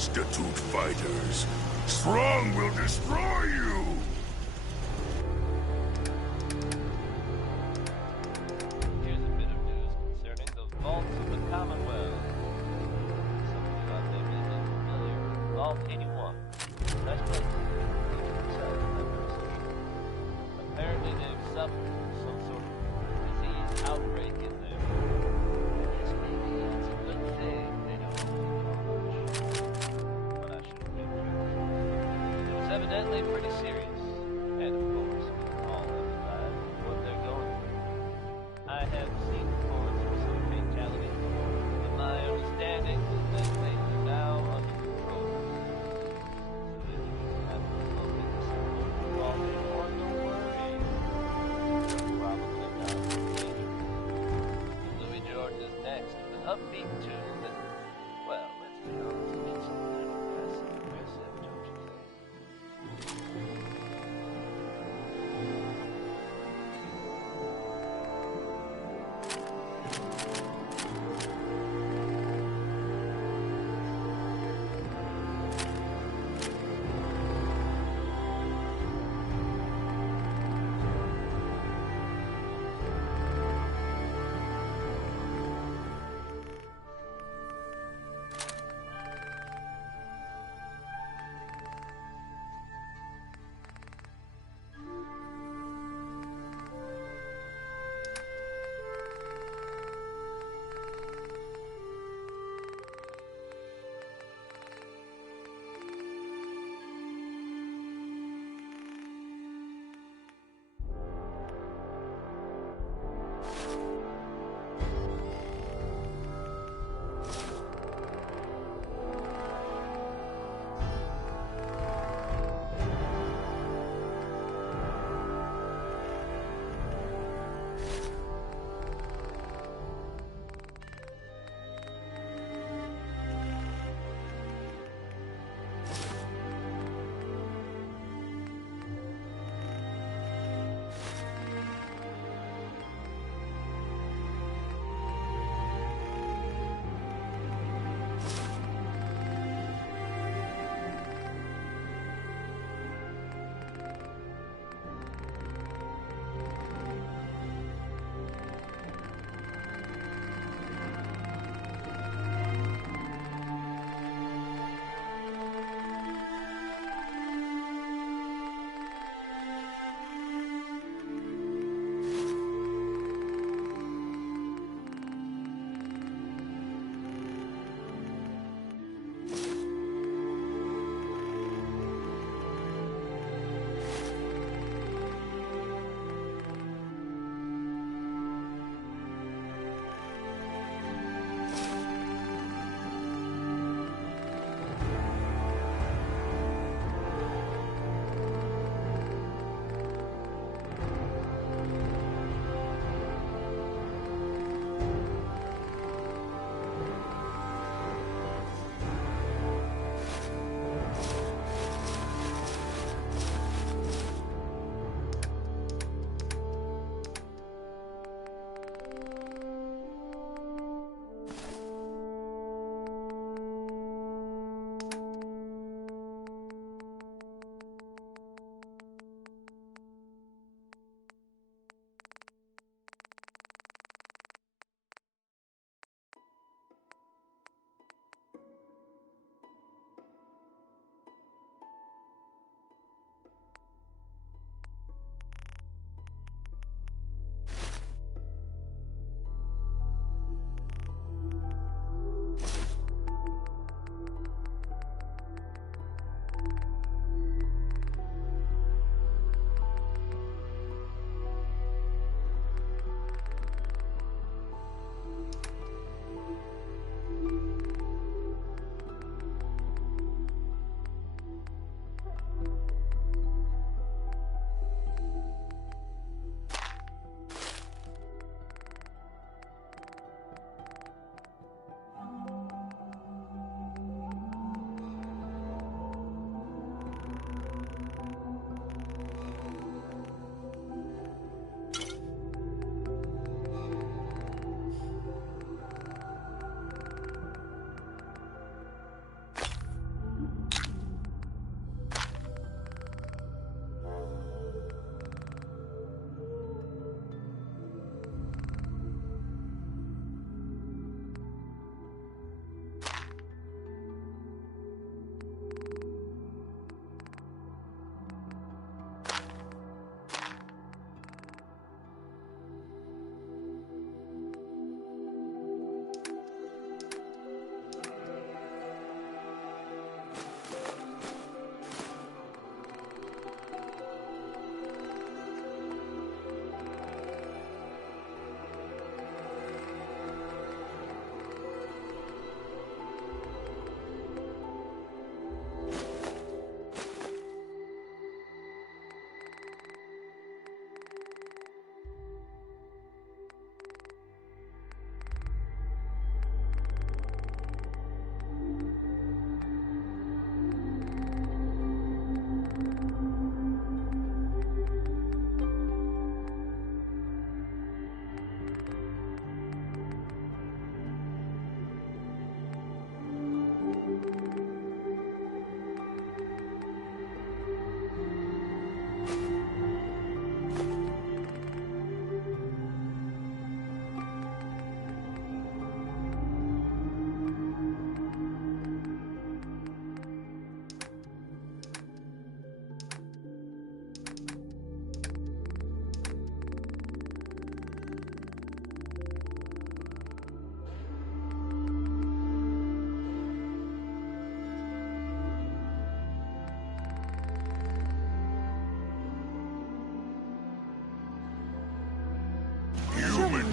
destitute fighters. Strong will destroy you! Here's a bit of news concerning the vaults of the Commonwealth. Some of you out there may be familiar with Vault 81. Nice place. Apparently they've suffered some sort of disease outbreak in there. I guess maybe it's a good thing they don't know much. But I shouldn't be careful. It was evidently pretty serious. And of course, we can all empathize with what they're going through. I have seen reports of some fatalities, but my understanding is that they are now under control. So if you have to look at this involving or don't worry, you're probably not dangerous. Louis Jordan is next with an upbeat tune that, well, let's be honest, it's a little aggressive, don't you think?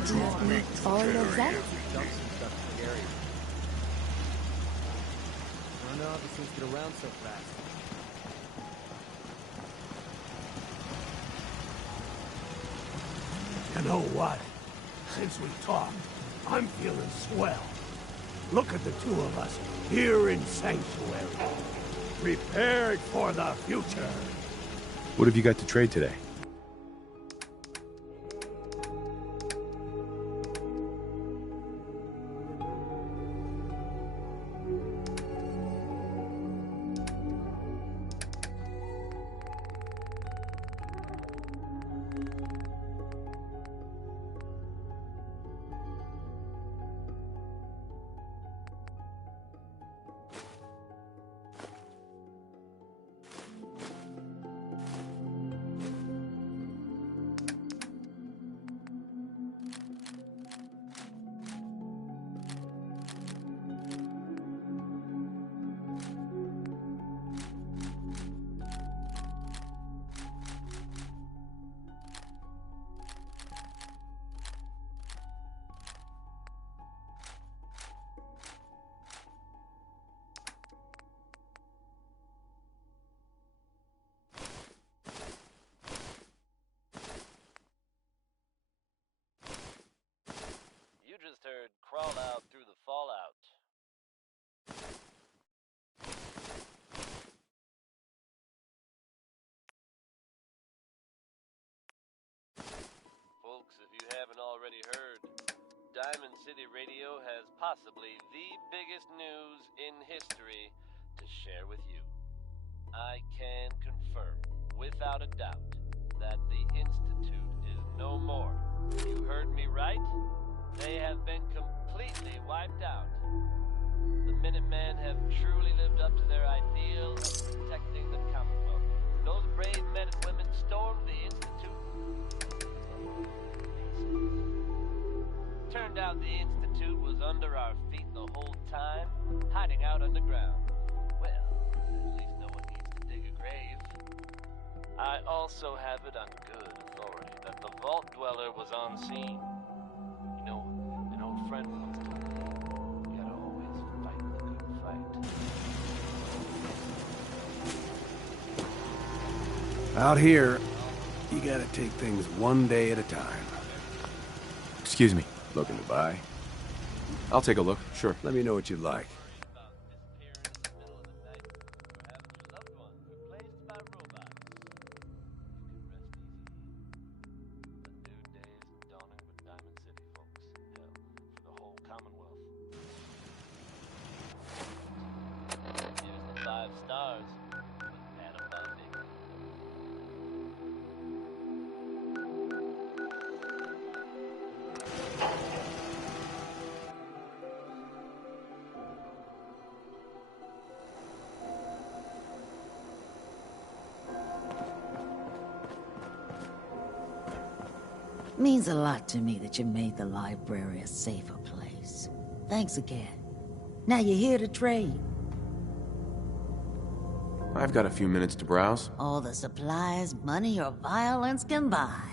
All of that? I don't know how these things get around so fast. You know what? Since we talked, I'm feeling swell. Look at the two of us here in Sanctuary, prepared for the future. What have you got to trade today? Just heard crawl out through the fallout. Folks, if you haven't already heard, Diamond City Radio has possibly the biggest news in history to share with you. I can confirm, without a doubt, that the Institute is no more. You heard me right? They have been completely wiped out. The Minutemen have truly lived up to their ideal of protecting the Commonwealth. Those brave men and women stormed the Institute. Turned out the Institute was under our feet the whole time, hiding out underground. Well, at least no one needs to dig a grave. I also have it on good authority that the Vault Dweller was on scene. An old friend once told me, you gotta always fight the good fight. Out here, you gotta take things one day at a time. Excuse me. Looking to buy? I'll take a look, sure. Let me know what you'd like. Means a lot to me that you made the library a safer place. Thanks again. Now you're here to trade. I've got a few minutes to browse. All the supplies, money, or violence can buy.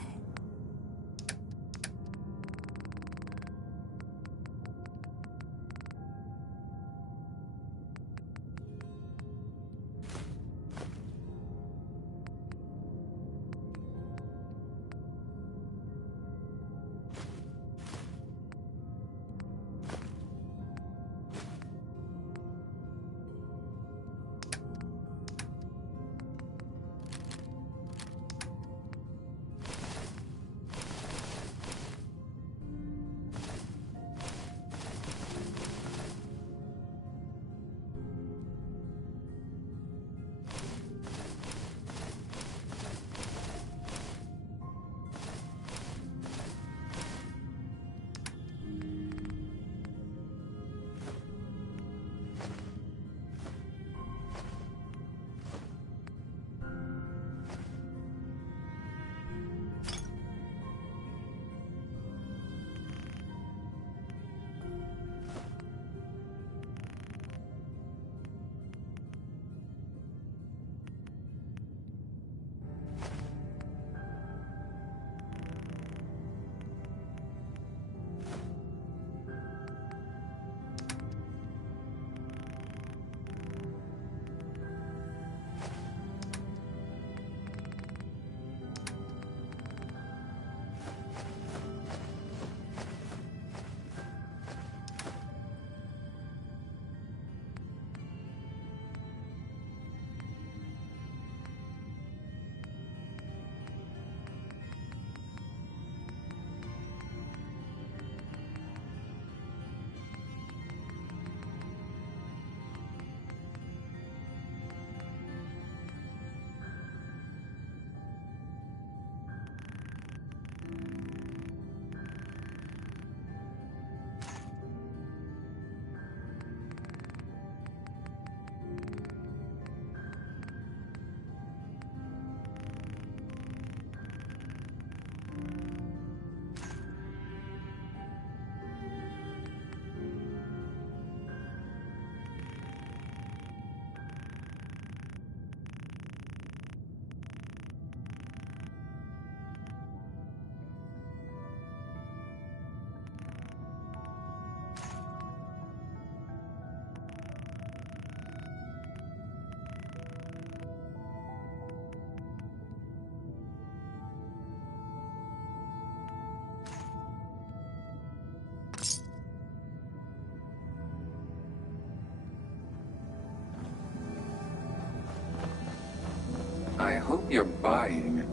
hope you're buying.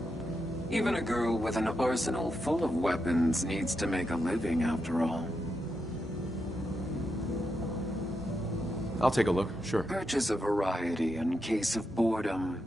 Even a girl with an arsenal full of weapons needs to make a living after all. I'll take a look, sure. Purchase a variety in case of boredom.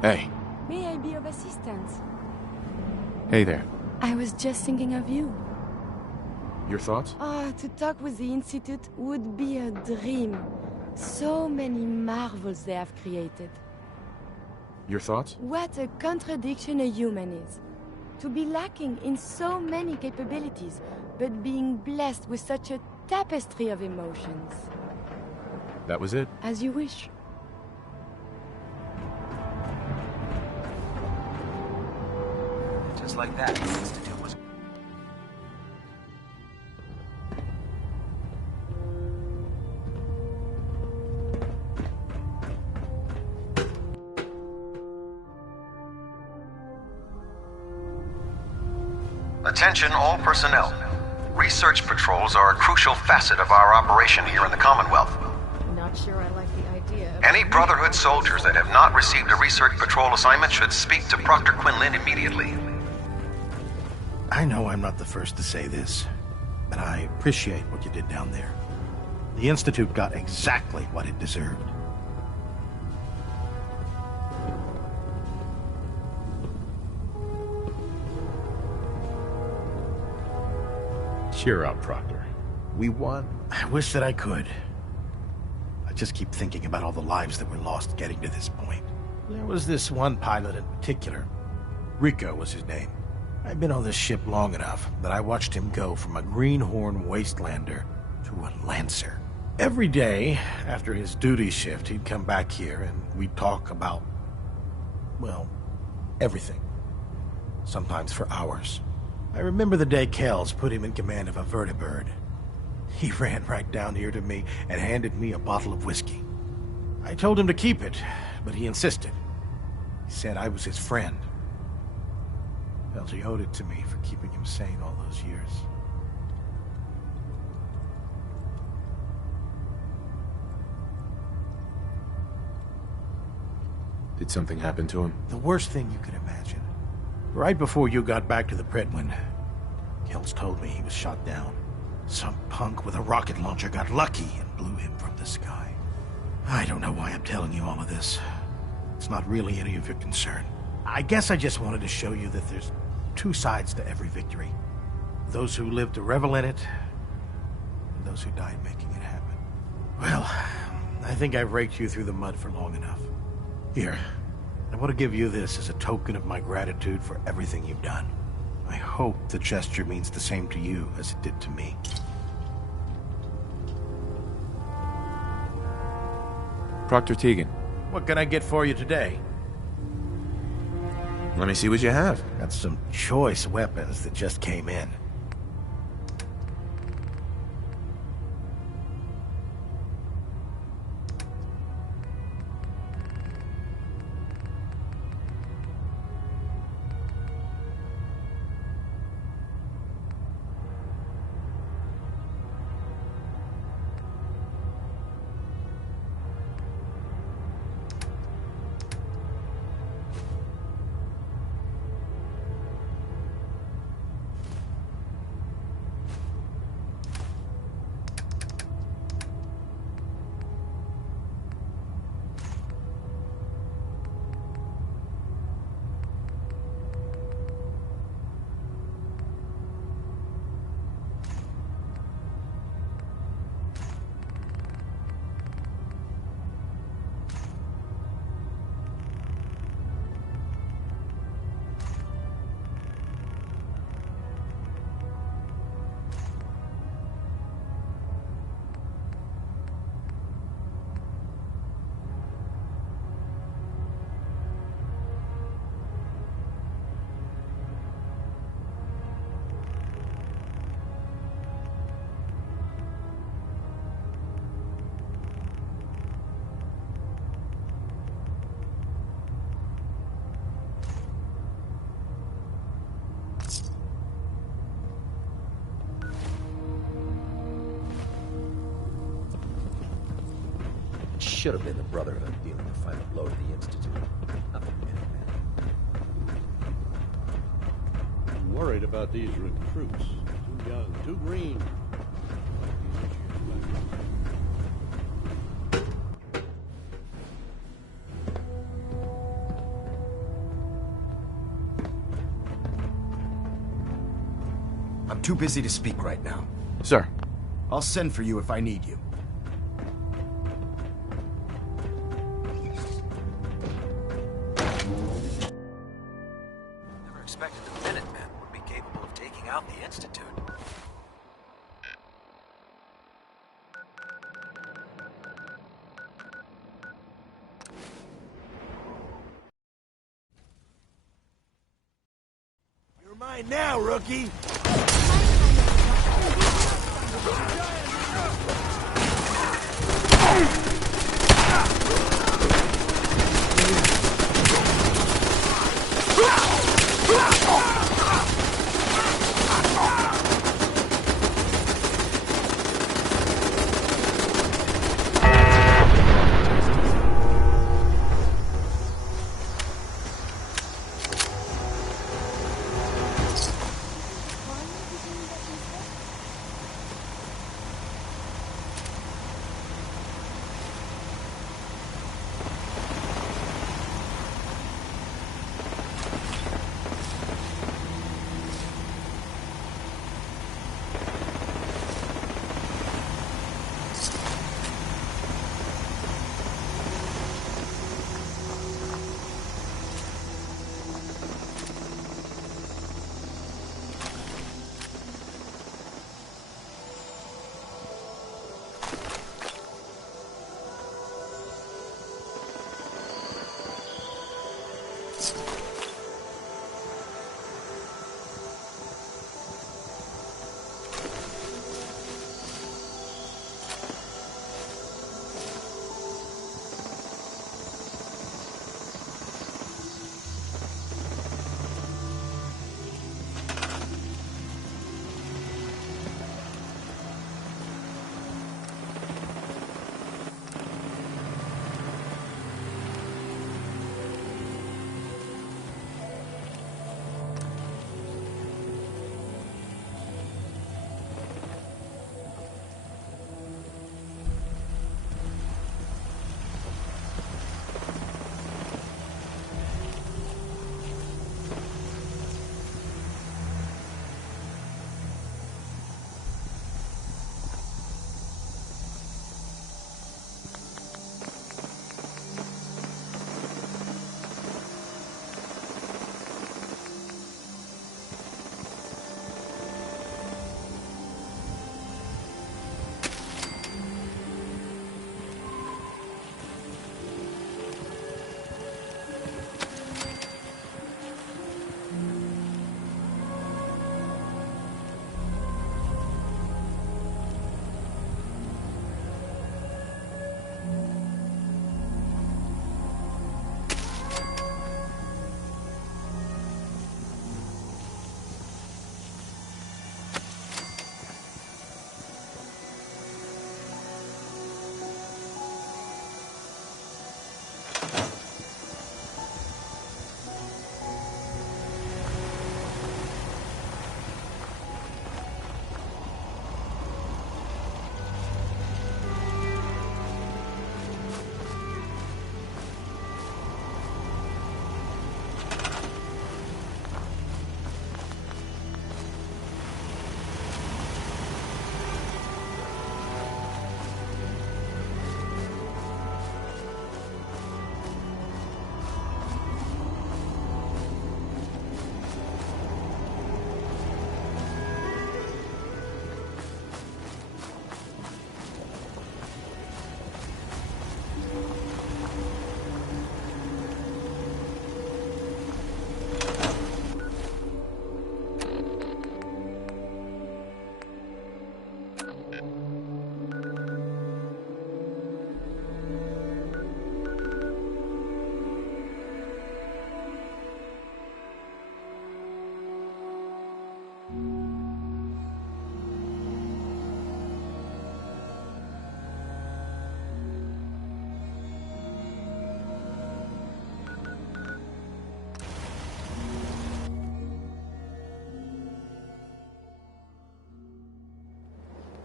Hey. May I be of assistance? Hey there. I was just thinking of you. Your thoughts? To talk with the Institute would be a dream. So many marvels they have created. Your thoughts? What a contradiction a human is. To be lacking in so many capabilities, but being blessed with such a tapestry of emotions. That was it? As you wish. Just like that, the Institute was... Attention all personnel. Research patrols are a crucial facet of our operation here in the Commonwealth. Not sure I like the idea of... Any Brotherhood soldiers that have not received a research patrol assignment should speak to Proctor Quinlan immediately. I know I'm not the first to say this, but I appreciate what you did down there. The Institute got exactly what it deserved. Cheer up, Proctor. We won. I wish that I could. I just keep thinking about all the lives that were lost getting to this point. There was this one pilot in particular. Rico was his name. I've been on this ship long enough that I watched him go from a greenhorn wastelander to a lancer. Every day, after his duty shift, he'd come back here and we'd talk about, well, everything. Sometimes for hours. I remember the day Kells put him in command of a vertibird. He ran right down here to me and handed me a bottle of whiskey. I told him to keep it, but he insisted. He said I was his friend. Felt he owed it to me for keeping him sane all those years. Did something happen to him? The worst thing you could imagine. Right before you got back to the Predwin, Kells told me he was shot down. Some punk with a rocket launcher got lucky and blew him from the sky. I don't know why I'm telling you all of this. It's not really any of your concern. I guess I just wanted to show you that there's two sides to every victory. Those who live to revel in it, and those who died making it happen. Well, I think I've raked you through the mud for long enough. Here, I want to give you this as a token of my gratitude for everything you've done. I hope the gesture means the same to you as it did to me. Proctor Tegan. What can I get for you today? Let me see what you have. Got some choice weapons that just came in. Should have been the Brotherhood dealing the final blow to the Institute. Not the Minutemen. I'm worried about these recruits. Too young, too green. I'm too busy to speak right now. Sir. I'll send for you if I need you. Never expected the Minutemen would be capable of taking out the Institute. You're mine now, rookie!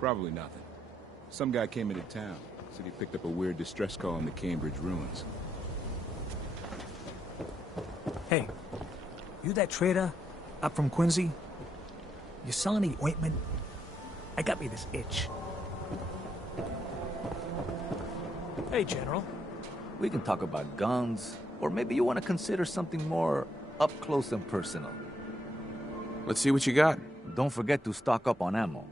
Probably nothing. Some guy came into town. Said he picked up a weird distress call in the Cambridge ruins. Hey, you that trader up from Quincy? You sell any ointment? I got me this itch. Hey, General. We can talk about guns, or maybe you want to consider something more up close and personal. Let's see what you got. Don't forget to stock up on ammo.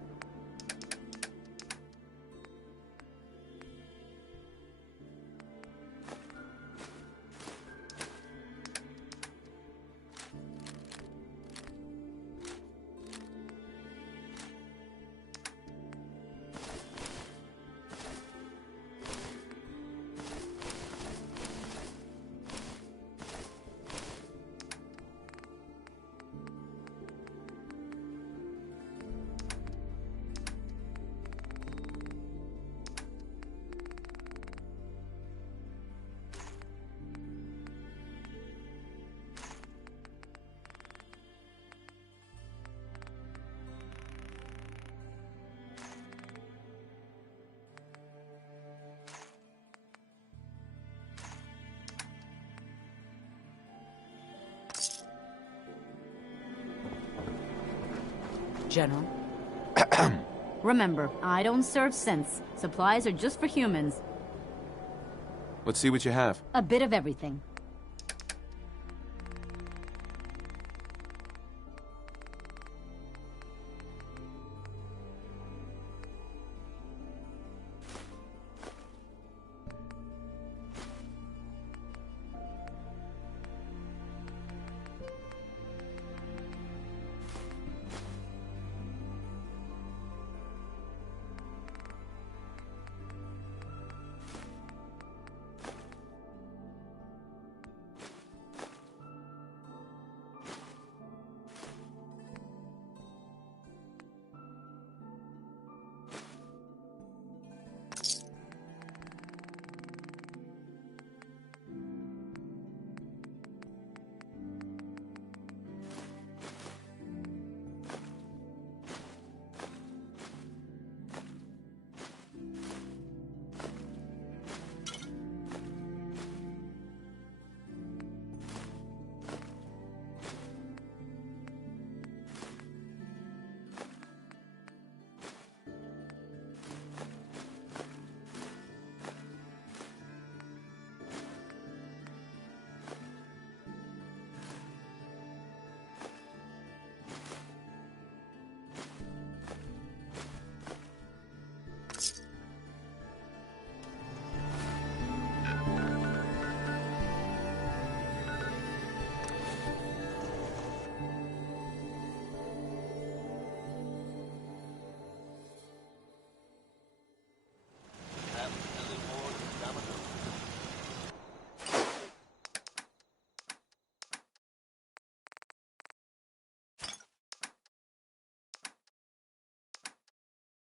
General. Remember, I don't serve sense. Supplies are just for humans. Let's see what you have. A bit of everything.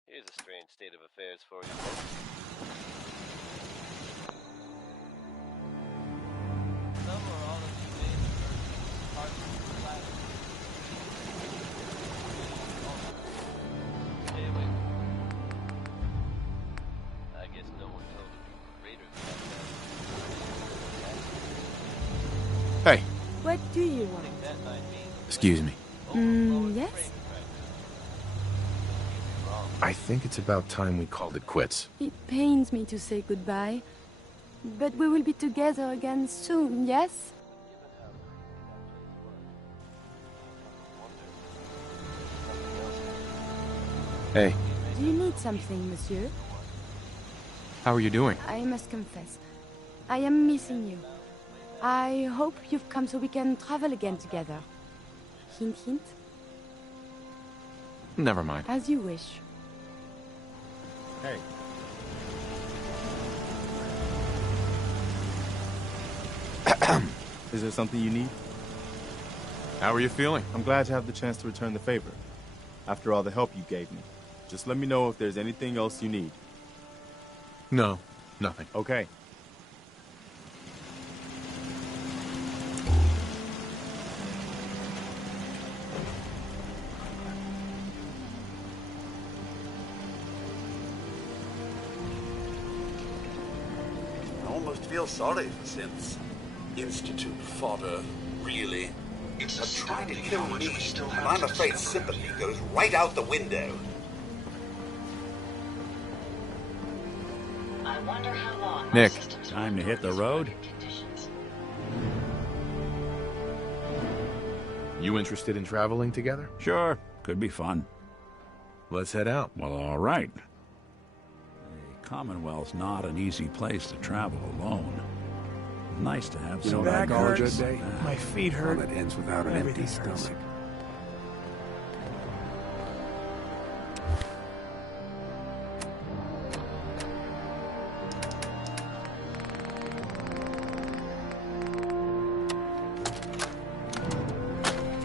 Here's a strange state of affairs for you. Some or all of you may have heard parts of the flag. Stay away. I guess no one told you we were raiders like that. Hey. What do you want? Excuse me. Yes? I think it's about time we called it quits. It pains me to say goodbye, but we will be together again soon, yes? Hey. Do you need something, monsieur? How are you doing? I must confess, I am missing you. I hope you've come so we can travel again together. Hint, hint? Never mind. As you wish. Hey. Is there something you need? How are you feeling? I'm glad to have the chance to return the favor. After all the help you gave me. Just let me know if there's anything else you need. No, nothing. Okay. feel sorry for synths. Institute fodder, really. But try to kill me, and I'm afraid sympathy goes right out the window. Nick. Time to hit the road? You interested in traveling together? Sure, could be fun. Let's head out. Well, all right. The Commonwealth's not an easy place to travel alone. Nice to have My some back hurts. good day. My feet hurt. Well, it ends without an empty stomach.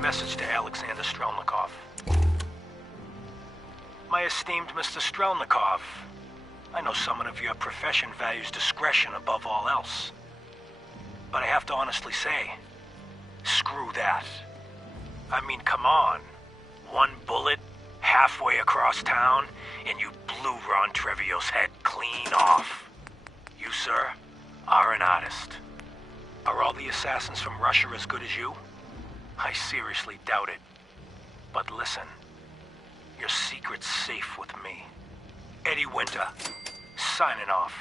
Message to Alexander Strelnikov. My esteemed Mr. Strelnikov, I know someone of your profession values discretion above all else. But I have to honestly say, screw that. I mean, come on. One bullet, halfway across town, and you blew Ron Treviot's head clean off. You, sir, are an artist. Are all the assassins from Russia as good as you? I seriously doubt it. But listen, your secret's safe with me. Eddie Winter, signing off.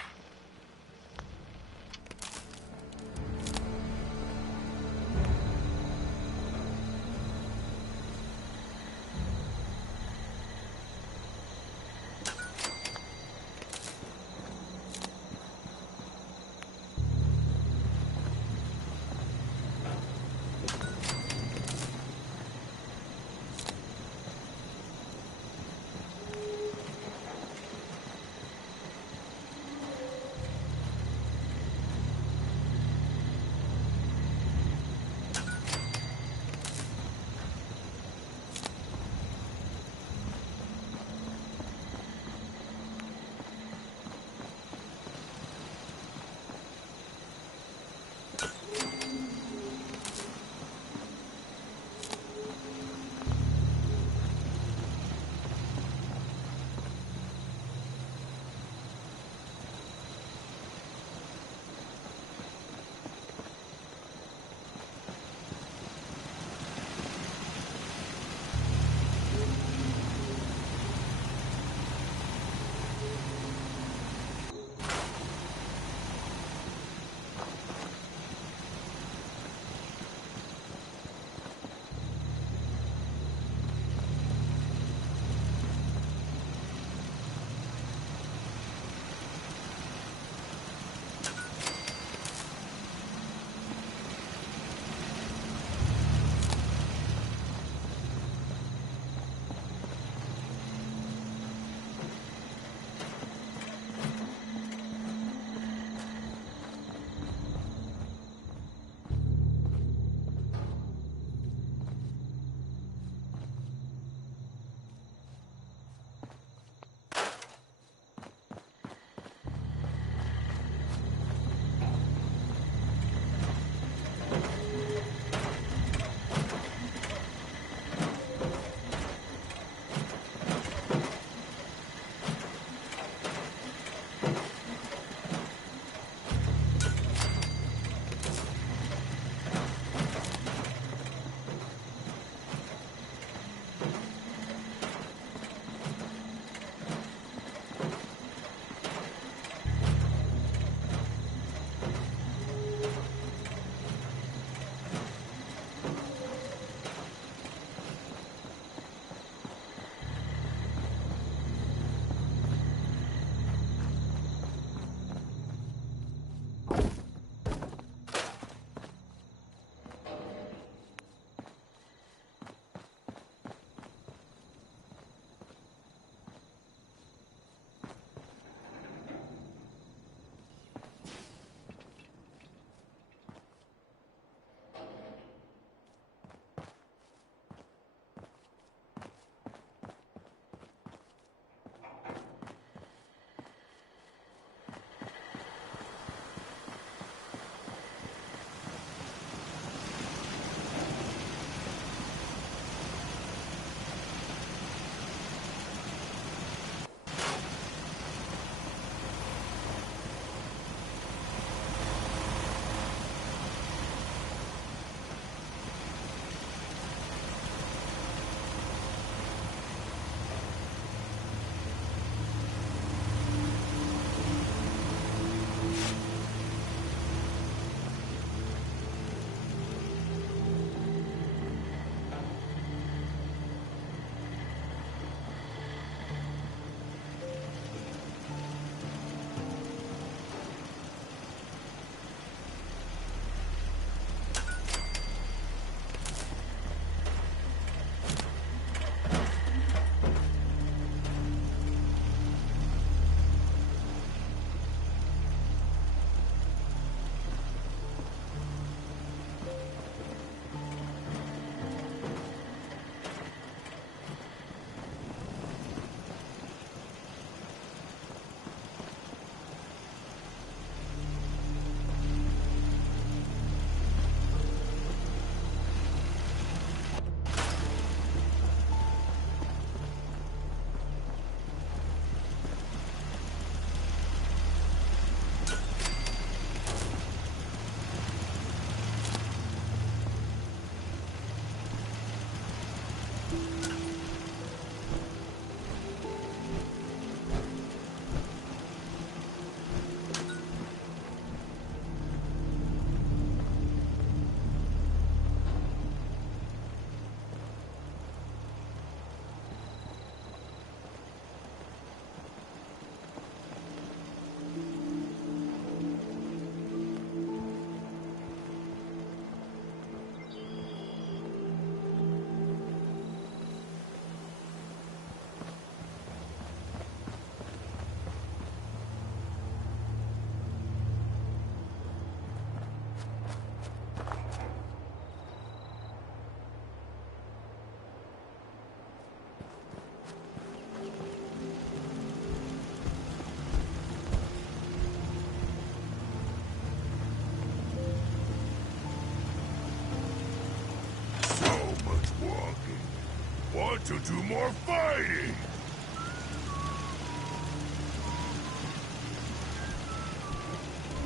Want to do more fighting?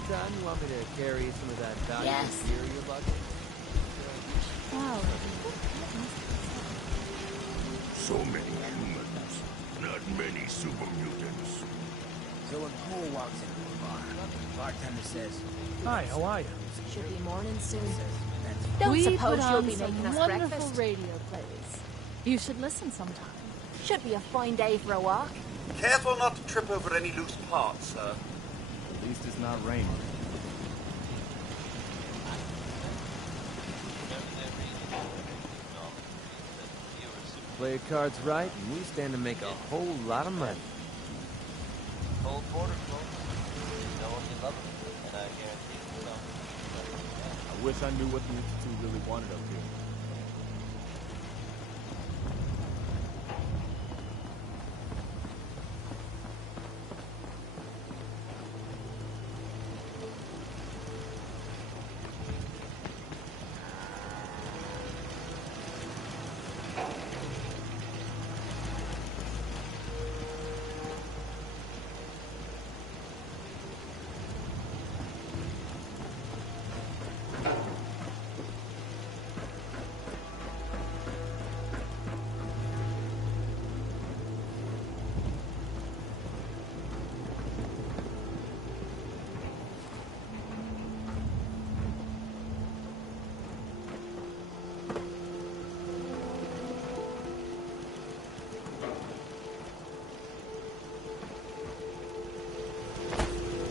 John, you want me to carry some of that valuable Yes. gear in your bucket? Wow. So many humans, not many super mutants. So when Cole walks into a bar, bartender says, Hi, how are you? Should be morning soon. Don't We suppose put you'll on be some making us wonderful breakfast? radio plays. You should listen sometime. Should be a fine day for a walk. Careful not to trip over any loose parts, sir. At least it's not raining. Play your cards right, and we stand to make a whole lot of money. Cold border close. You know you love it, and I guarantee you will. I wish I knew what the Institute really wanted up here.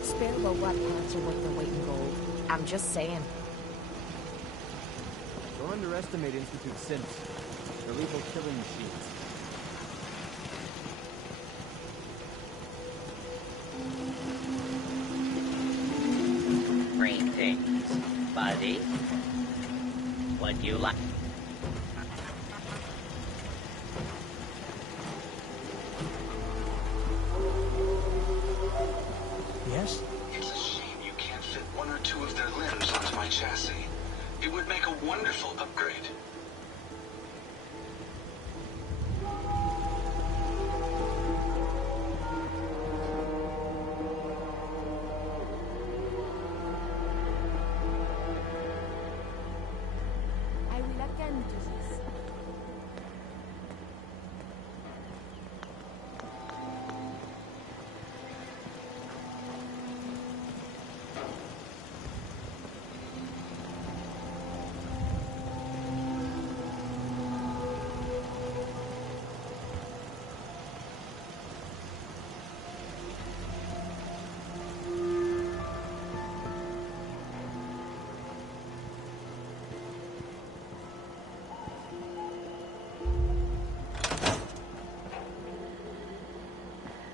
Spare robot parts are worth their weight in gold. I'm just saying. Don't underestimate Institute synths. They're lethal killing machines. Greetings, buddy. Would you like... Yes? It's a shame you can't fit one or two of their limbs onto my chassis. It would make a wonderful upgrade. I will attend to this.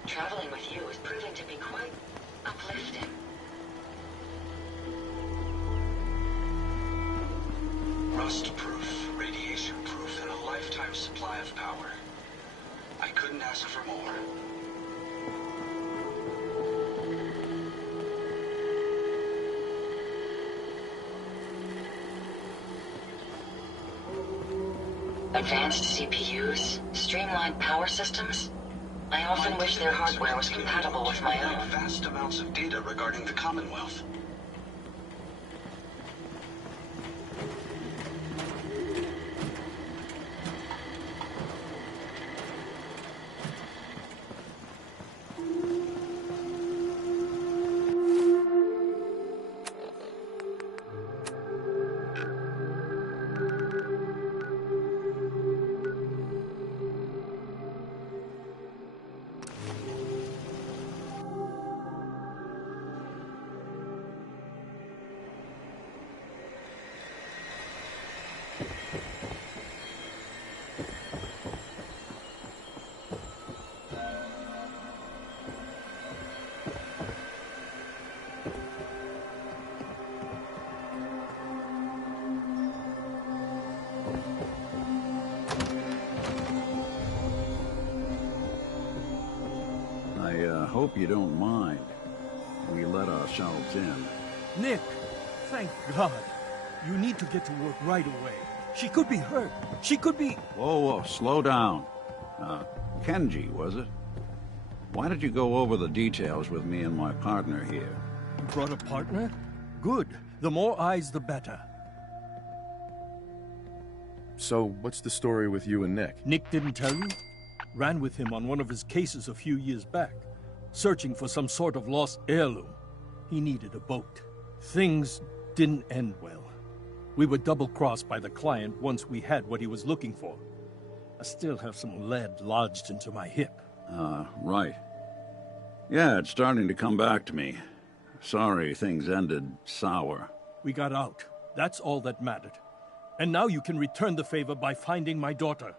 Traveling with you is proving to be quite uplifting. Rust-proof, radiation-proof, and a lifetime supply of power. I couldn't ask for more. Advanced CPUs, streamlined power systems. I often wish their hardware was compatible with my own. Vast amounts of data regarding the Commonwealth. I hope you don't mind. We let ourselves in. Nick, thank God. You need to get to work right away. She could be hurt. She could be... Whoa, slow down. Kenji, was it? Why did you go over the details with me and my partner here? You brought a partner? Good. The more eyes, the better. So, what's the story with you and Nick? Nick didn't tell you? Ran with him on one of his cases a few years back, searching for some sort of lost heirloom. He needed a boat. Things didn't end well. We were double-crossed by the client once we had what he was looking for. I still have some lead lodged into my hip. Right. Yeah, it's starting to come back to me. Sorry things ended sour. We got out. That's all that mattered. And now you can return the favor by finding my daughter.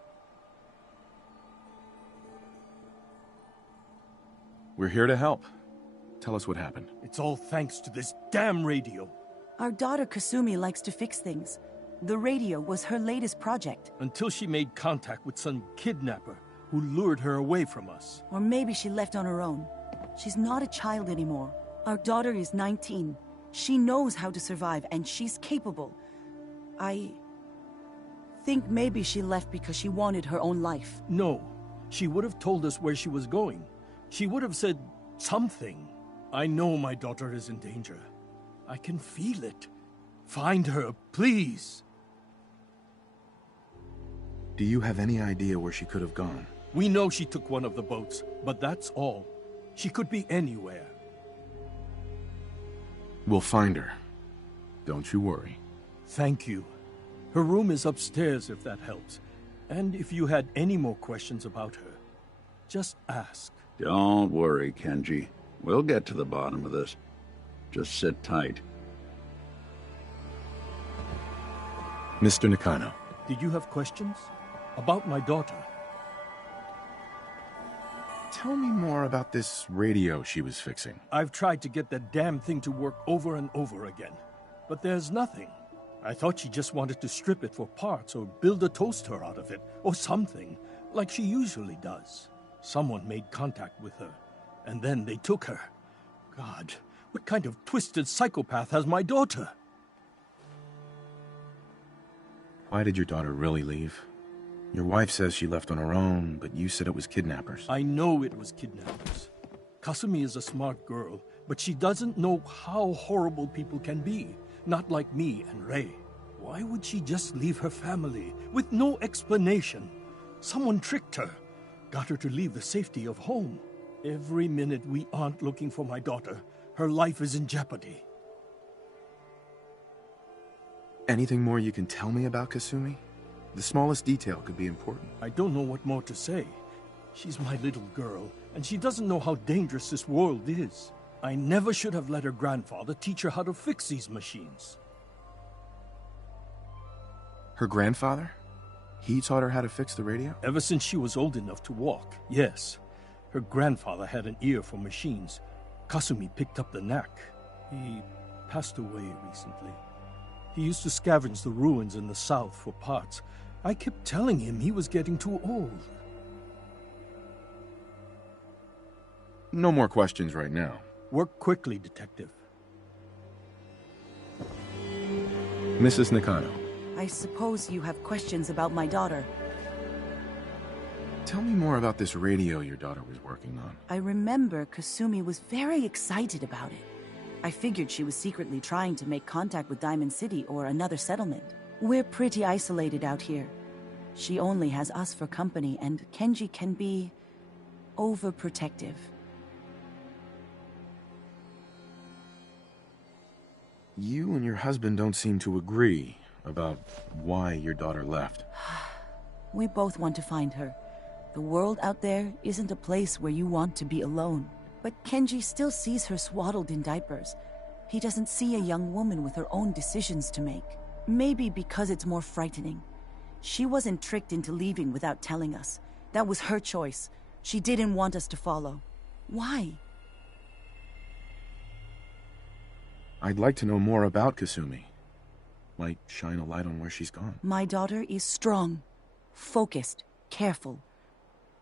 We're here to help. Tell us what happened. It's all thanks to this damn radio. Our daughter Kasumi likes to fix things. The radio was her latest project. Until she made contact with some kidnapper who lured her away from us. Or maybe she left on her own. She's not a child anymore. Our daughter is 19. She knows how to survive, and she's capable. I think maybe she left because she wanted her own life. No. She would have told us where she was going. She would have said something. I know my daughter is in danger. I can feel it. Find her, please. Do you have any idea where she could have gone? We know she took one of the boats, but that's all. She could be anywhere. We'll find her. Don't you worry. Thank you. Her room is upstairs if that helps. And if you had any more questions about her, just ask. Don't worry, Kenji. We'll get to the bottom of this. Just sit tight. Mr. Nakano. Did you have questions? About my daughter? Tell me more about this radio she was fixing. I've tried to get that damn thing to work over and over again, but there's nothing. I thought she just wanted to strip it for parts or build a toaster out of it, or something, like she usually does. Someone made contact with her, and then they took her. God, what kind of twisted psychopath has my daughter? Why did your daughter really leave? Your wife says she left on her own, but you said it was kidnappers. I know it was kidnappers. Kasumi is a smart girl, but she doesn't know how horrible people can be. Not like me and Ray. Why would she just leave her family with no explanation? Someone tricked her. Got her to leave the safety of home. Every minute we aren't looking for my daughter, her life is in jeopardy. Anything more you can tell me about Kasumi? The smallest detail could be important. I don't know what more to say. She's my little girl, and she doesn't know how dangerous this world is. I never should have let her grandfather teach her how to fix these machines. Her grandfather? He taught her how to fix the radio? Ever since she was old enough to walk, yes. Her grandfather had an ear for machines. Kasumi picked up the knack. He passed away recently. He used to scavenge the ruins in the south for parts. I kept telling him he was getting too old. No more questions right now. Work quickly, Detective. Mrs. Nakano. I suppose you have questions about my daughter. Tell me more about this radio your daughter was working on. I remember Kasumi was very excited about it. I figured she was secretly trying to make contact with Diamond City or another settlement. We're pretty isolated out here. She only has us for company, and Kenji can be overprotective. You and your husband don't seem to agree about why your daughter left. We both want to find her. The world out there isn't a place where you want to be alone. But Kenji still sees her swaddled in diapers. He doesn't see a young woman with her own decisions to make. Maybe because it's more frightening. She wasn't tricked into leaving without telling us. That was her choice. She didn't want us to follow. Why? I'd like to know more about Kasumi. Might shine a light on where she's gone. My daughter is strong, focused, careful.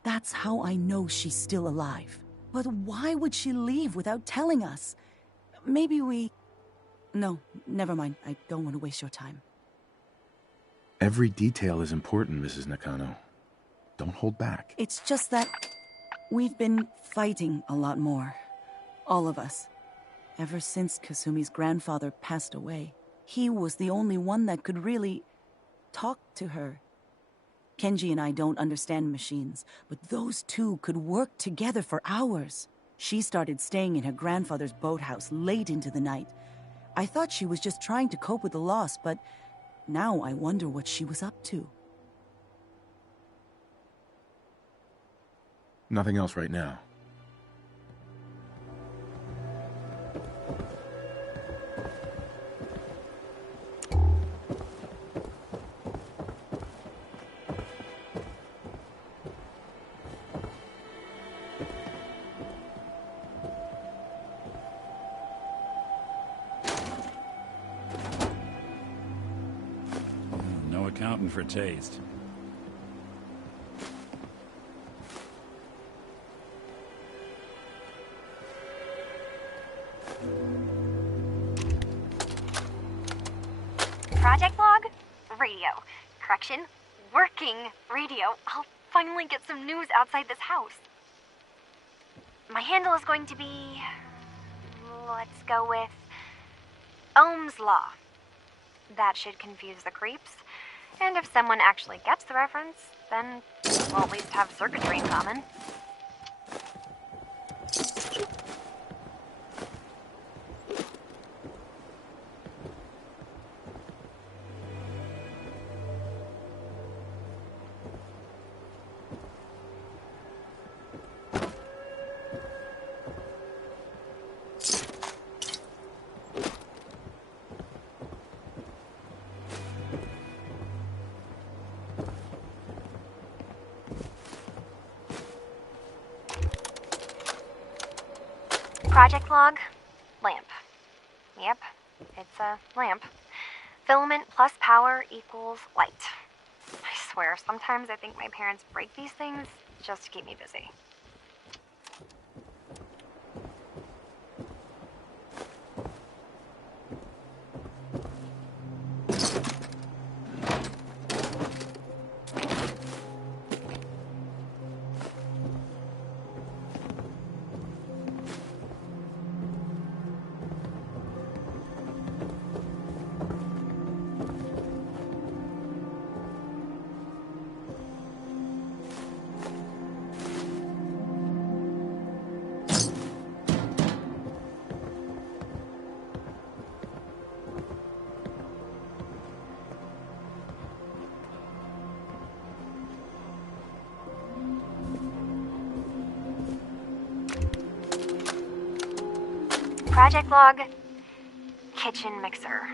That's how I know she's still alive. But why would she leave without telling us? Maybe we... No, never mind. I don't want to waste your time. Every detail is important, Mrs. Nakano. Don't hold back. It's just that we've been fighting a lot more. All of us. Ever since Kasumi's grandfather passed away. He was the only one that could really talk to her. Kenji and I don't understand machines, but those two could work together for hours. She started staying in her grandfather's boathouse late into the night. I thought she was just trying to cope with the loss, but now I wonder what she was up to. Nothing else right now. No accounting for taste. Project log? Radio. Correction, working radio. I'll finally get some news outside this house. My handle is going to be... let's go with... Ohm's Law. That should confuse the creeps. And if someone actually gets the reference, then we'll at least have circuitry in common. Project log, lamp. Yep, it's a lamp. Filament plus power equals light. I swear, sometimes I think my parents break these things just to keep me busy. Project log, kitchen mixer.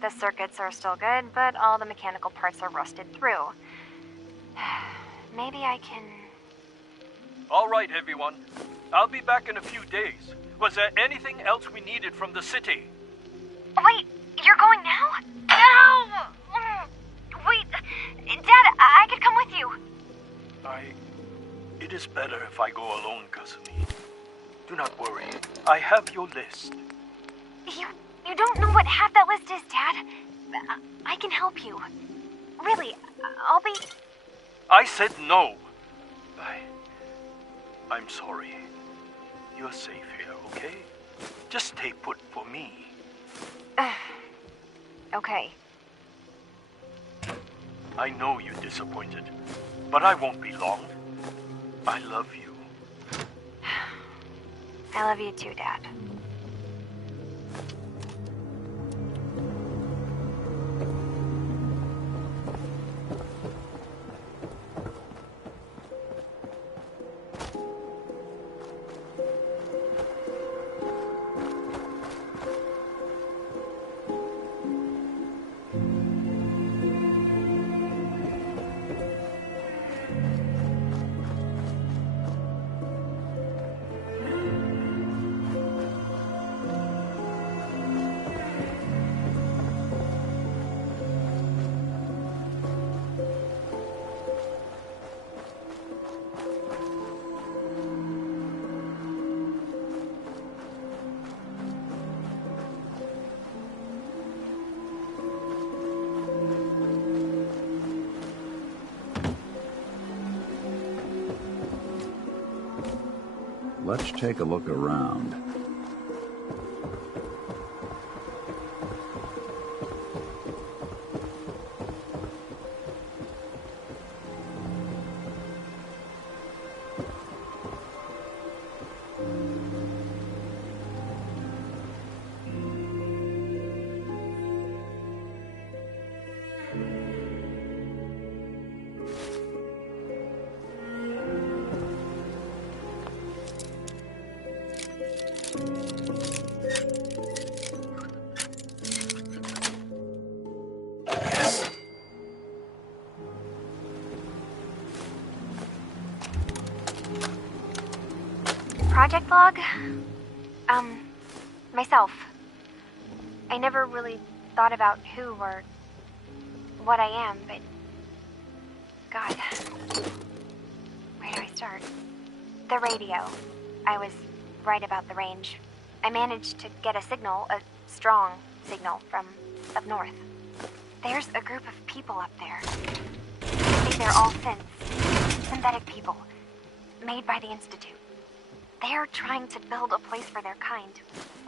The circuits are still good, but all the mechanical parts are rusted through. Maybe I can... All right, everyone. I'll be back in a few days. Was there anything else we needed from the city? Wait, you're going now? No! Wait, Dad, I could come with you. It is better if I go alone, Kasumi. Do not worry. I have your list. You don't know what half that list is, Dad. I can help you. Really, I'll be... I said no. I'm sorry. You're safe here, okay? Just stay put for me. Okay. I know you're disappointed, but I won't be long. I love you. I love you too, Dad. Let's take a look around. Project log? Myself. I never really thought about who or what I am, but... God. Where do I start? The radio. I was right about the range. I managed to get a signal, a strong signal, from up north. There's a group of people up there. They say they're all synths. Synthetic people. Made by the Institute. They're trying to build a place for their kind,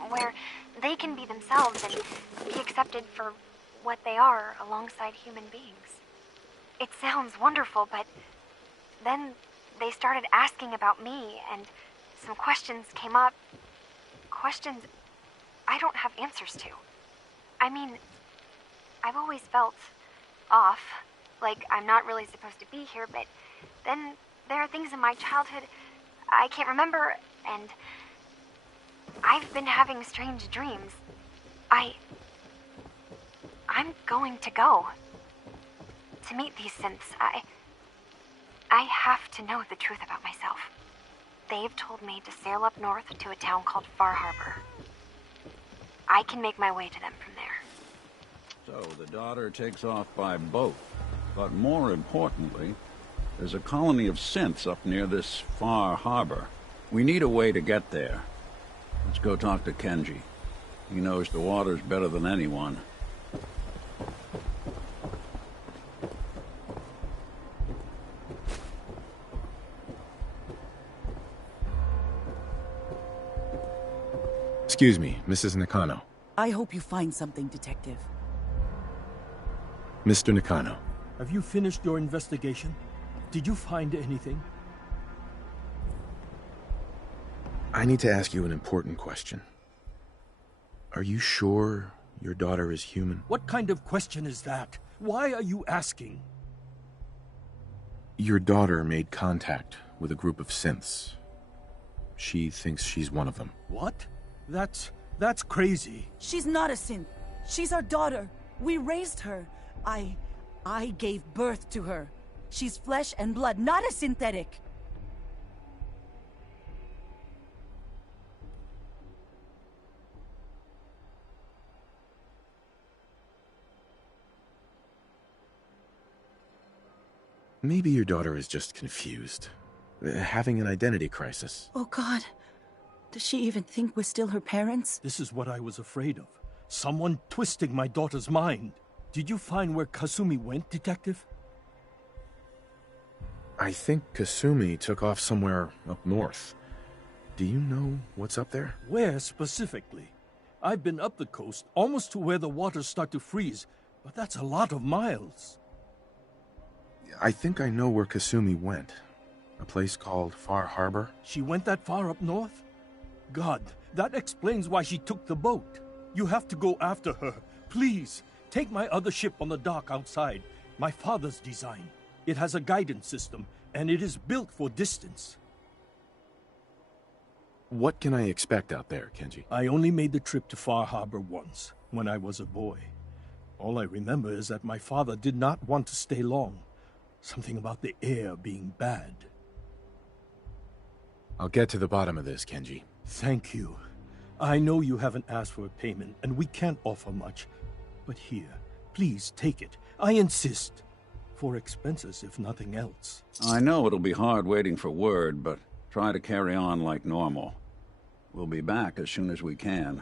where they can be themselves and be accepted for what they are alongside human beings. It sounds wonderful, but then they started asking about me, and some questions came up. Questions I don't have answers to. I mean, I've always felt off, like I'm not really supposed to be here, but then there are things in my childhood I can't remember, and I've been having strange dreams. I'm going to go to meet these synths. I have to know the truth about myself. They've told me to sail up north to a town called Far Harbor. I can make my way to them from there. So the daughter takes off by boat. But more importantly, there's a colony of synths up near this Far Harbor. We need a way to get there. Let's go talk to Kenji. He knows the waters better than anyone. Excuse me, Mrs. Nakano. I hope you find something, Detective. Mr. Nakano. Have you finished your investigation? Did you find anything? I need to ask you an important question. Are you sure your daughter is human? What kind of question is that? Why are you asking? Your daughter made contact with a group of synths. She thinks she's one of them. What? That's crazy. She's not a synth. She's our daughter. We raised her. I gave birth to her. She's flesh and blood, not a synthetic. Maybe your daughter is just confused. Having an identity crisis. Oh, God. Does she even think we're still her parents? This is what I was afraid of. Someone twisting my daughter's mind. Did you find where Kasumi went, Detective? I think Kasumi took off somewhere up north. Do you know what's up there? Where specifically? I've been up the coast, almost to where the waters start to freeze, but that's a lot of miles. I think I know where Kasumi went. A place called Far Harbor. She went that far up north? God, that explains why she took the boat. You have to go after her. Please, take my other ship on the dock outside. My father's design. It has a guidance system, and it is built for distance. What can I expect out there, Kenji? I only made the trip to Far Harbor once, when I was a boy. All I remember is that my father did not want to stay long. Something about the air being bad. I'll get to the bottom of this, Kenji. Thank you. I know you haven't asked for a payment, and we can't offer much. But here, please take it. I insist. For expenses, if nothing else. I know it'll be hard waiting for word, but try to carry on like normal. We'll be back as soon as we can.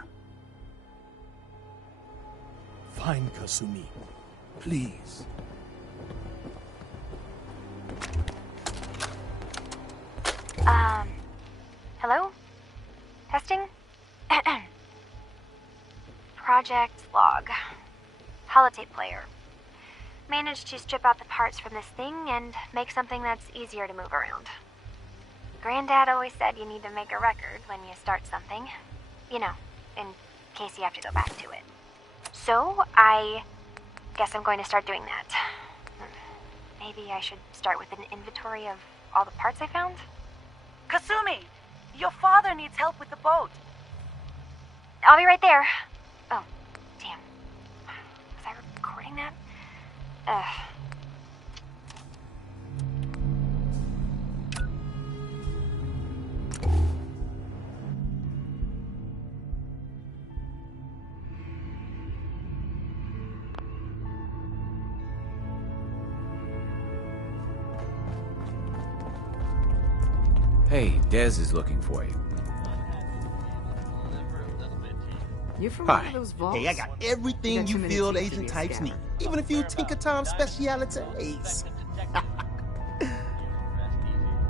Fine, Kasumi. Please. Hello? Testing? Project log. Holotape player. Managed to strip out the parts from this thing and make something that's easier to move around. Granddad always said you need to make a record when you start something. You know, in case you have to go back to it. So, I guess I'm going to start doing that. Maybe I should start with an inventory of all the parts I found? Kasumi! Your father needs help with the boat. I'll be right there. Oh, damn. Was I recording that? Hey, Dez is looking for you. You're from Hi. one of those vaults? Hey, I got everything you field agent types need. Even a few Tinker Time specialities.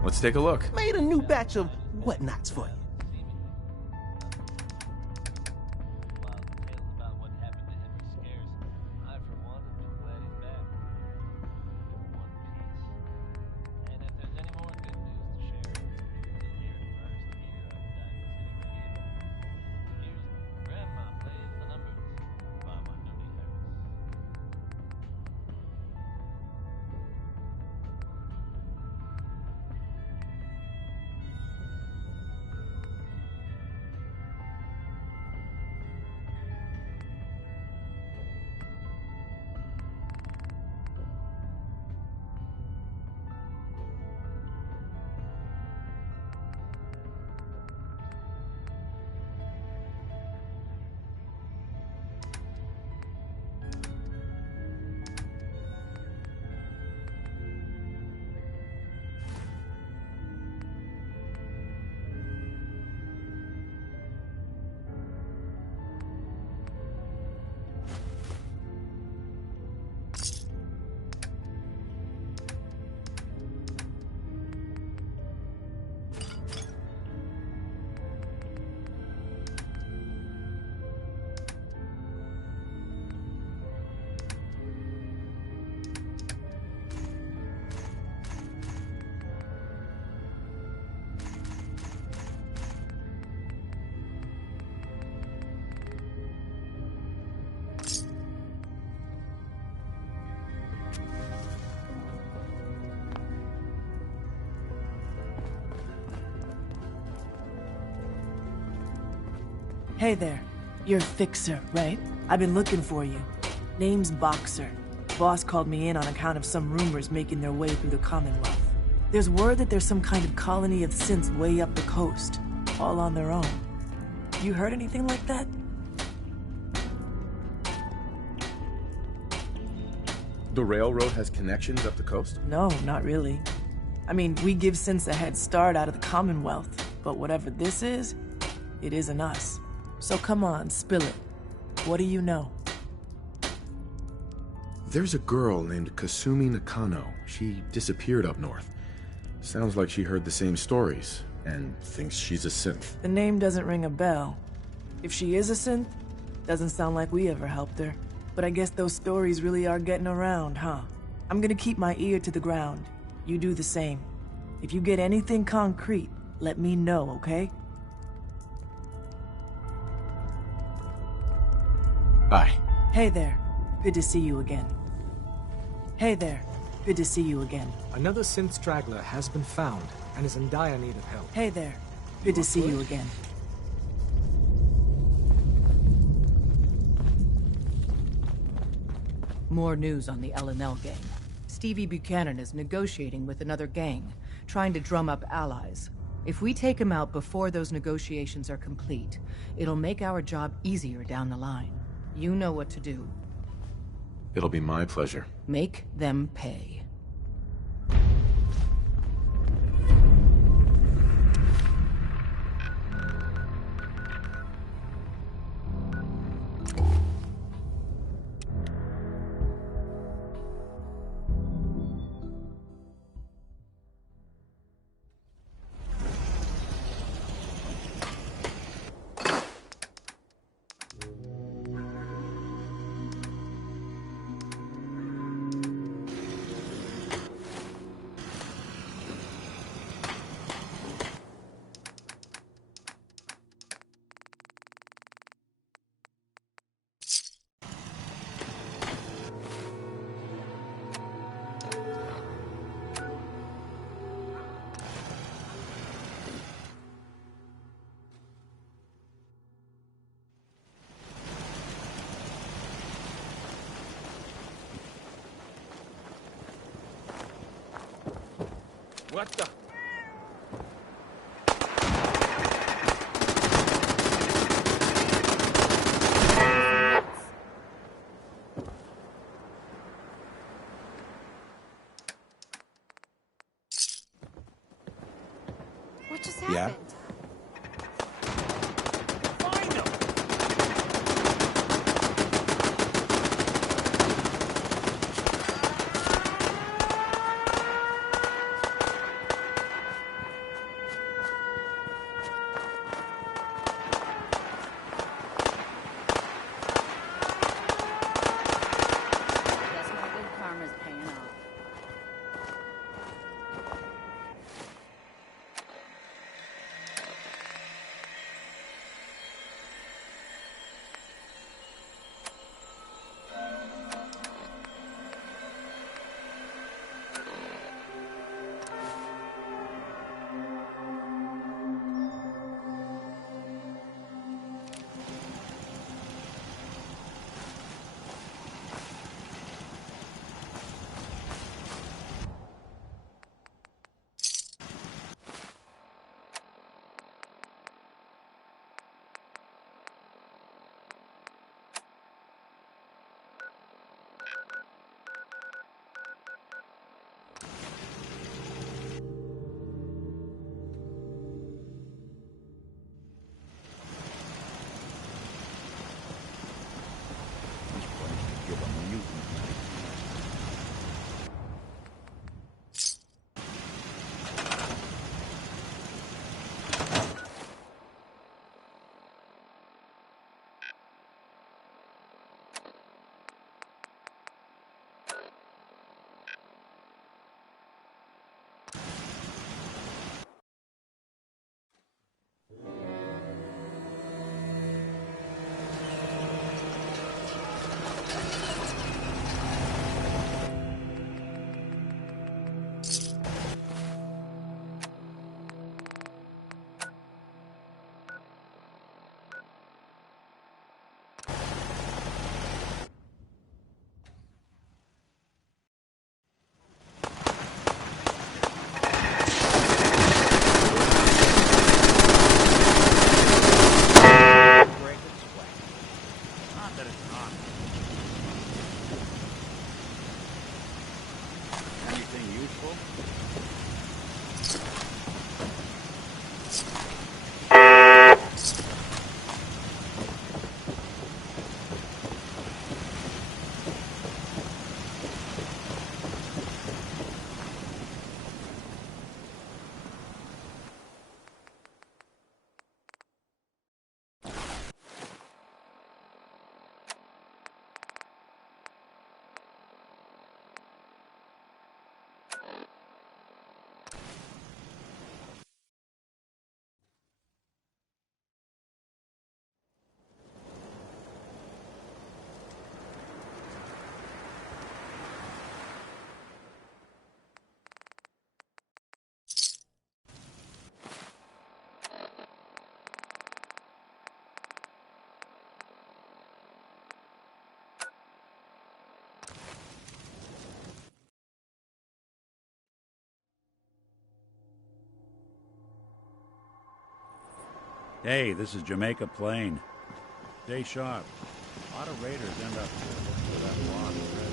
Let's take a look. Made a new batch of whatnots for you. Hey there. You're a fixer, right? I've been looking for you. Name's Boxer. Boss called me in on account of some rumors making their way through the Commonwealth. There's word that there's some kind of colony of synths way up the coast, all on their own. You heard anything like that? The railroad has connections up the coast? No, not really. I mean, we give synths a head start out of the Commonwealth, but whatever this is, it isn't us. So come on, spill it. What do you know? There's a girl named Kasumi Nakano. She disappeared up north. Sounds like she heard the same stories, and thinks she's a synth. The name doesn't ring a bell. If she is a synth, doesn't sound like we ever helped her. But I guess those stories really are getting around, huh? I'm gonna keep my ear to the ground. You do the same. If you get anything concrete, let me know, okay? Bye. Hey there. Good to see you again. Hey there. Good to see you again. Another synth straggler has been found and is in dire need of help. Hey there. Good to see you again. More news on the L&L gang. Stevie Buchanan is negotiating with another gang, trying to drum up allies. If we take him out before those negotiations are complete, it'll make our job easier down the line. You know what to do. It'll be my pleasure. Make them pay. What the? What just Yeah? happened? Guess my good karma's paying off. Give a mutant. Anything useful? Hey, this is Jamaica Plain. Stay sharp. A lot of raiders end up here looking for that lost treasure.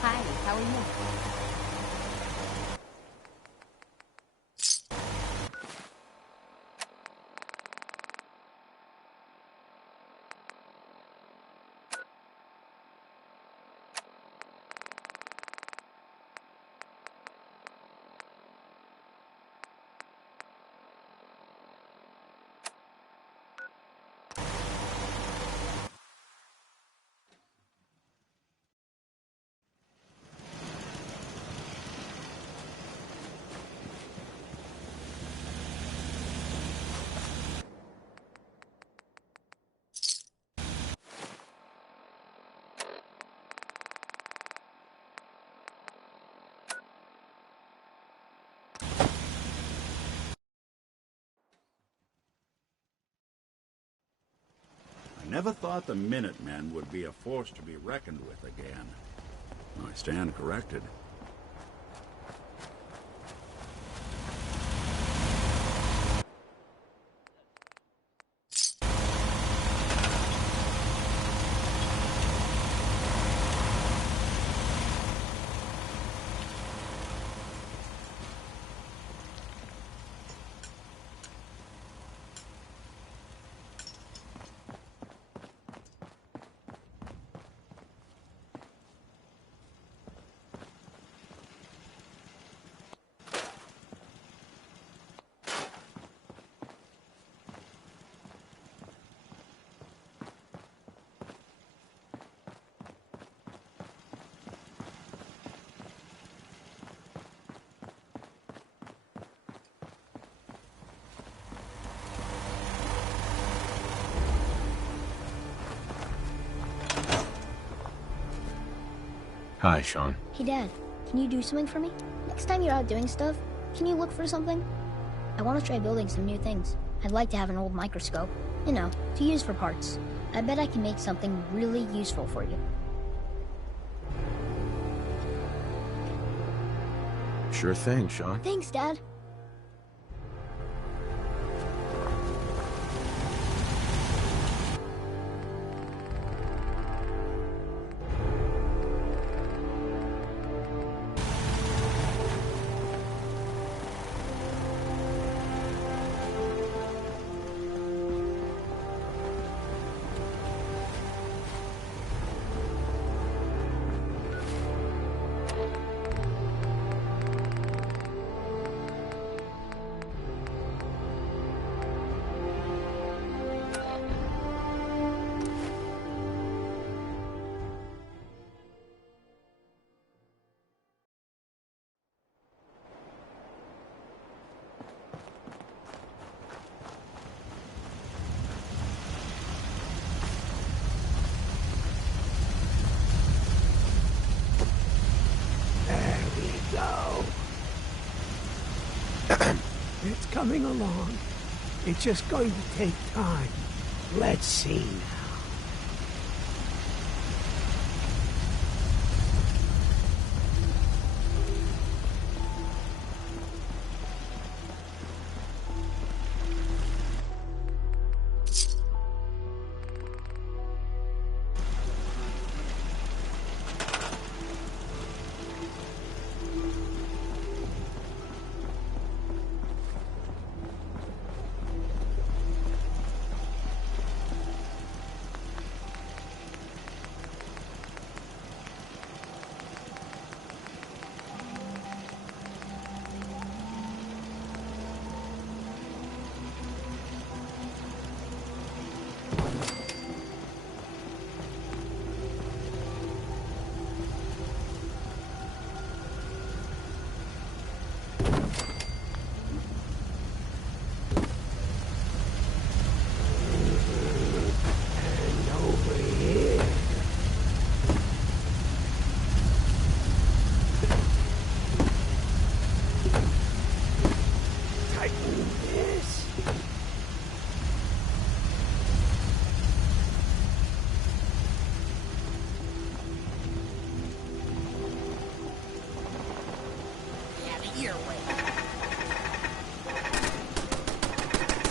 Hi, how are you? Never thought the Minutemen would be a force to be reckoned with again. I stand corrected. Hi, Sean. Hey, Dad. Can you do something for me? Next time you're out doing stuff, can you look for something? I want to try building some new things. I'd like to have an old microscope, you know, to use for parts. I bet I can make something really useful for you. Sure thing, Sean. Thanks, Dad. It's coming along. It's just going to take time. Let's see now.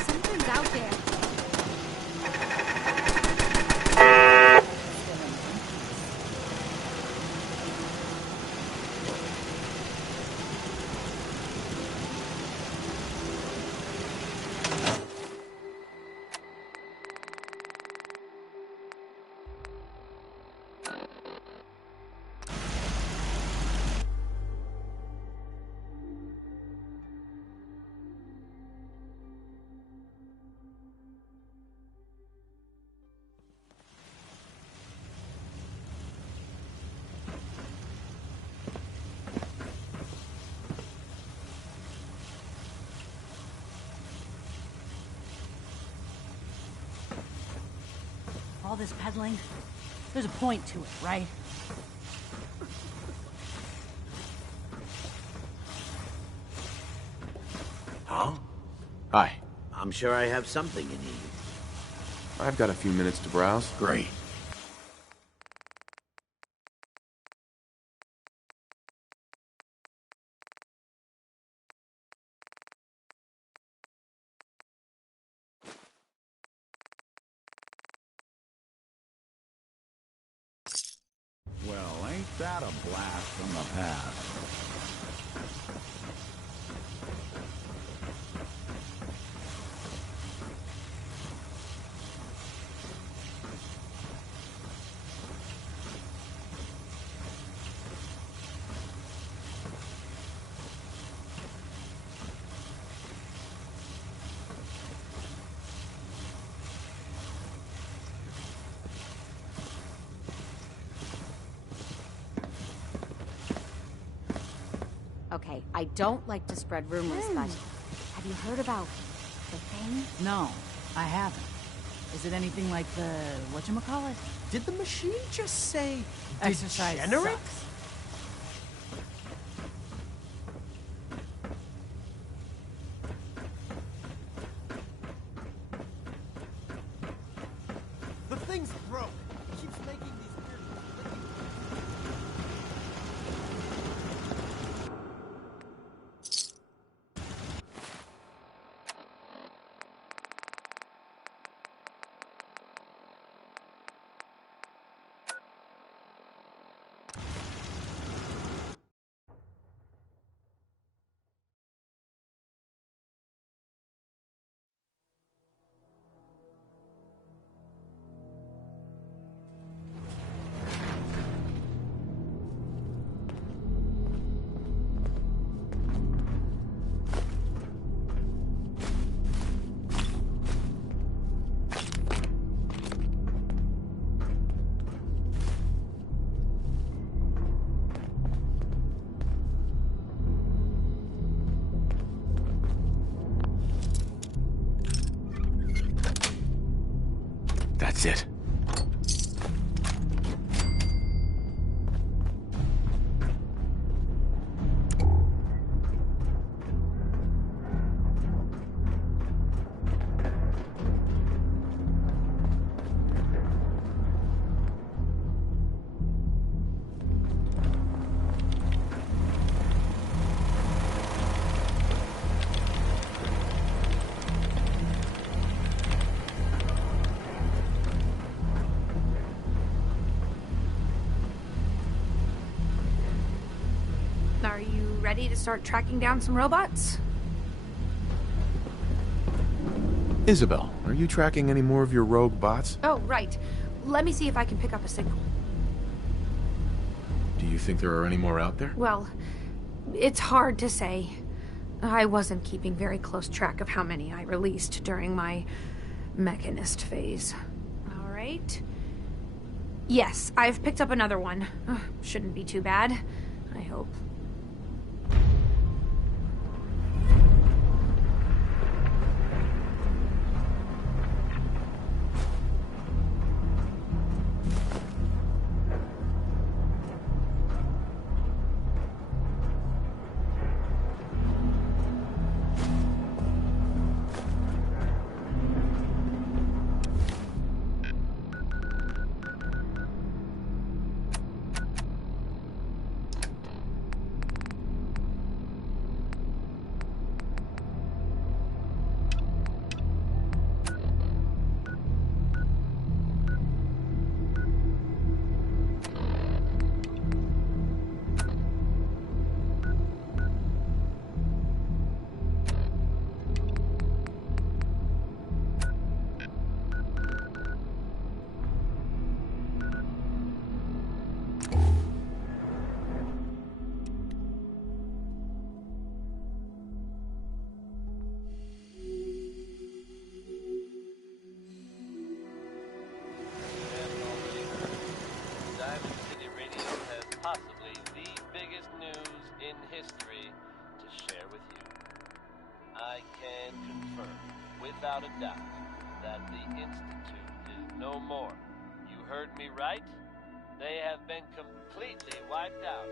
Something's out there. All this peddling, there's a point to it, right? Huh? Hi. I'm sure I have something you need. I've got a few minutes to browse. Great. Well, ain't that a blast from the past? Okay, I don't like to spread rumors, but have you heard about the thing? No, I haven't. Is it anything like the whatchamacallit? Did the machine just say Exercise degenerate? sucks. The thing's broke. It keeps making these weird clicking. That's it. Are you ready to start tracking down some robots? Isabel, are you tracking any more of your rogue bots? Oh, right. Let me see if I can pick up a signal. Do you think there are any more out there? Well, it's hard to say. I wasn't keeping very close track of how many I released during my mechanist phase. All right. Yes, I've picked up another one. Shouldn't be too bad, I hope. Without a doubt, that the Institute is no more. You heard me right? They have been completely wiped out.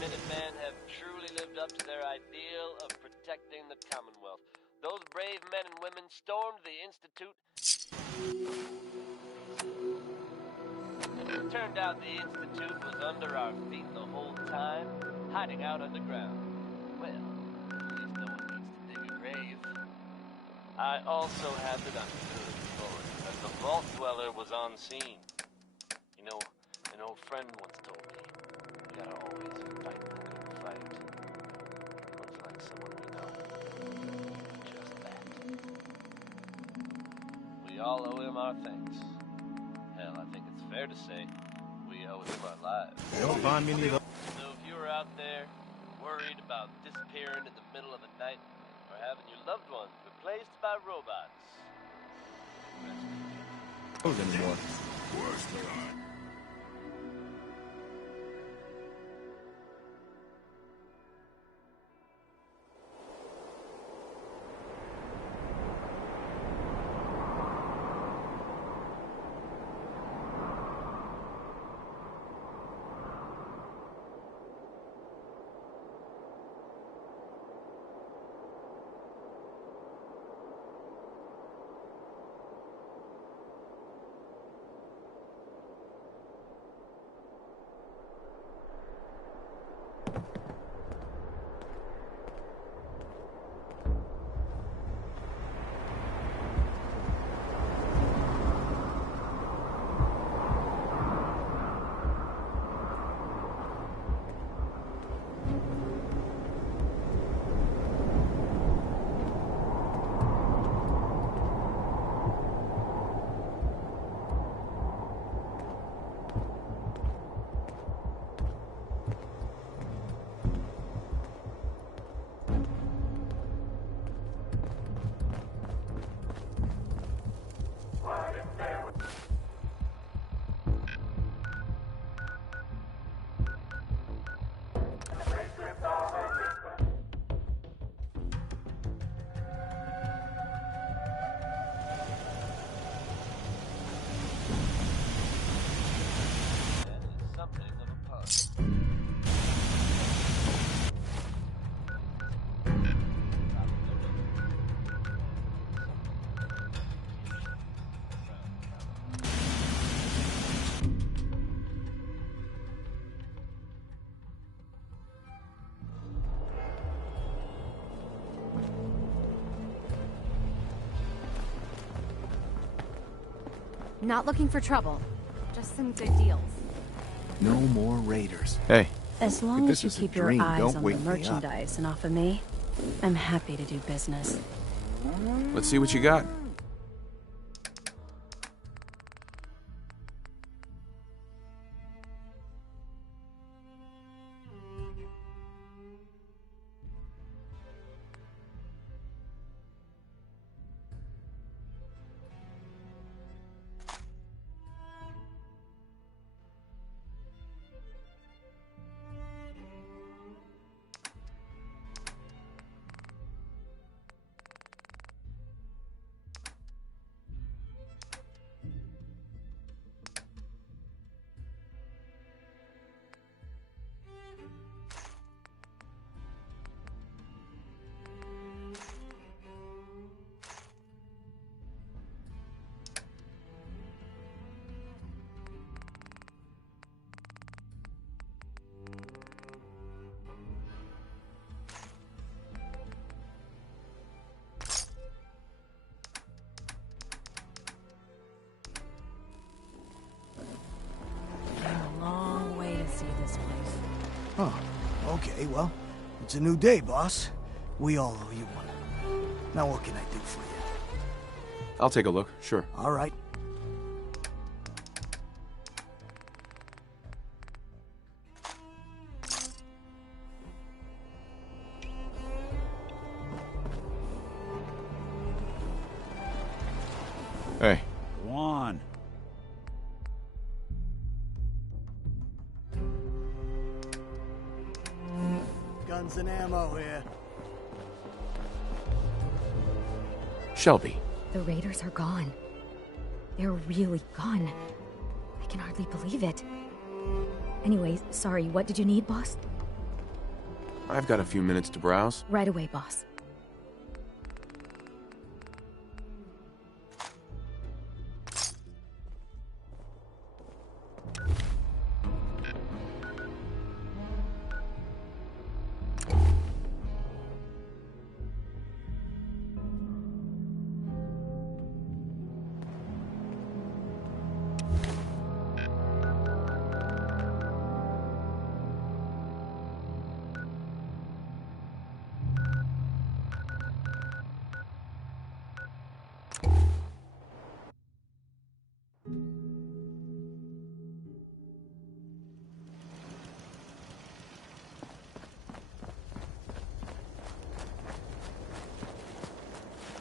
Minutemen have truly lived up to their ideal of protecting the Commonwealth. Those brave men and women stormed the Institute It turned out the Institute was under our feet the whole time, hiding out underground. Well, at least no one needs to dig a grave. I also have it on good authority that the Vault Dweller was on scene. You know, an old friend once told me, you gotta always fight the good fight. Looks like someone we know. Just that. We all owe him our thanks. Hell, I think it's fair to say we owe him our lives. Don't find many of those. So if you're out there worried about disappearing in the middle of the night or having your loved ones replaced by robots, Anymore. Worse than I. Not looking for trouble. Just some good deals. No more raiders. Hey. As long as you keep your eyes don't on the wake me up. merchandise and off of me, I'm happy to do business. Let's see what you got. Huh. Okay, well, it's a new day, boss. We all owe you one. Now what can I do for you? I'll take a look, sure. All right. Hey. Go on. Guns and ammo here. Shelby. The raiders are gone. They're really gone. I can hardly believe it. Anyway, sorry, what did you need, boss? I've got a few minutes to browse. Right away, boss.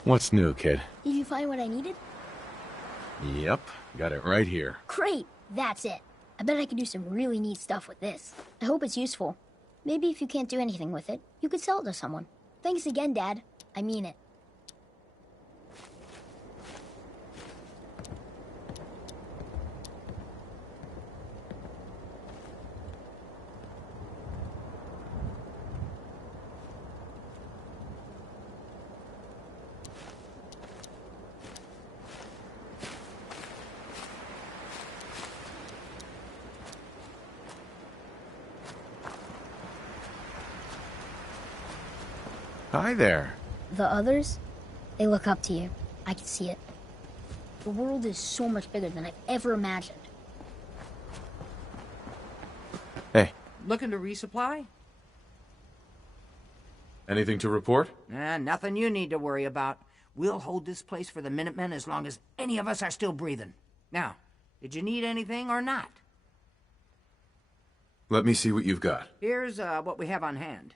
What's new, kid? Did you find what I needed? Yep, got it right here. Great! That's it. I bet I could do some really neat stuff with this. I hope it's useful. Maybe if you can't do anything with it, you could sell it to someone. Thanks again, Dad. I mean it. Hi there. The others, they look up to you. I can see it. The world is so much bigger than I've ever imagined. Hey. Looking to resupply? Anything to report? Nothing you need to worry about. We'll hold this place for the Minutemen as long as any of us are still breathing. Now, did you need anything or not? Let me see what you've got. Here's what we have on hand.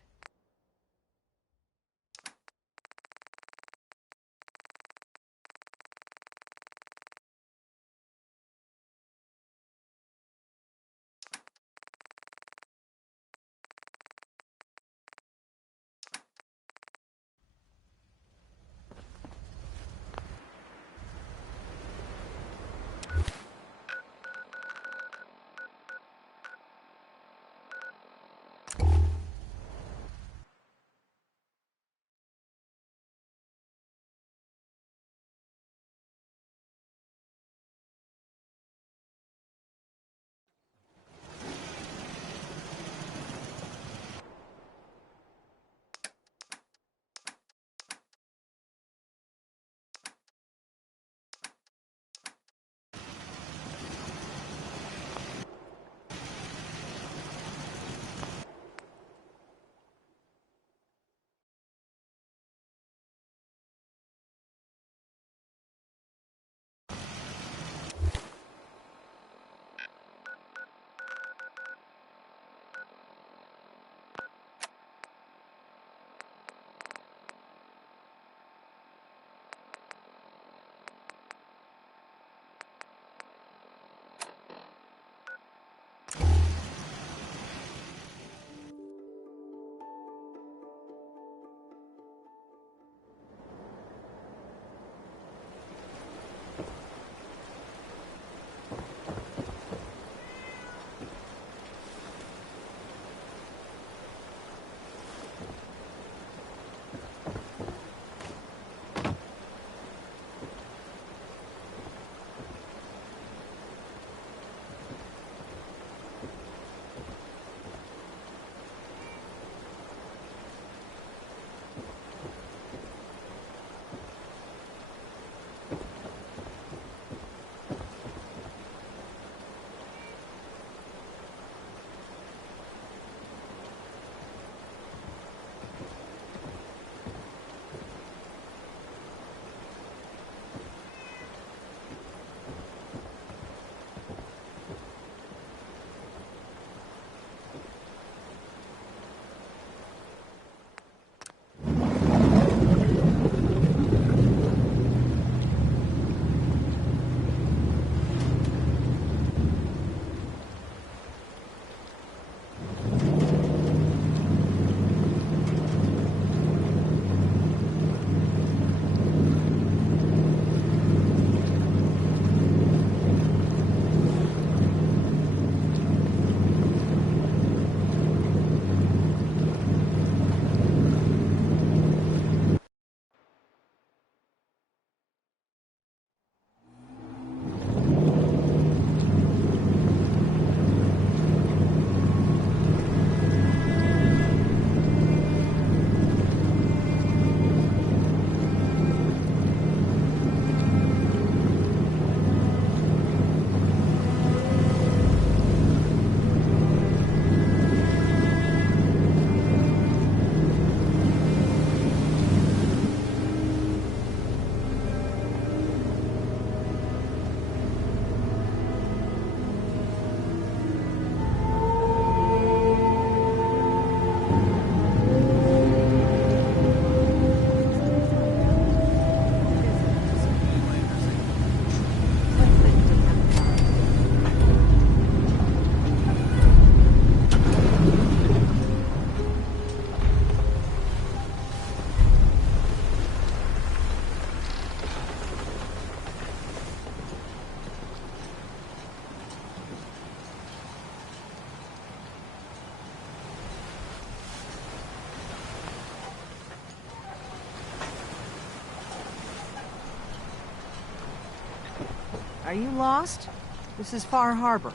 Are you lost? This is Far Harbor.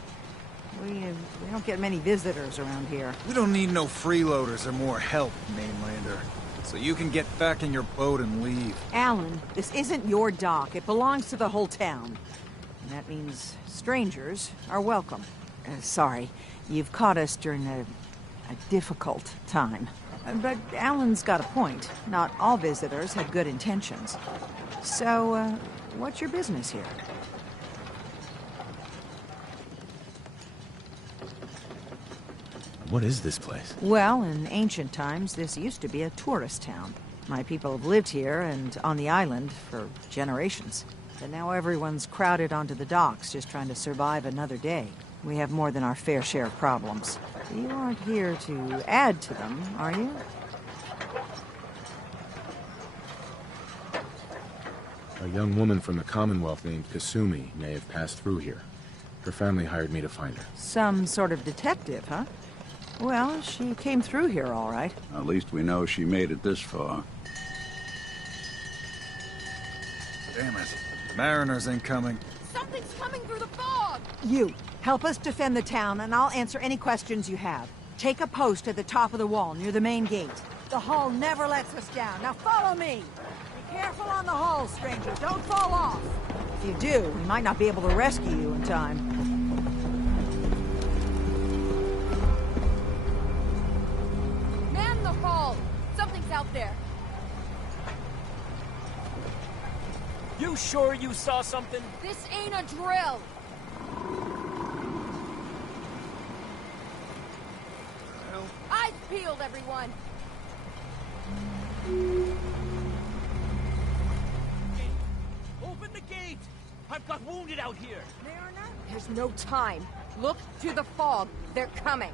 We don't get many visitors around here. We don't need no freeloaders or more help, mainlander. So you can get back in your boat and leave. Alan, this isn't your dock. It belongs to the whole town. And that means strangers are welcome. Sorry, you've caught us during a difficult time. But Alan's got a point. Not all visitors have good intentions. So, what's your business here? What is this place? Well, in ancient times, this used to be a tourist town. My people have lived here and on the island for generations. But now everyone's crowded onto the docks, just trying to survive another day. We have more than our fair share of problems. You aren't here to add to them, are you? A young woman from the Commonwealth named Kasumi may have passed through here. Her family hired me to find her. Some sort of detective, huh? Well, she came through here all right. At least we know she made it this far. Damn it. Mariners incoming. Something's coming through the fog! You, help us defend the town, and I'll answer any questions you have. Take a post at the top of the wall, near the main gate. The hull never lets us down. Now follow me! Be careful on the hull, stranger. Don't fall off! If you do, we might not be able to rescue you in time. Man the hull! Something's out there. You sure you saw something? This ain't a drill! Eyes peeled, everyone! Open the gate! I've got wounded out here! Mariner? There's no time. Look to the fog. They're coming.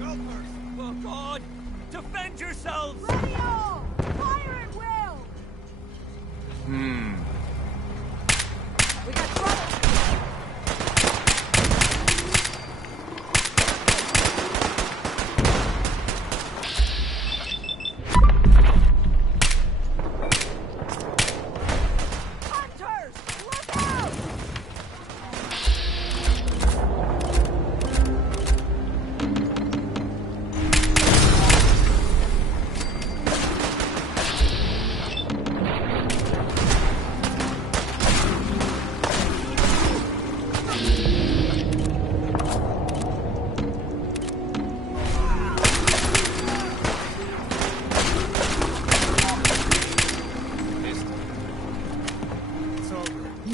Go first! Oh, God! Defend yourselves! Radio! Fire at will! We got trouble! Hunters! Look out!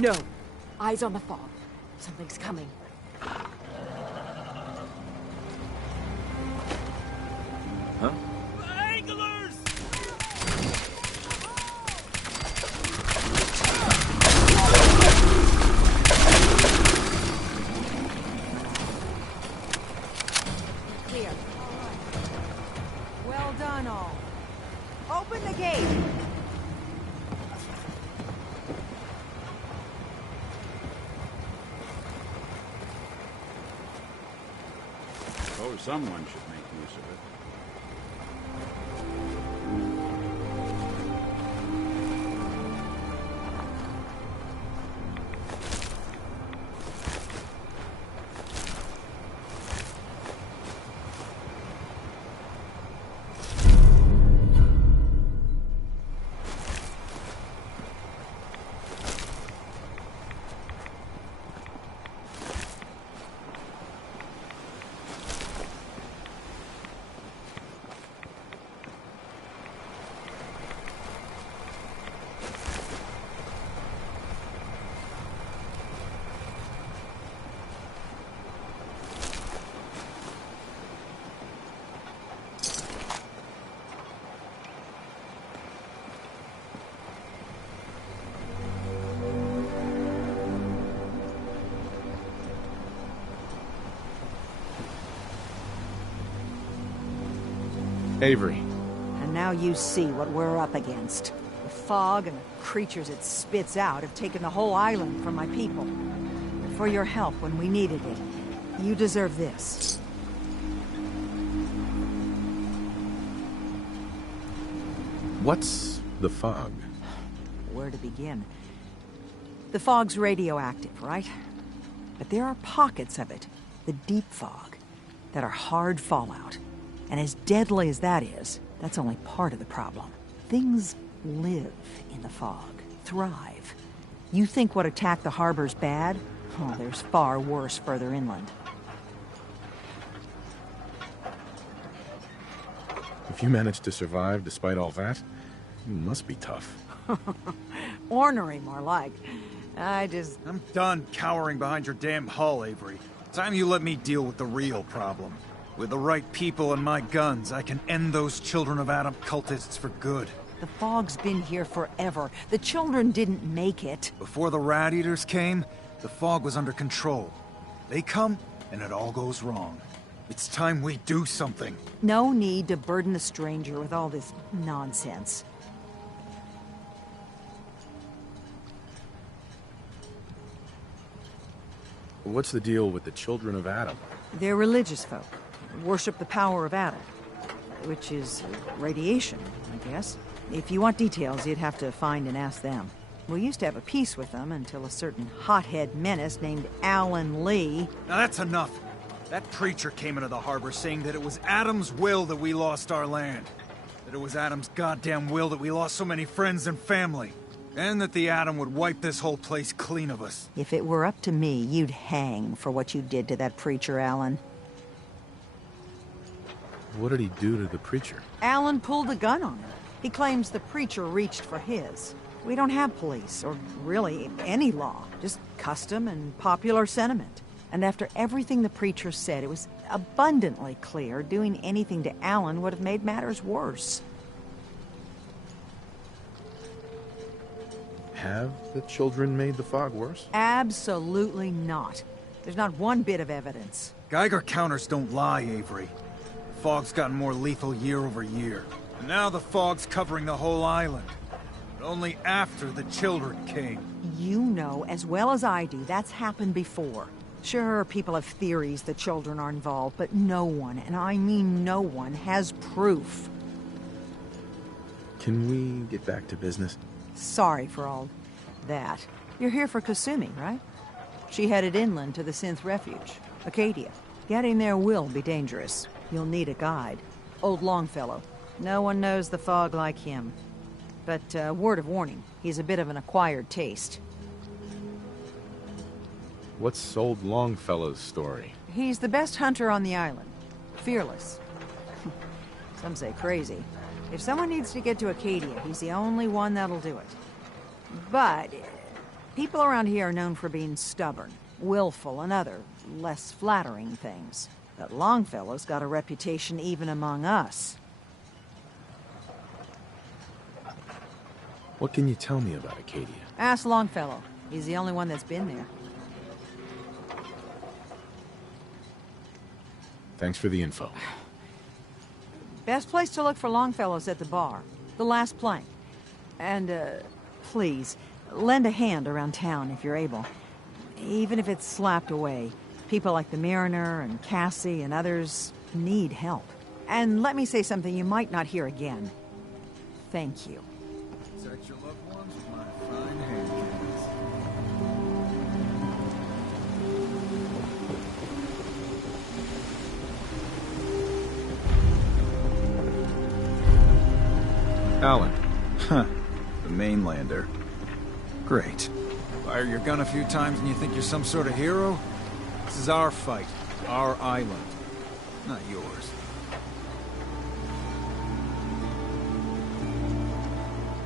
No. Eyes on the fog. Something's coming. Huh? Anglers! Clear. Well done, all. Open the gate! Suppose someone should make use of it. Avery. And now you see what we're up against. The fog and the creatures it spits out have taken the whole island from my people. For your help when we needed it, you deserve this. What's the fog? Where to begin? The fog's radioactive, right? But there are pockets of it, the deep fog, that are hard fallout. And as deadly as that is, that's only part of the problem. Things live in the fog, thrive. You think what attacked the harbor's bad? Oh, there's far worse further inland. If you managed to survive despite all that, you must be tough. Ornery, more like. I'm done cowering behind your damn hull, Avery. Time you let me deal with the real problem. With the right people and my guns, I can end those Children of Adam cultists for good. The fog's been here forever. The children didn't make it. Before the Rat Eaters came, the fog was under control. They come, and it all goes wrong. It's time we do something. No need to burden a stranger with all this nonsense. What's the deal with the Children of Adam? They're religious folk. Worship the power of Adam. Which is radiation, I guess. If you want details, you'd have to find and ask them. We used to have a peace with them until a certain hothead menace named Alan Lee... Now that's enough. That preacher came into the harbor saying that it was Adam's will that we lost our land. That it was Adam's goddamn will that we lost so many friends and family. And that the Atom would wipe this whole place clean of us. If it were up to me, you'd hang for what you did to that preacher, Alan. What did he do to the preacher? Alan pulled a gun on him. He claims the preacher reached for his. We don't have police, or really any law. Just custom and popular sentiment. And after everything the preacher said, it was abundantly clear doing anything to Alan would have made matters worse. Have the children made the fog worse? Absolutely not. There's not one bit of evidence. Geiger counters don't lie, Avery. The fog's gotten more lethal year over year. And now the fog's covering the whole island. But only after the children came. You know as well as I do that's happened before. Sure, people have theories the children are involved, but no one, and I mean no one, has proof. Can we get back to business? Sorry for all that. You're here for Kasumi, right? She headed inland to the Synth Refuge, Acadia. Getting there will be dangerous. You'll need a guide. Old Longfellow. No one knows the fog like him. But, word of warning, he's a bit of an acquired taste. What's Old Longfellow's story? He's the best hunter on the island. Fearless. Some say crazy. If someone needs to get to Acadia, he's the only one that'll do it. But people around here are known for being stubborn, willful, and other, less flattering things. But Longfellow's got a reputation even among us. What can you tell me about Acadia? Ask Longfellow. He's the only one that's been there. Thanks for the info. Best place to look for Longfellow's at the bar. The last plank. And, please, lend a hand around town if you're able. Even if it's slapped away. People like the Mariner and Cassie and others need help. And let me say something you might not hear again. Thank you. Protect your loved ones with my fine hand Alan. Huh. The mainlander. Great. Fire your gun a few times and you think you're some sort of hero? This is our fight. Our island. Not yours.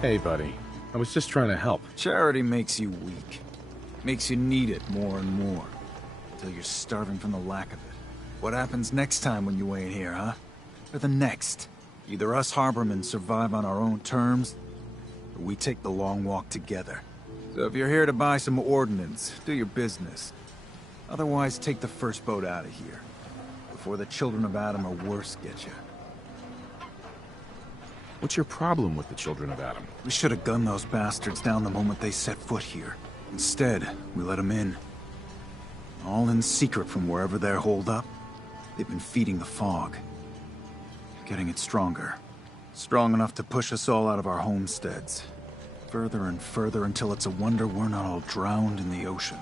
Hey, buddy. I was just trying to help. Charity makes you weak. Makes you need it more and more. Until you're starving from the lack of it. What happens next time when you ain't here, huh? Or the next? Either us harbormen survive on our own terms, or we take the long walk together. So if you're here to buy some ordnance, do your business. Otherwise, take the first boat out of here. Before the Children of Adam or worse get you. What's your problem with the Children of Adam? We should have gunned those bastards down the moment they set foot here. Instead, we let them in. All in secret from wherever they're holed up. They've been feeding the fog. Getting it stronger. Strong enough to push us all out of our homesteads. Further and further until it's a wonder we're not all drowned in the ocean.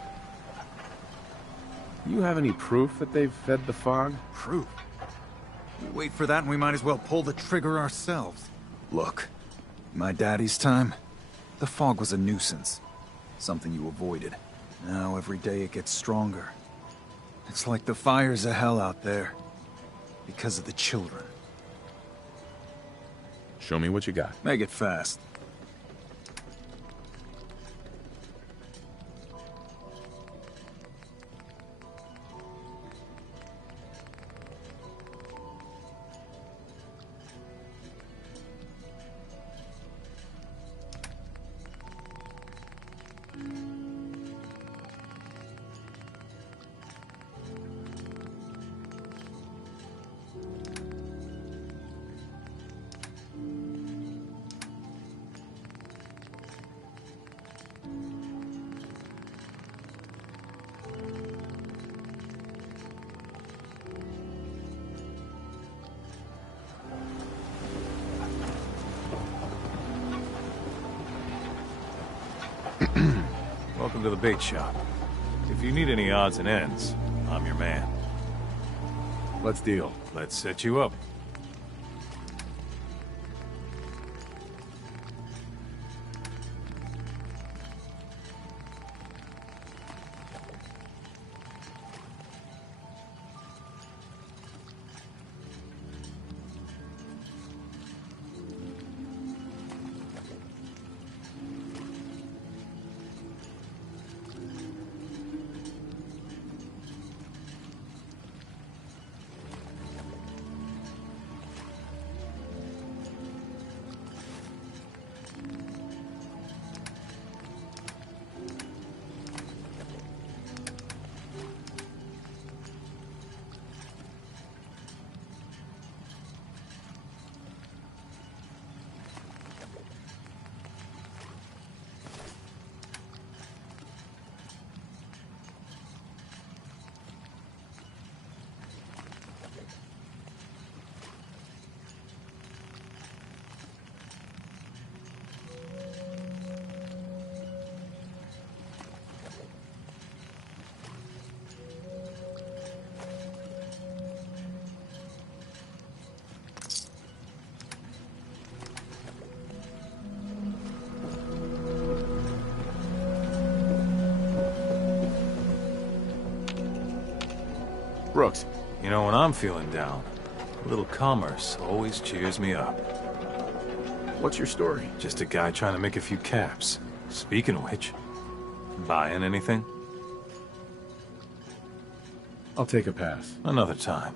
You have any proof that they've fed the fog? Proof? We wait for that and we might as well pull the trigger ourselves. Look, in my daddy's time, the fog was a nuisance. Something you avoided. Now every day it gets stronger. It's like the fires of hell out there. Because of the children. Show me what you got. Make it fast. Welcome to the bait shop. If you need any odds and ends, I'm your man. Let's deal. Let's set you up. Brooks. You know, when I'm feeling down, a little commerce always cheers me up. What's your story? Just a guy trying to make a few caps. Speaking of which, buying anything? I'll take a pass. Another time.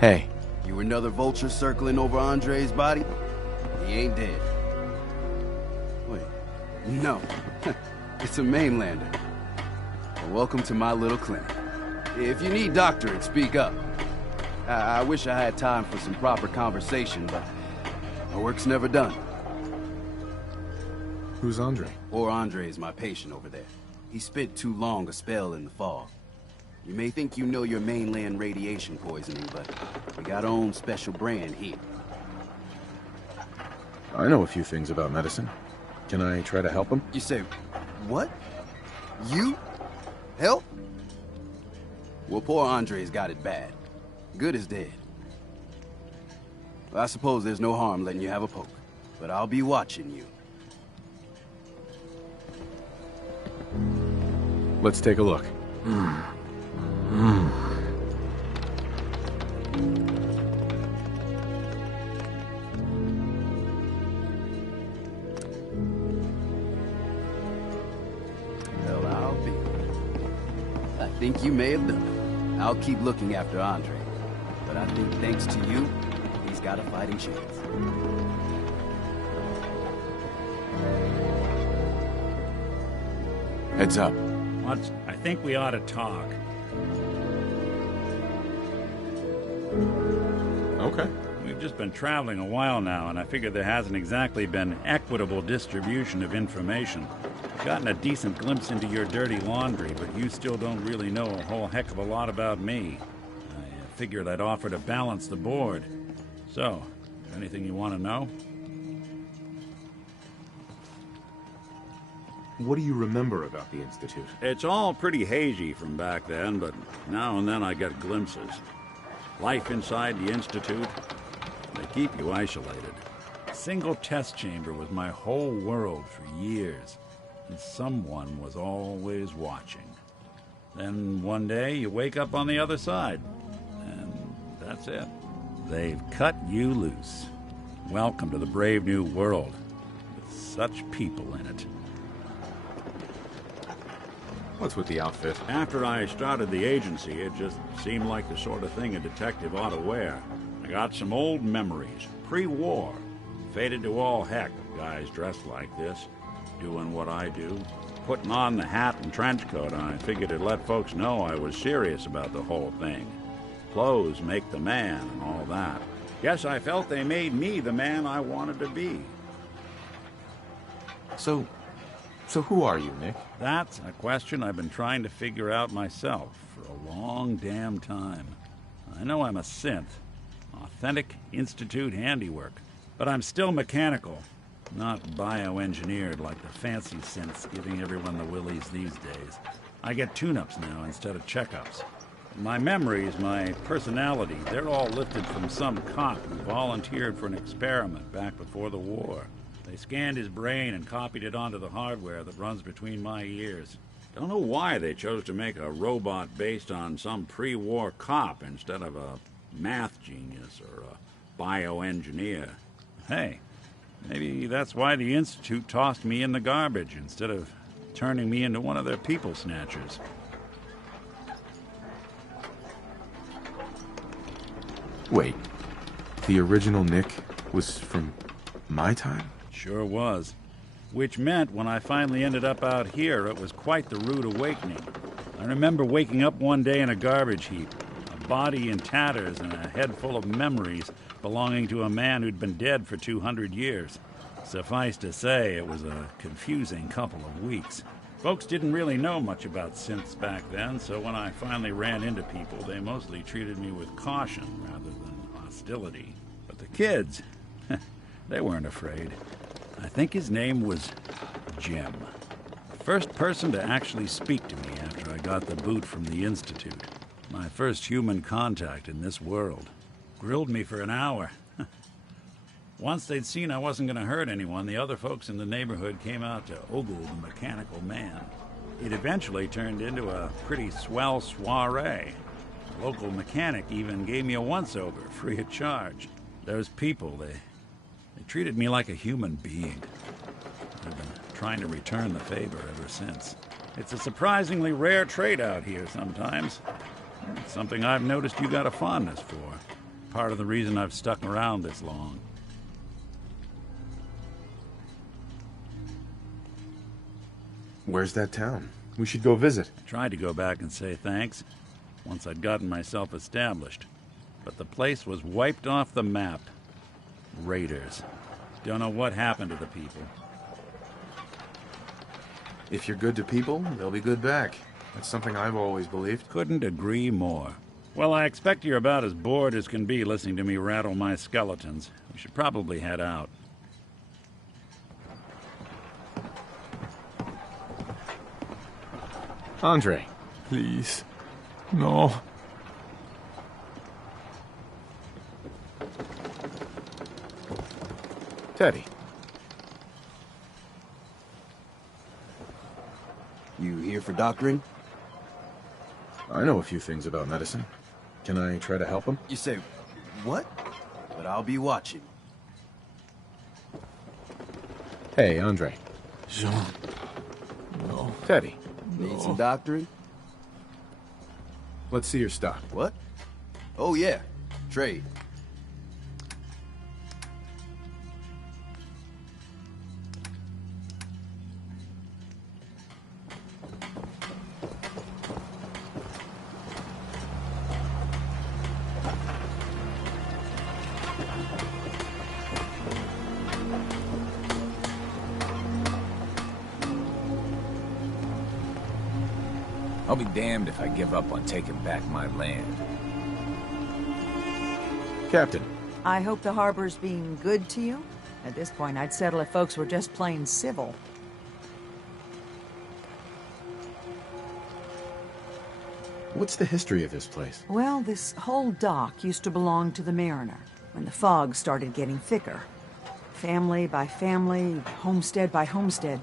Hey. You another vulture circling over Andre's body? He ain't dead. Wait. No. It's a mainlander. Well, welcome to my little clinic. If you need doctoring, speak up. I wish I had time for some proper conversation, but my work's never done. Who's Andre? Poor Andre is my patient over there. He spent too long a spell in the fog. You may think you know your mainland radiation poisoning, but we got our own special brand here. I know a few things about medicine. Can I try to help him? You say, what? You? Help? Well, poor Andre's got it bad. Good as dead. Well, I suppose there's no harm letting you have a poke, but I'll be watching you. Let's take a look. Well, I'll be. I think you may have done it. I'll keep looking after Andre. But I think thanks to you, he's got got a fighting chance. Heads up. I think we ought to talk. Okay. We've just been traveling a while now, and I figure there hasn't exactly been equitable distribution of information. I've gotten a decent glimpse into your dirty laundry, but you still don't really know a whole heck of a lot about me. I figured I'd offer to balance the board. So, anything you want to know? What do you remember about the Institute? It's all pretty hazy from back then, but now and then I get glimpses. Life inside the Institute, they keep you isolated. A single test chamber was my whole world for years, and someone was always watching. Then one day you wake up on the other side, and that's it. They've cut you loose. Welcome to the brave new world, with such people in it. What's with the outfit? After I started the agency, it just seemed like the sort of thing a detective ought to wear. I got some old memories, pre-war. Faded to all heck of guys dressed like this, doing what I do. Putting on the hat and trench coat, I figured it'd let folks know I was serious about the whole thing. Clothes make the man and all that. Guess I felt they made me the man I wanted to be. So who are you, Nick? That's a question I've been trying to figure out myself for a long damn time. I know I'm a synth, authentic Institute handiwork, but I'm still mechanical, not bioengineered like the fancy synths giving everyone the willies these days. I get tune-ups now instead of checkups. My memories, my personality, they're all lifted from some cop who volunteered for an experiment back before the war. They scanned his brain and copied it onto the hardware that runs between my ears. Don't know why they chose to make a robot based on some pre-war cop instead of a math genius or a bioengineer. Hey, maybe that's why the Institute tossed me in the garbage instead of turning me into one of their people snatchers. Wait, the original Nick was from my time? Sure was. Which meant when I finally ended up out here, it was quite the rude awakening. I remember waking up one day in a garbage heap, a body in tatters and a head full of memories belonging to a man who'd been dead for 200 years. Suffice to say, it was a confusing couple of weeks. Folks didn't really know much about synths back then, so when I finally ran into people, they mostly treated me with caution rather than hostility. But the kids, they weren't afraid. I think his name was Jim. The first person to actually speak to me after I got the boot from the Institute. My first human contact in this world. Grilled me for an hour. Once they'd seen I wasn't going to hurt anyone, the other folks in the neighborhood came out to ogle the mechanical man. It eventually turned into a pretty swell soiree. The local mechanic even gave me a once-over, free of charge. Those people, they treated me like a human being. I've been trying to return the favor ever since. It's a surprisingly rare trait out here sometimes. It's something I've noticed you got a fondness for. Part of the reason I've stuck around this long. Where's that town? We should go visit. I tried to go back and say thanks once I'd gotten myself established. But the place was wiped off the map. Raiders. Don't know what happened to the people. If you're good to people, they'll be good back. That's something I've always believed. Couldn't agree more. Well, I expect you're about as bored as can be listening to me rattle my skeletons. We should probably head out. Andre. Please. No. Teddy. You here for doctoring? I know a few things about medicine. Can I try to help him? You say, what? But I'll be watching. Hey, Andre. Jean. No. Teddy. Need some doctoring? Let's see your stock. What? Oh, yeah. Trade. I'll be damned if I give up on taking back my land. Captain. I hope the harbor's being good to you. At this point, I'd settle if folks were just plain civil. What's the history of this place? Well, this whole dock used to belong to the Mariner, when the fog started getting thicker. Family by family, homestead by homestead.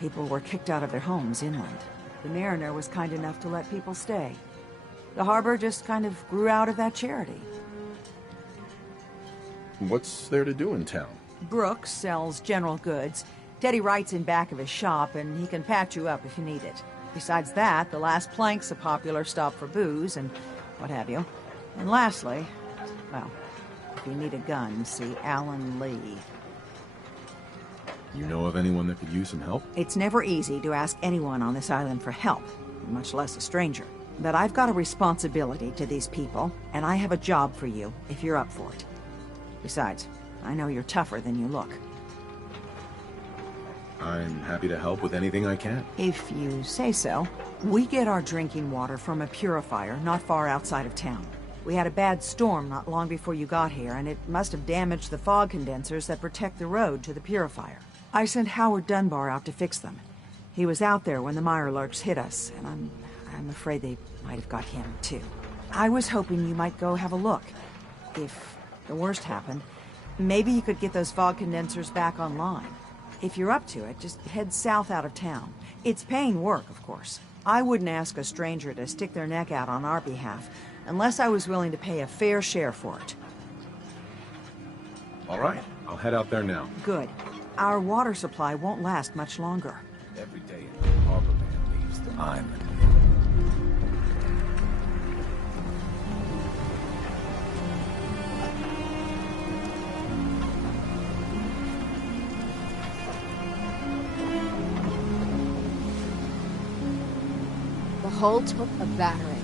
People were kicked out of their homes inland. The Mariner was kind enough to let people stay. The harbor just kind of grew out of that charity. What's there to do in town? Brooks sells general goods. Teddy writes in back of his shop, and he can patch you up if you need it. Besides that, the Last Plank's a popular stop for booze and what have you. And lastly, well, if you need a gun, see Alan Lee. You know of anyone that could use some help? It's never easy to ask anyone on this island for help, much less a stranger. But I've got a responsibility to these people, and I have a job for you if you're up for it. Besides, I know you're tougher than you look. I'm happy to help with anything I can. If you say so. We get our drinking water from a purifier not far outside of town. We had a bad storm not long before you got here, and it must have damaged the fog condensers that protect the road to the purifier. I sent Howard Dunbar out to fix them. He was out there when the Mirelurks hit us, and I'm afraid they might have got him, too. I was hoping you might go have a look. If the worst happened, maybe you could get those fog condensers back online. If you're up to it, just head south out of town. It's paying work, of course. I wouldn't ask a stranger to stick their neck out on our behalf, unless I was willing to pay a fair share for it. All right, I'll head out there now. Good. Our water supply won't last much longer. Every day the harbor man leaves the island. The hull took a battering.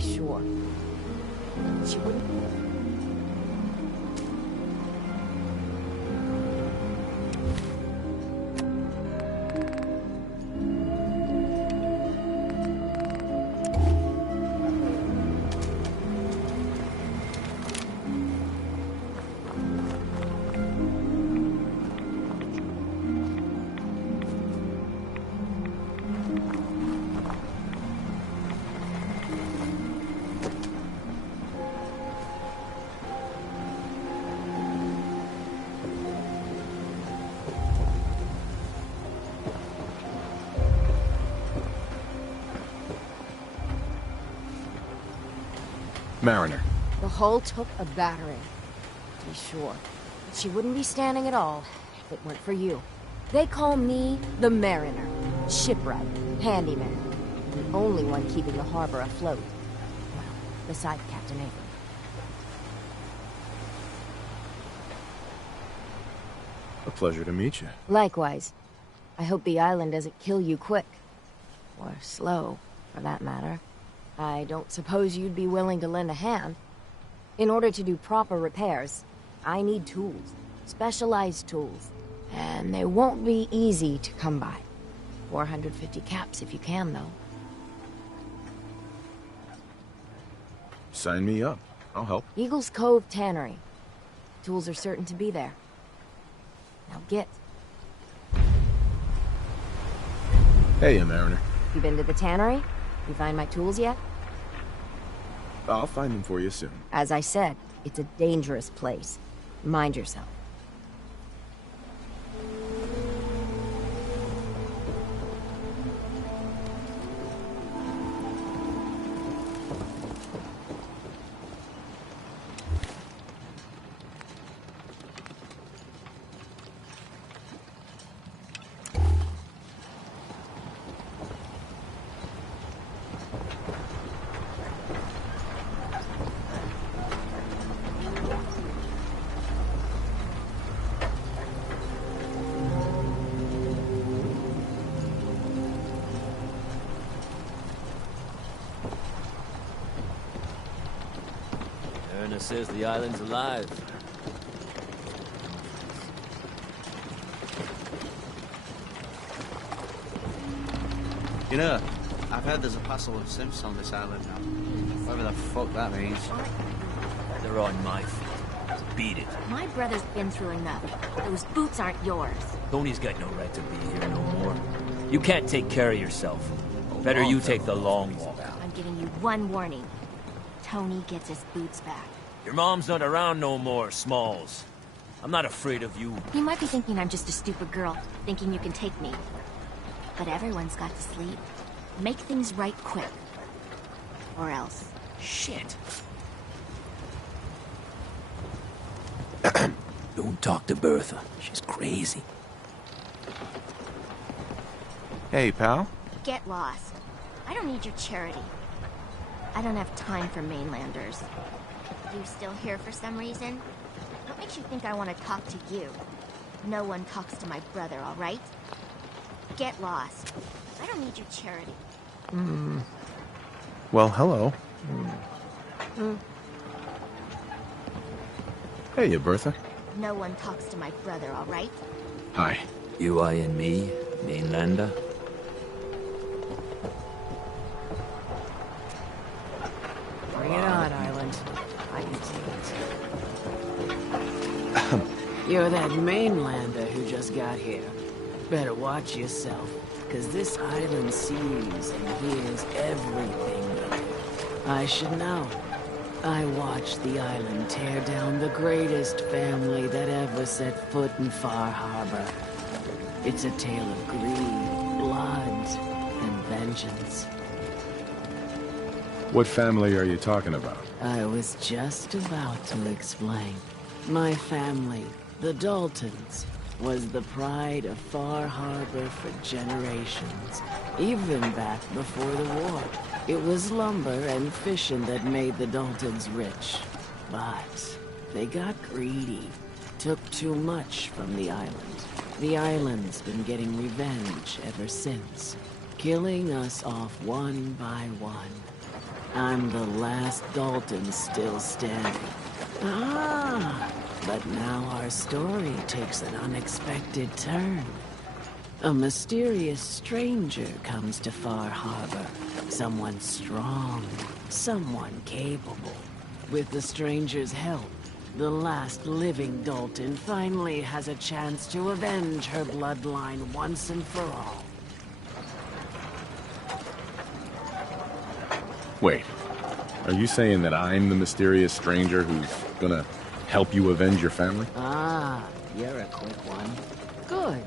Sure. She wouldn't. Mariner. The hull took a battering, to be sure. But she wouldn't be standing at all if it weren't for you. They call me the Mariner, shipwright, handyman, the only one keeping the harbor afloat. Well, beside Captain Avery. A pleasure to meet you. Likewise. I hope the island doesn't kill you quick. Or slow, for that matter. I don't suppose you'd be willing to lend a hand. In order to do proper repairs, I need tools. Specialized tools. And they won't be easy to come by. 450 caps if you can, though. Sign me up. I'll help. Eagle's Cove Tannery. Tools are certain to be there. Now get. Hey, Mariner. You been to the tannery? You find my tools yet? I'll find them for you soon. As I said, it's a dangerous place. Mind yourself. Erna says the island's alive. You know, I've heard there's a parcel of simps on this island now. Whatever the fuck that means. They're on my feet. Beat it. My brother's been through enough. Those boots aren't yours. Tony's got no right to be here no more. You can't take care of yourself. Better you take the long walk. I'm giving you one warning. Tony gets his boots back. Your mom's not around no more, Smalls. I'm not afraid of you. You might be thinking I'm just a stupid girl, thinking you can take me. But everyone's got to sleep. Make things right quick. Or else. Shit. Don't talk to Bertha. She's crazy. Hey, pal. Get lost. I don't need your charity. I don't have time for mainlanders. You still here for some reason? What makes you think I want to talk to you? No one talks to my brother, all right? Get lost. I don't need your charity. Well, hello. Hey, Bertha. No one talks to my brother, all right? Hi. You eyeing me, mainlander? Bring it on, Island. I can see it. You're that mainlander who just got here. Better watch yourself, because this island sees and hears everything you do. I should know. I watched the island tear down the greatest family that ever set foot in Far Harbor. It's a tale of greed, blood, and vengeance. What family are you talking about? I was just about to explain. My family, the Daltons, was the pride of Far Harbor for generations, even back before the war. It was lumber and fishing that made the Daltons rich. But they got greedy, took too much from the island. The island's been getting revenge ever since, killing us off one by one. I'm the last Dalton still standing. But now our story takes an unexpected turn. A mysterious stranger comes to Far Harbor. Someone strong, someone capable. With the stranger's help, the last living Dalton finally has a chance to avenge her bloodline once and for all. Wait, are you saying that I'm the mysterious stranger who's gonna help you avenge your family? You're a quick one. Good.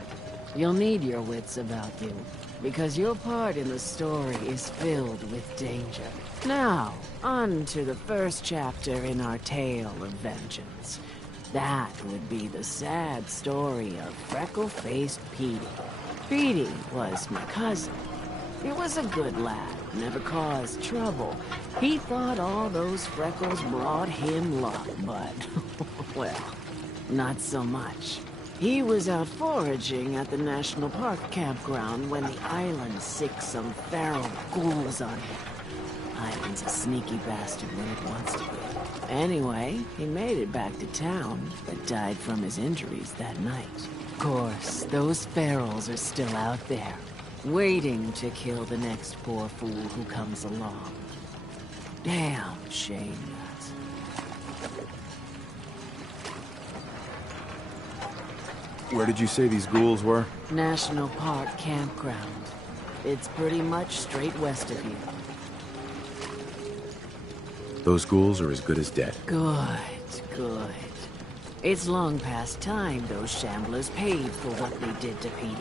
You'll need your wits about you, because your part in the story is filled with danger. Now, on to the first chapter in our tale of vengeance. That would be the sad story of freckle-faced Petey. Petey was my cousin. He was a good lad, never caused trouble. He thought all those freckles brought him luck, but, well, not so much. He was out foraging at the National Park campground when the island sicked some feral ghouls on him. Island's a sneaky bastard when it wants to be. Anyway, he made it back to town, but died from his injuries that night. Of course, those ferals are still out there, waiting to kill the next poor fool who comes along. Damn shame that. Where did you say these ghouls were? National Park campground. It's pretty much straight west of here. Those ghouls are as good as dead. Good, good. It's long past time those shamblers paid for what they did to Petey.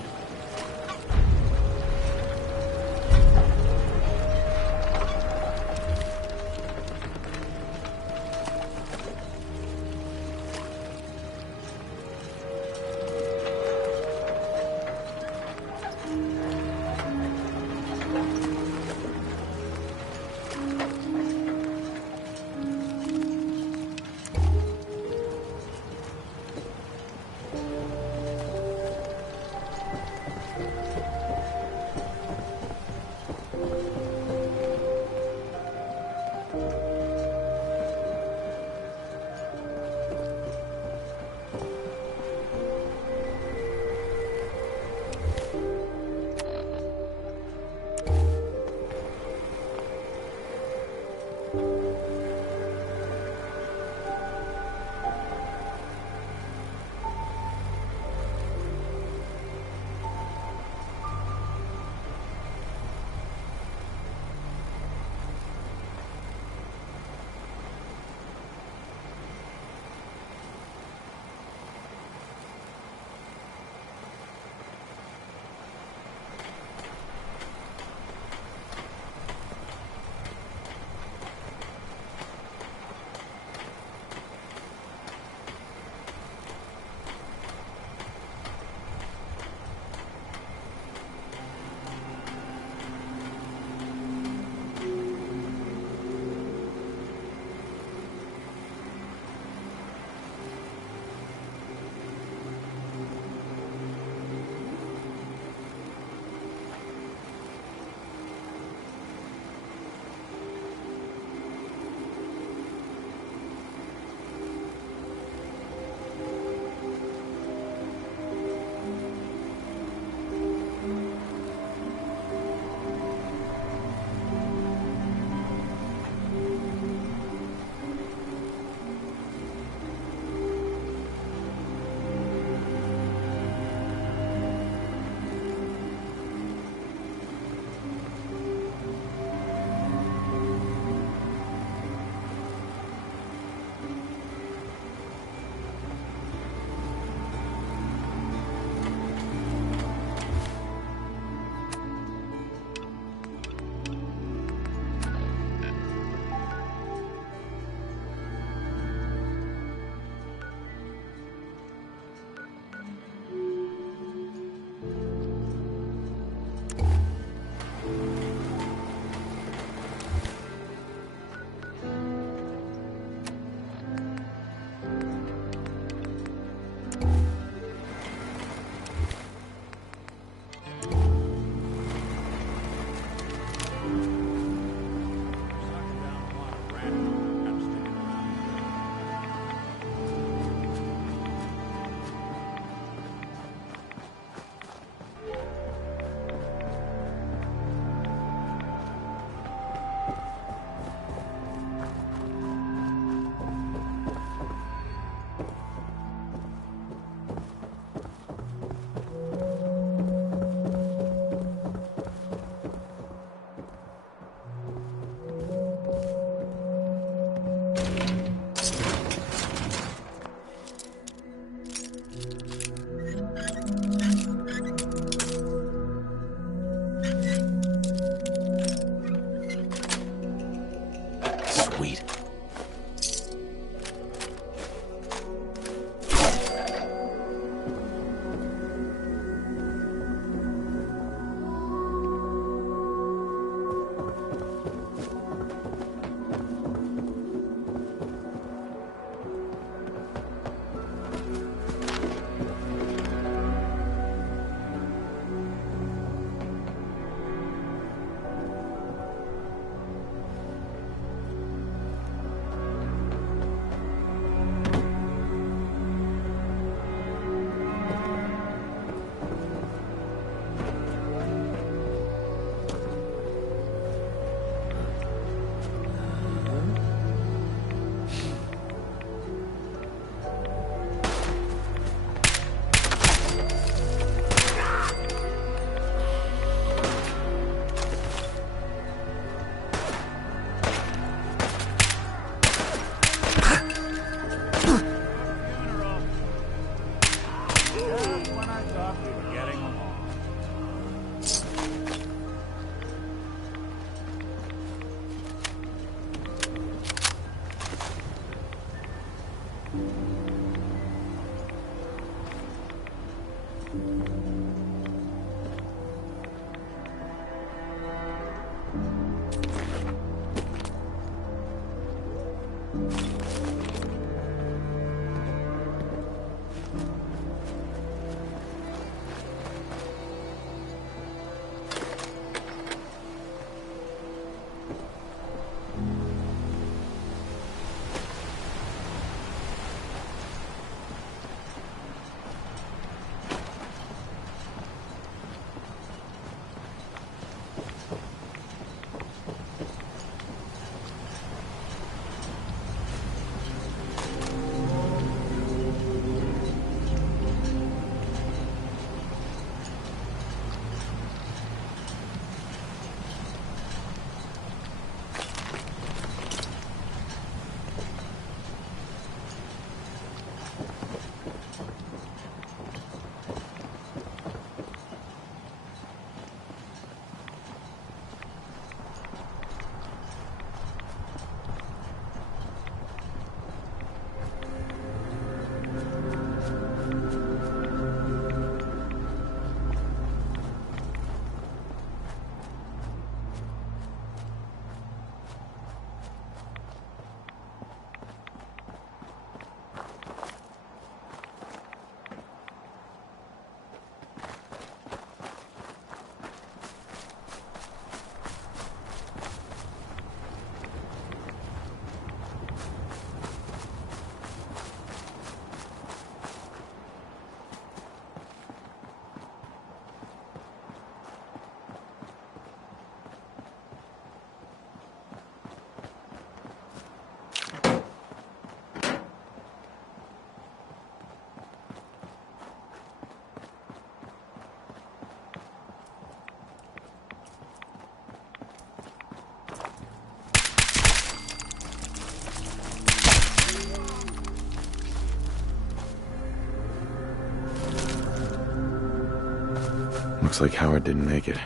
Looks like Howard didn't make it.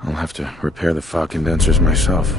I'll have to repair the fog condensers myself.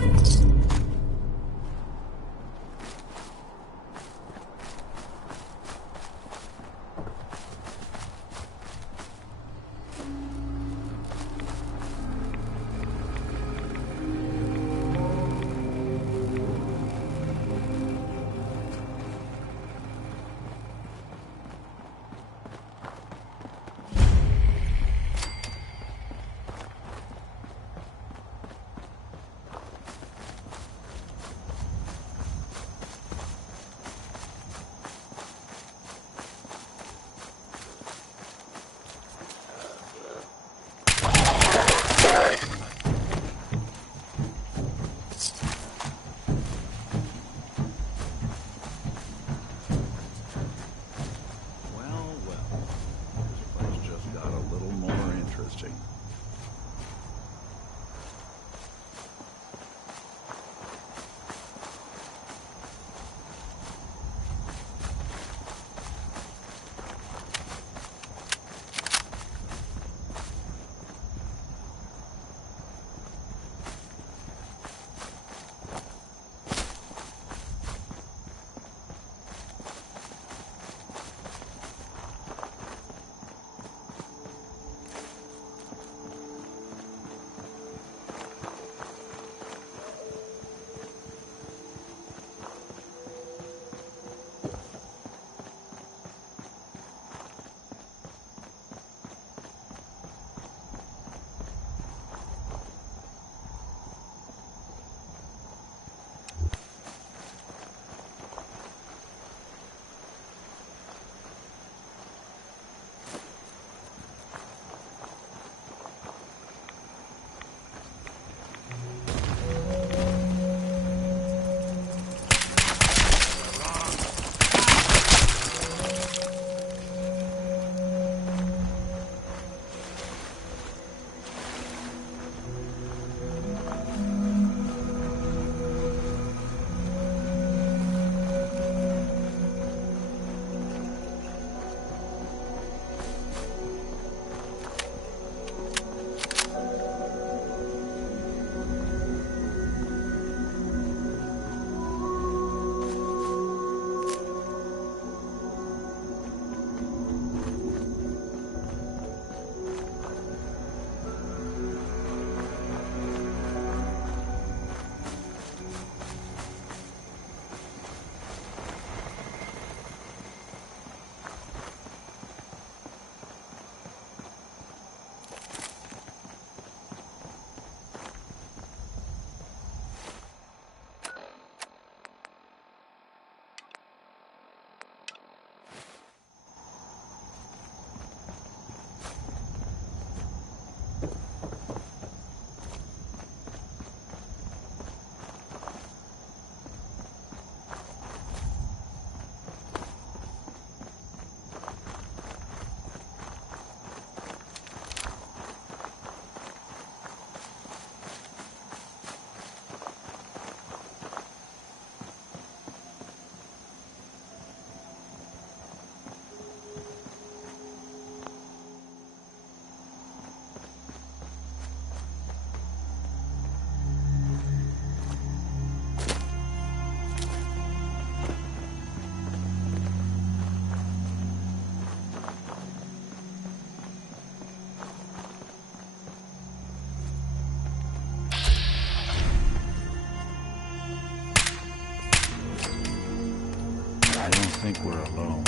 think we're alone.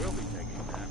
We'll be taking that.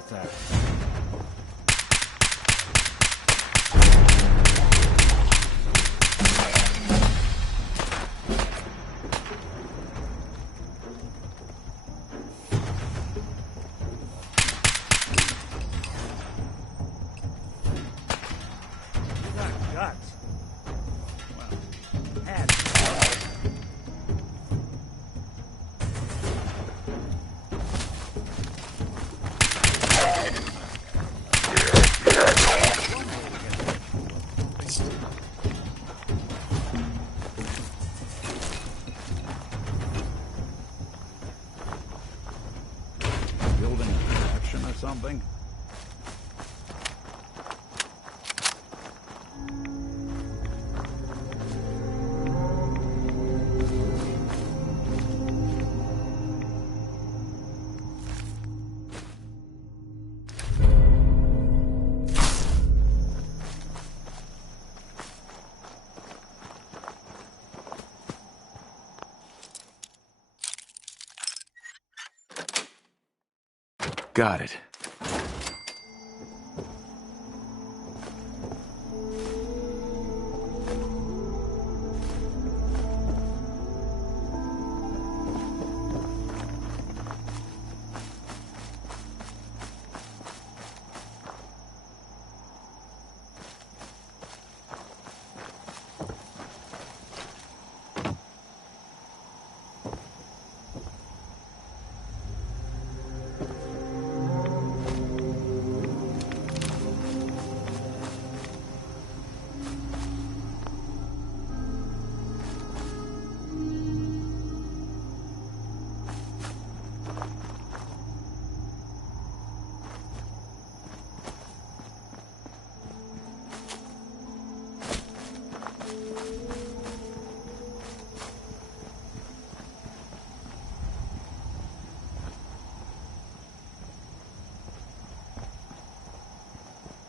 What's that? Something? Got it.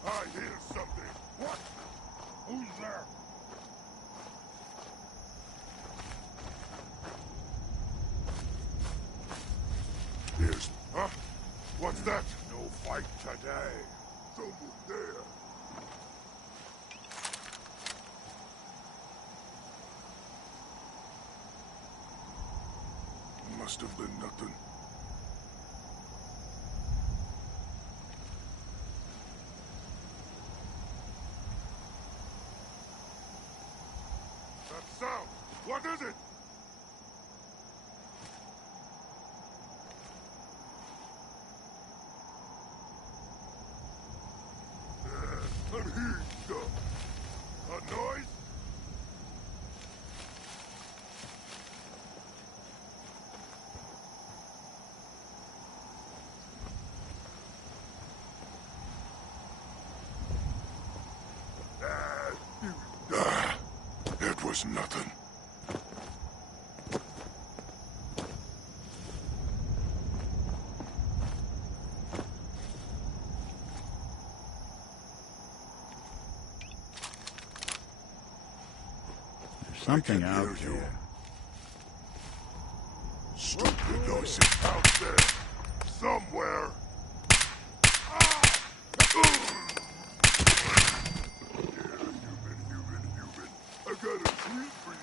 I hear something. What? Who's there? Huh? What's that? No fight today. Someone there. Must have been nothing. That sound! What is it? I'm hearing stuff. A noise? It was nothing. There's something out there. Stupid noises out there. Somewhere. I got a treat for you.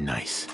Nice.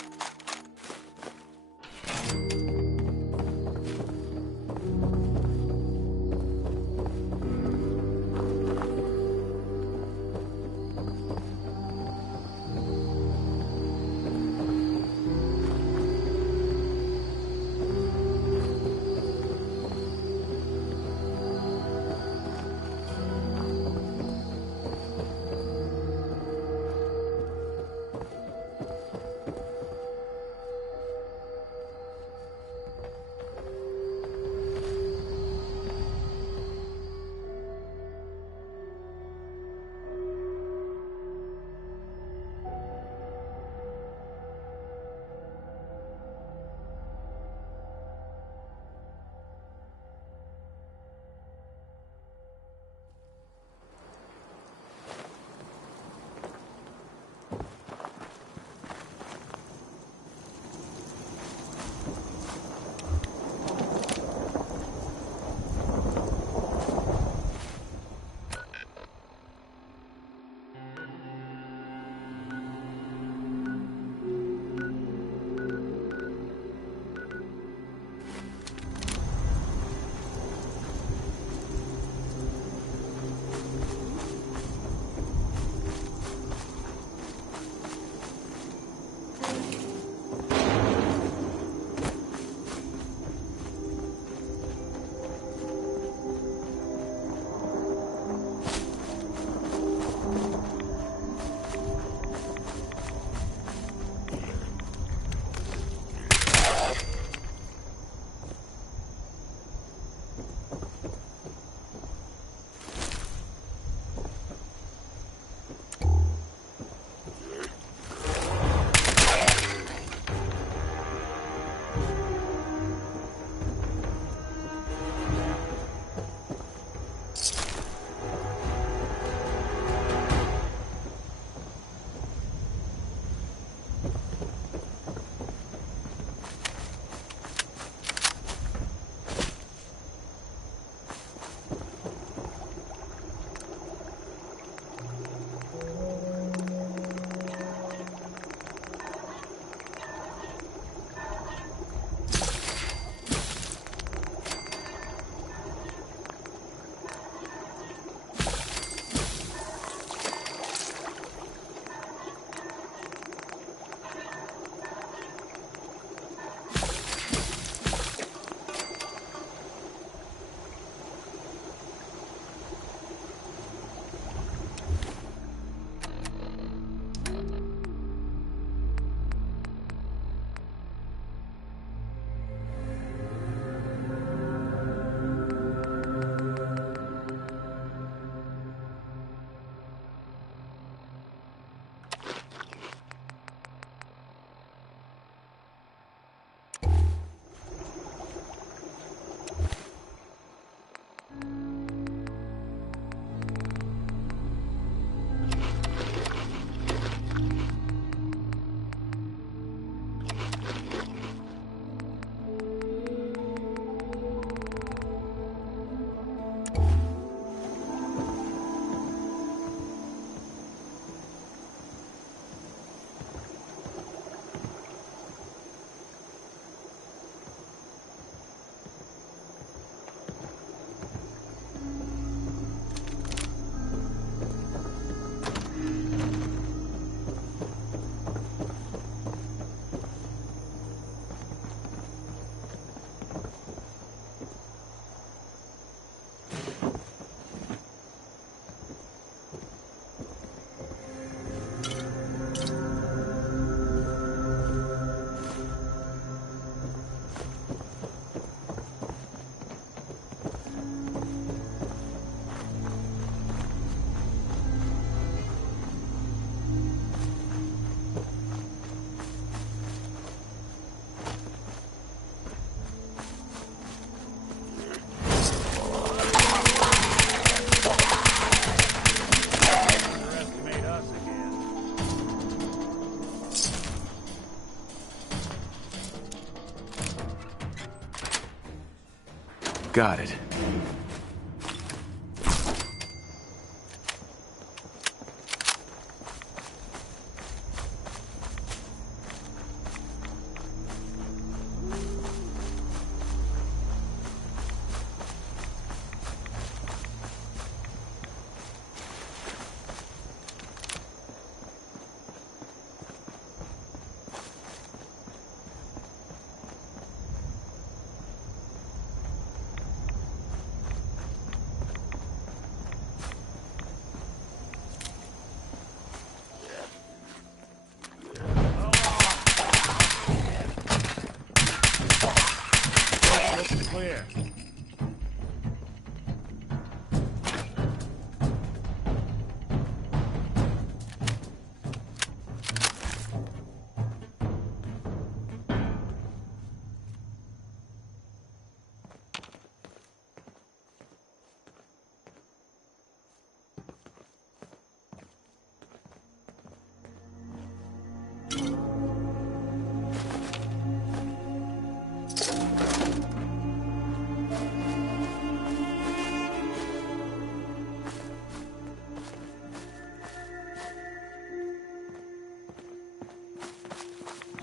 Got it.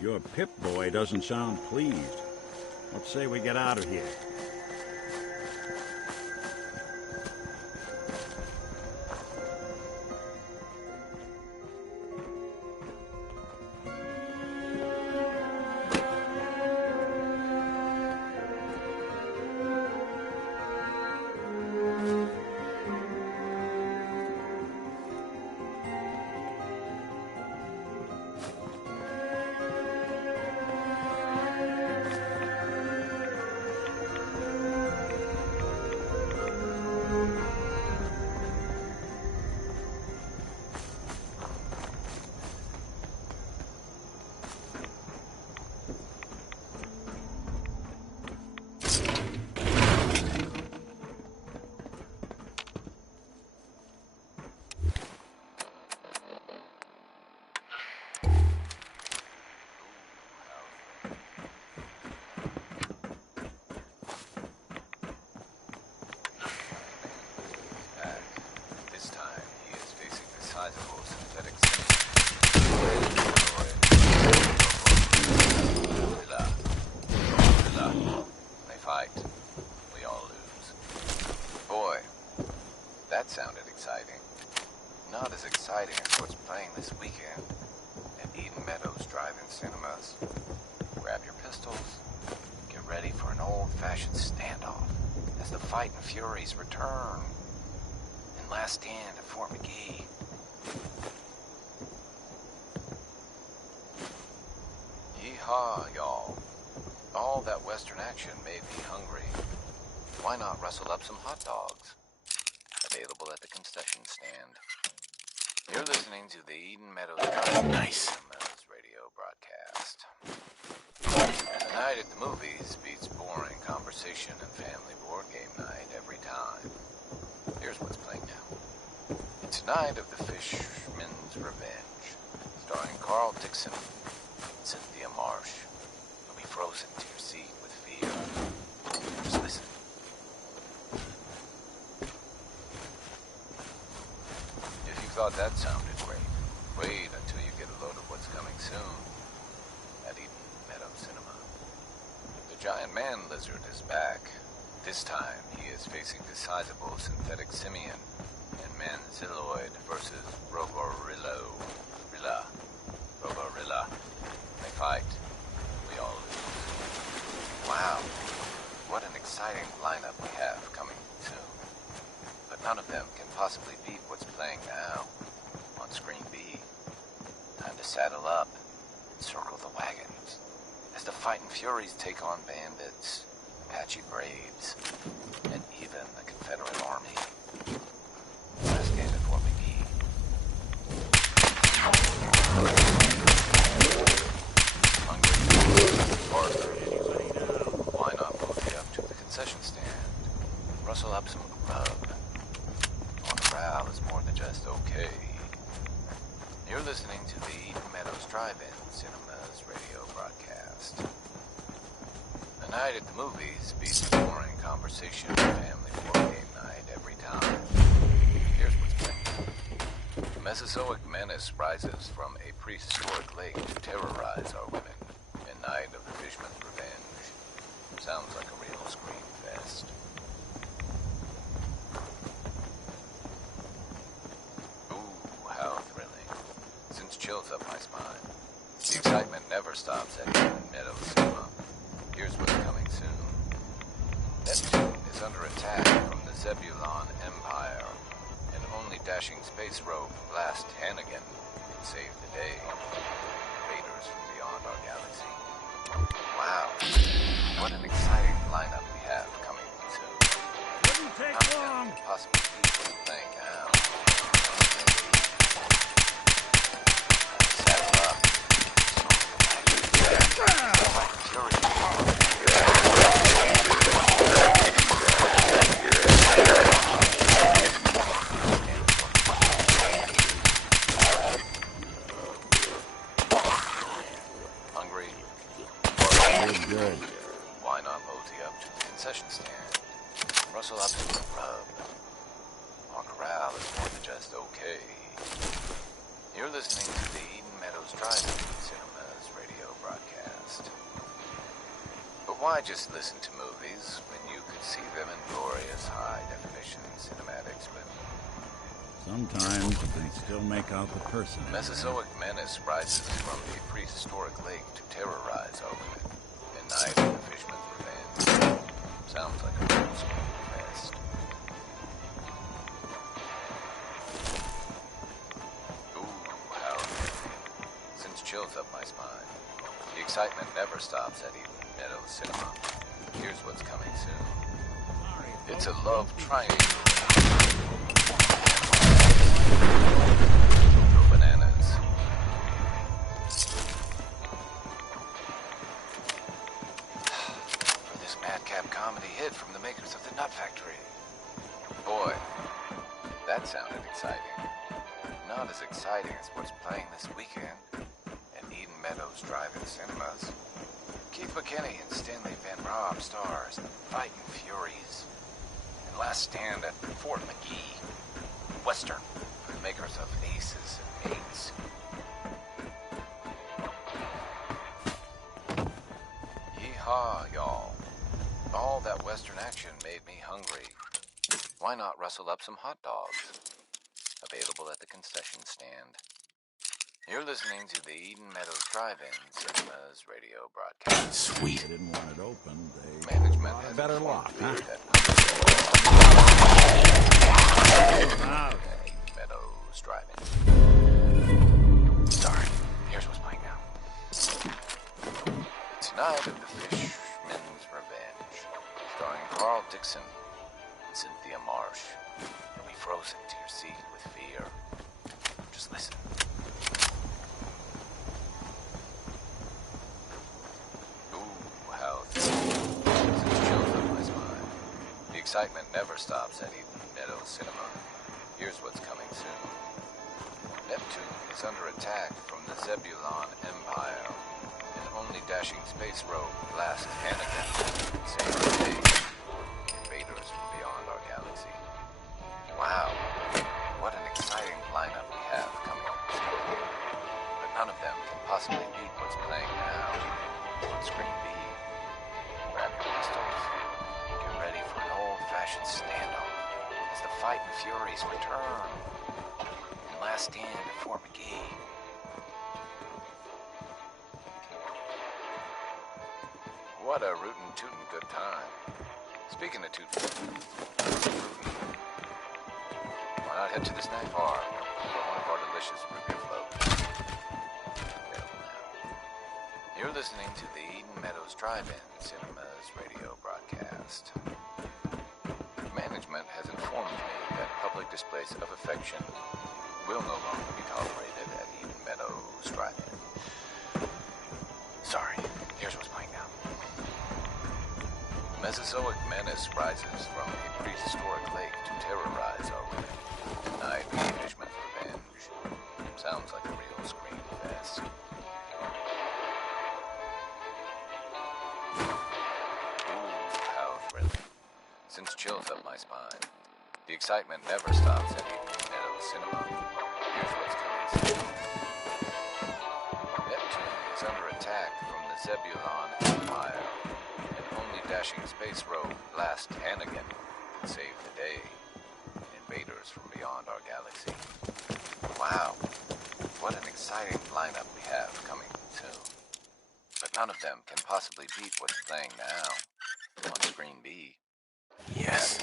Your Pip-Boy doesn't sound pleased. Let's say we get out of here. That sounded exciting. Not as exciting as what's playing this weekend at Eden Meadows Drive-In Cinemas. Grab your pistols, get ready for an old-fashioned standoff as the Fightin' Furies return and last stand at Fort McGee. Yeehaw, y'all. All that Western action made me hungry. Why not rustle up some hot dogs? Available at the concession stand. You're listening to the Eden Meadows Cinemas radio broadcast. The night at the movies beats boring conversation and family board game night every time. Here's what's playing now. It's Night of the Fishman's Revenge, starring Carl Dixon and Cynthia Marsh. You'll be frozen to your seat with fear. Just listen. Thought that sounded great. Wait until you get a load of what's coming soon at Eden Meadows Cinema. The giant man lizard is back. This time he is facing the sizable synthetic simian and Manziloid versus Rogorilla. They fight. We all lose. Wow, what an exciting lineup we have coming soon. But none of them can possibly beat what's playing now on Screen B. Time to saddle up and circle the wagons as the Fightin' Furies take on bandits, Apache Braves, and even the Confederate Army. Last stand at Fort McGee. Hungry? Why not move up to the concession stand? Rustle up some grub. Morale is more than just okay. You're listening to the Eden Meadows Drive-In Cinemas radio broadcast. The night at the movies beats boring conversation and family board game night every time. Here's what's playing. The Mesozoic menace rises from a prehistoric lake to terrorize our women in Night of the Fishman's Revenge. Sounds like a real screen fest. Chills up my spine. The excitement never stops at Eden Meadows Cinema. Here's what's coming soon. Neptune is under attack from the Zebulon Empire, and only dashing space rogue Blast Hannigan can save the day. Raiders from beyond our galaxy. Wow, what an exciting lineup we have coming soon. Wouldn't take long. Possibly people playing now. Hungry? Good. Why not mosey up to the concession stand? Rustle up to the rub. Our corral is more than just okay. You're listening to the Eden Meadows Drive-In Cinemas radio broadcast. Why just listen to movies when you could see them in glorious high-definition cinematics, but... Sometimes you can still make out the person. Mesozoic menace rises from a prehistoric lake to terrorize our women. At night, the fisherman's revenge. Sounds like a real school fest. Ooh, how sends chills up my spine. The excitement never stops at Eden Meadows Cinema. Here's what's coming soon. It's a love triangle. Go bananas. For this madcap comedy hit from the makers of the Nut Factory. Boy, that sounded exciting. Not as exciting as what's playing this weekend at Eden Meadows Drive-In Cinemas. Keith McKinney and Stanley Van Robb stars Fightin' Furies. And Last Stand at Fort McGee. Western, the makers of Aces and Eights. Yeehaw, y'all. All that Western action made me hungry. Why not rustle up some hot dogs? Available at the concession stand. You're listening to the Eden Meadows Drive-In Cinemas radio broadcast. Sweet. They didn't want it open. They Management has better lock, huh? Eden Meadows Drive-In. Sorry, here's what's playing now. Tonight of the Fishman's Revenge, starring Carl Dixon and Cynthia Marsh. You'll be frozen to your seat with fear. Just listen. Excitement never stops at Eden Meadows Cinema. Here's what's coming soon. Neptune is under attack from the Zebulon Empire. An only dashing space rogue blast Anakin. Save the day. Invaders from beyond our galaxy. Wow, what an exciting lineup we have coming up soon. But none of them can possibly beat what's playing now on Screen B. Grab your pistols. Get ready for an old-fashioned standoff as the Fightin' Furies return. And Last Stand at Fort McGee. What a rootin' tootin' good time. Speaking of tootin', why not head to the snack bar for one of our delicious root beer floats? You're listening to the Eden Meadows Drive-In Cinemas radio broadcast. Management has informed me that public displays of affection will no longer be tolerated at Eden Meadows Drive-In. Sorry, here's what's playing now. Mesozoic menace rises from a prehistoric lake to terrorize our women. Tonight, the Fishman's Revenge. Sounds like a real screen fest. Sends chills up my spine. The excitement never stops at Eden Meadows Cinema. Here's what's coming soon. Neptune is under attack from the Zebulon Empire. An only dashing space rogue blast Hannigan can save the day. Invaders from beyond our galaxy. Wow, what an exciting lineup we have coming soon. But none of them can possibly beat what's playing now on Screen B. Yes.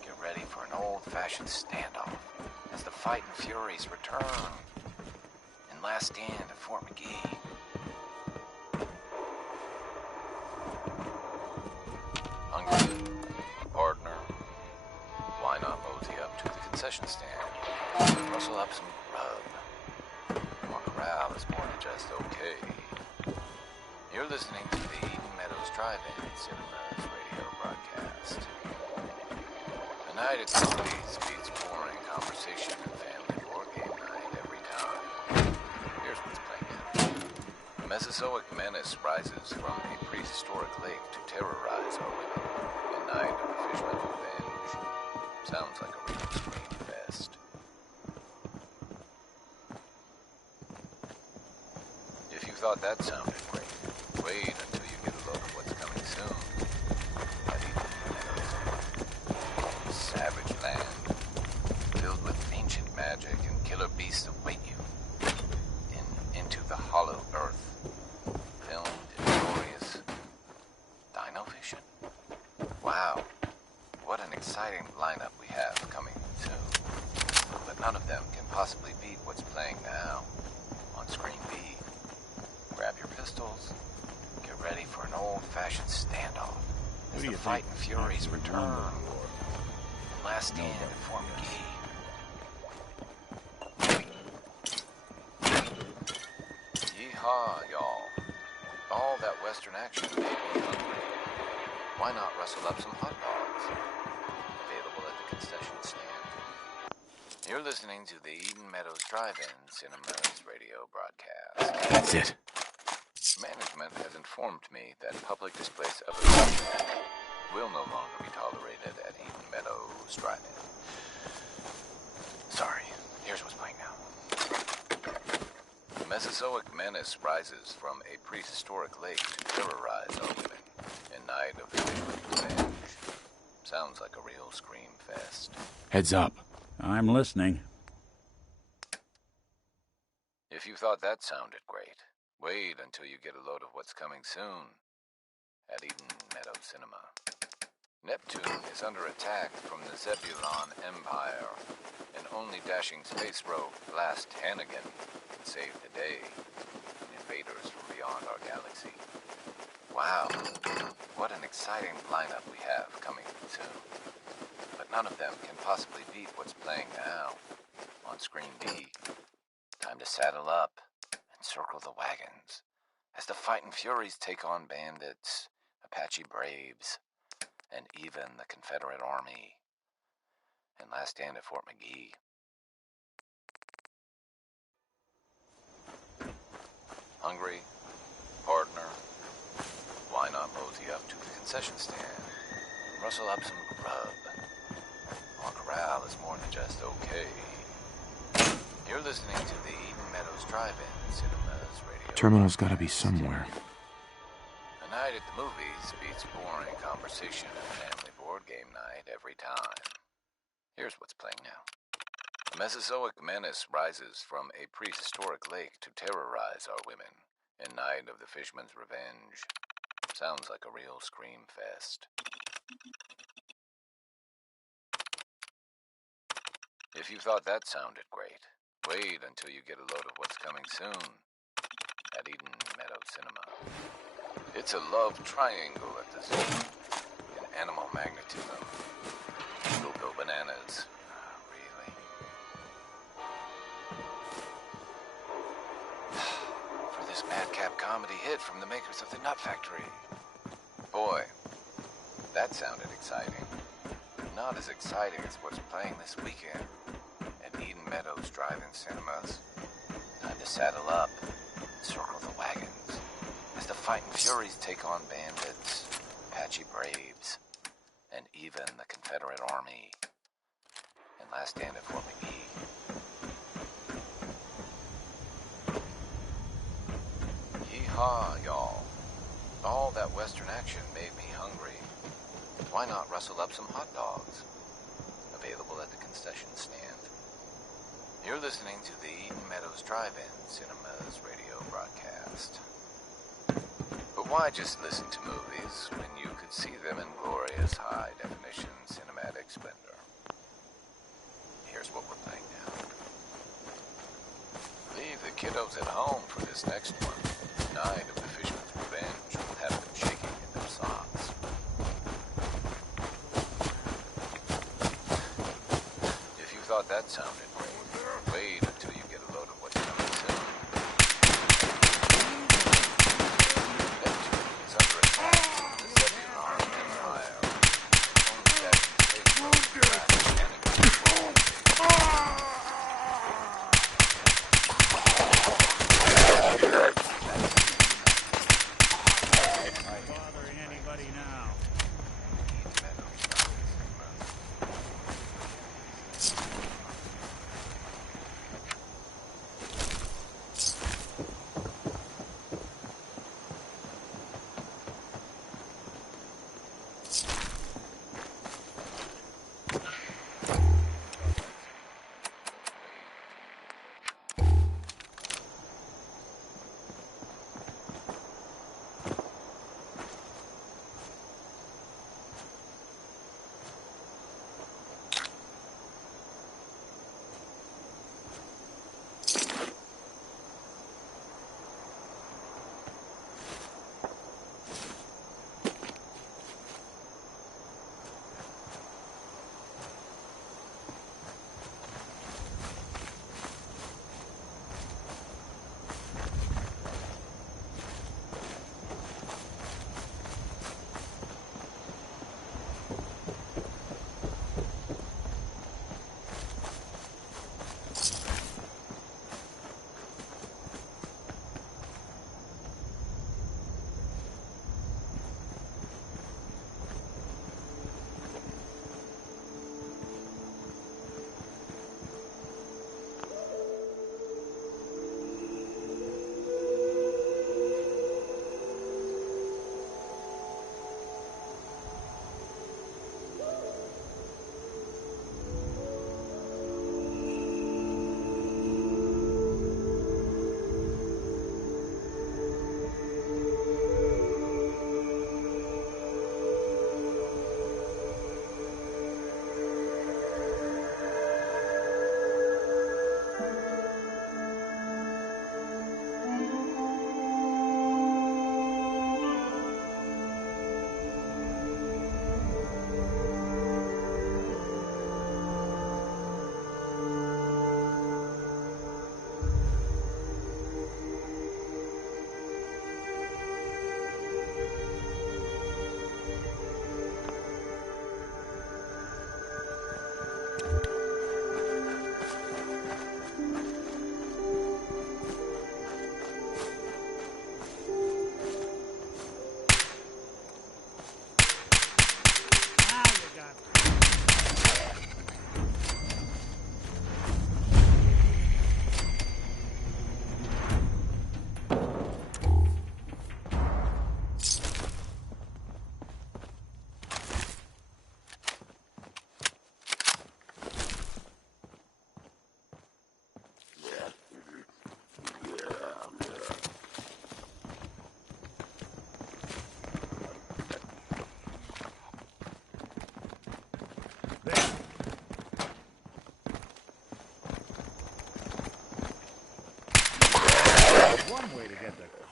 Get ready for an old-fashioned standoff as the Fightin' Furies return. And Last Stand at Fort McGee. Hungry? Partner? Why not mosey up to the concession stand and rustle up some grub? More corral is more than just okay. You're listening to the Eden Meadows Drive-In Cinemas radio broadcast. Tonight at movies beats boring conversation and family board game night every time. Here's what's playing now. A Mesozoic menace rises from a prehistoric lake to terrorize our women. A night of the Fishman's Revenge. Sounds like a real screen fest. If you thought that sounded great, wait until you get a look at what beasts await you. Into the hollow earth. Filmed in glorious Dino Vision? Wow. What an exciting lineup we have coming soon. But none of them can possibly beat what's playing now. On Screen B. Grab your pistols. Get ready for an old-fashioned standoff. As the Fighting Furies return. Last stand at Fort McGee. Yeehaw, y'all. All that Western action made me hungry. Why not rustle up some hot dogs? Available at the concession stand. You're listening to the Eden Meadows Drive-In Cinemas radio broadcast. That's it. Management has informed me that public displays of aggression will no longer be tolerated at Eden Meadows Drive-In. Sorry, here's what's playing now. The Mesozoic menace rises from a prehistoric lake to terrorize our women in night of revenge. Sounds like a real scream fest. Heads up. I'm listening. If you thought that sounded great, wait until you get a load of what's coming soon at Eden Meadows Cinema. Neptune is under attack from the Zebulon Empire, and only dashing space rogue Blast Hannigan can save the day from invaders from beyond our galaxy. Wow, what an exciting lineup we have coming soon. But none of them can possibly beat what's playing now on Screen D. Time to saddle up and circle the wagons as the Fighting Furies take on bandits, Apache Braves, and even the Confederate Army. And last stand at Fort McGee. Hungry? Partner? Why not mosey up to the concession stand? Rustle up some grub. Our corral is more than just okay. You're listening to the Eden Meadows Drive-In Cinemas radio. Terminal's gotta be somewhere. A night at the movies beats boring conversation at family board game night every time. Here's what's playing now. The Mesozoic menace rises from a prehistoric lake to terrorize our women in night of the Fishman's revenge. Sounds like a real scream fest. If you thought that sounded great, wait until you get a load of what's coming soon at Eden Meadows Cinema. It's a love triangle at the zoo. In animal magnetism. You'll go bananas. Really? For this madcap comedy hit from the makers of The Nut Factory. Boy, that sounded exciting. Not as exciting as what's playing this weekend at Eden Meadows Drive-In Cinemas. Time to saddle up and circle the wagons as the Fighting Furies take on bandits, Apache Braves, and even the Confederate Army. And last stand at Fort McGee. Yeehaw, y'all. All that Western action made me hungry. Why not rustle up some hot dogs? Available at the concession stand. You're listening to the Eden Meadows Drive-In Cinemas radio broadcast. But why just listen to movies when you could see them in glorious high-definition cinematic splendor? Here's what we're playing now. Leave the kiddos at home for this next one. Night of the Fishman's Revenge will have them shaking in their socks. If you thought that sounded great, wait until you get a load of what's coming soon. Neptune is under attack from the Zebulon Empire. Only that space rogue Blast Hannigan will Bothering anybody now?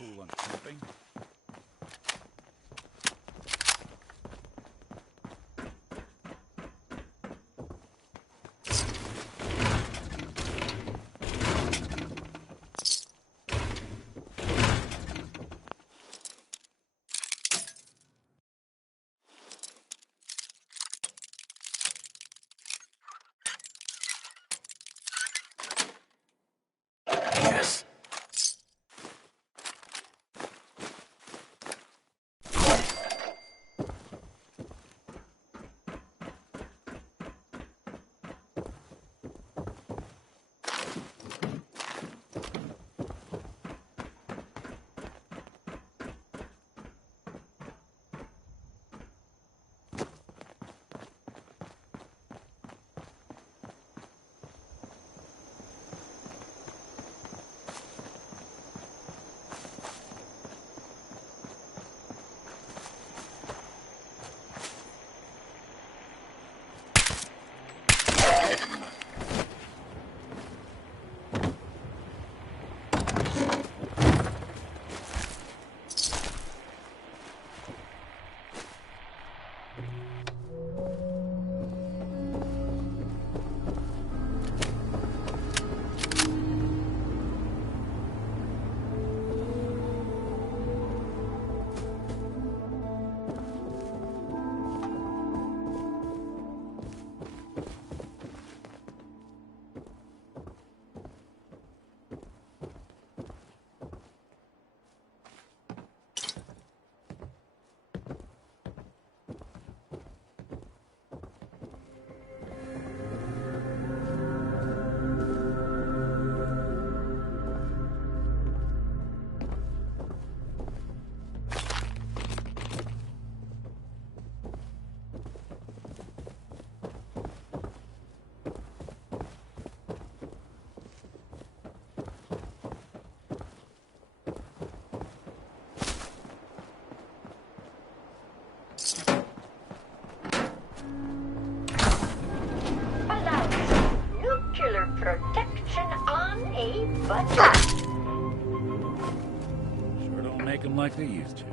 cool on camping. Yes. Nuclear protection on a budget. Sure don't make them like they used to.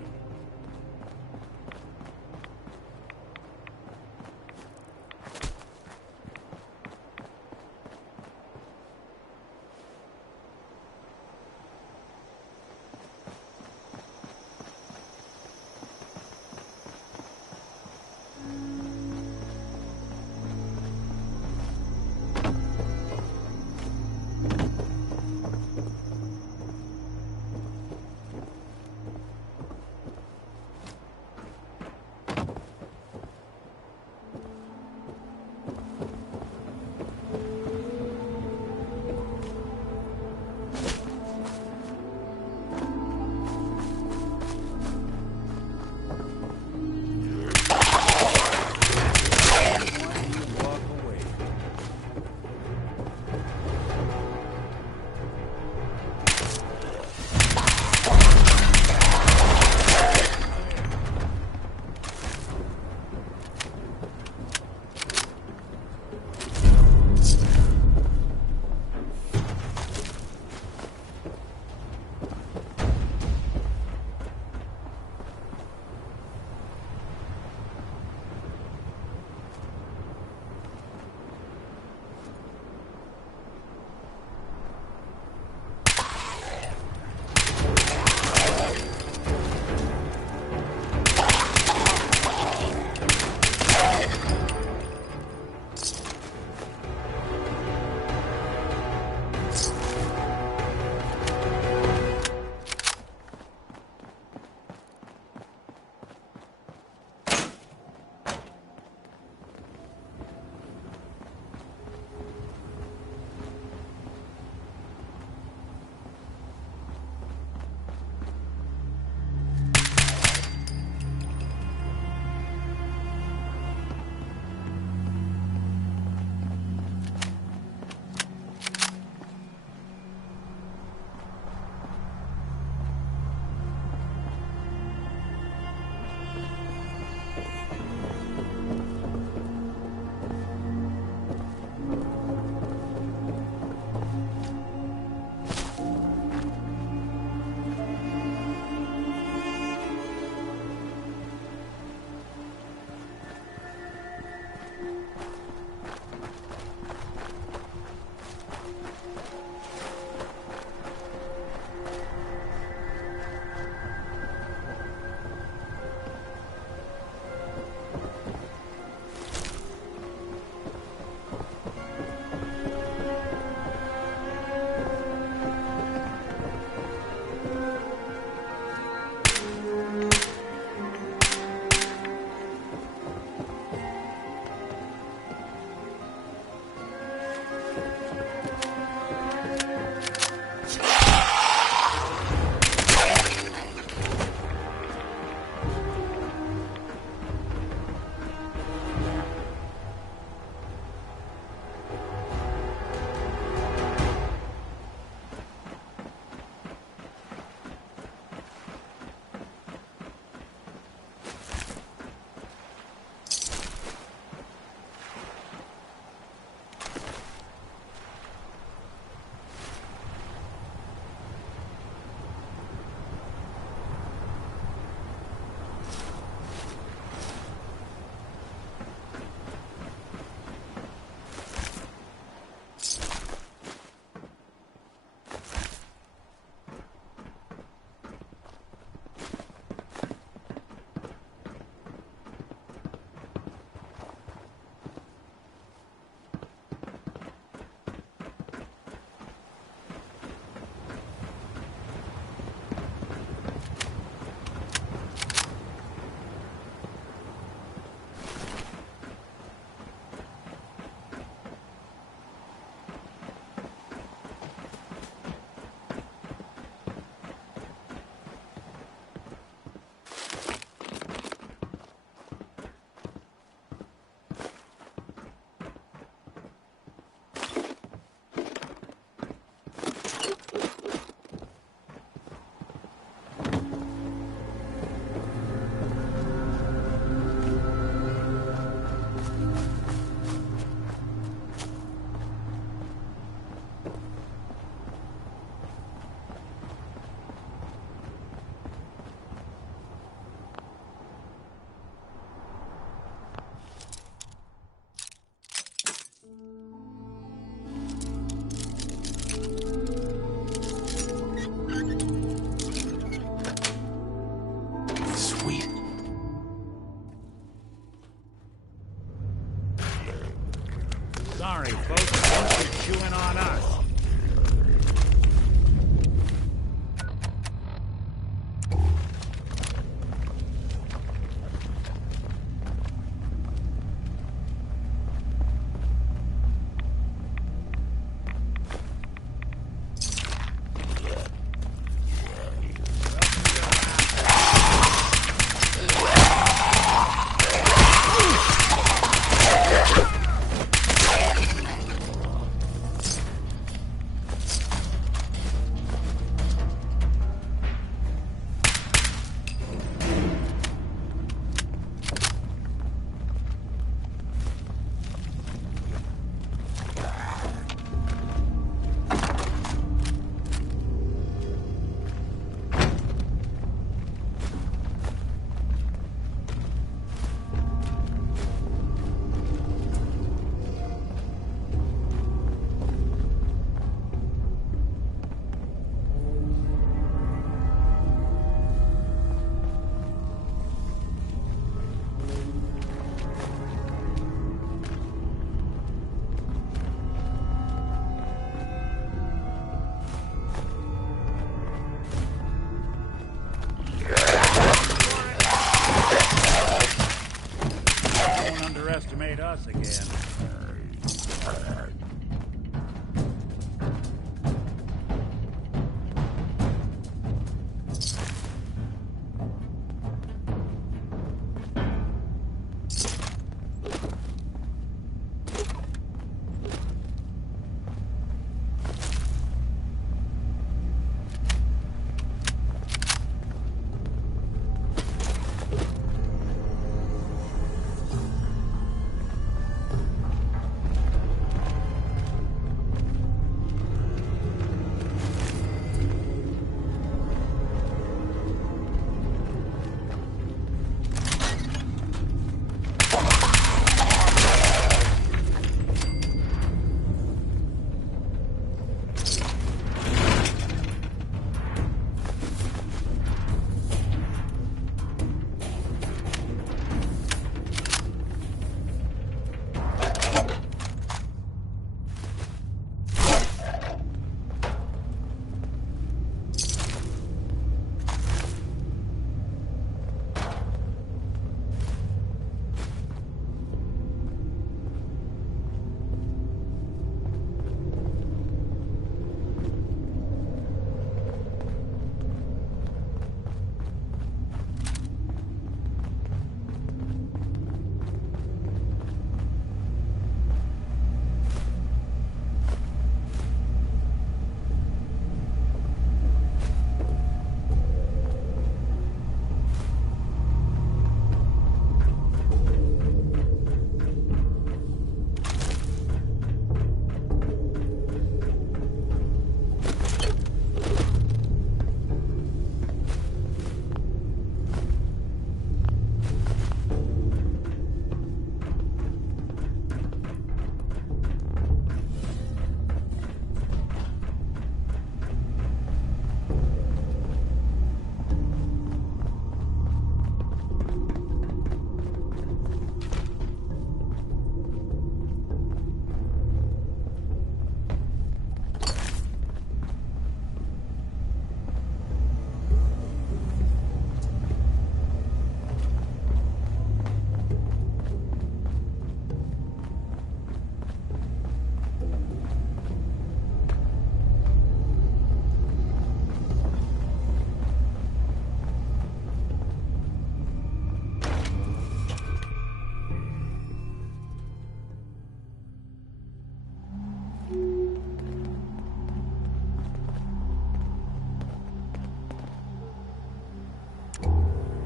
irritate us again.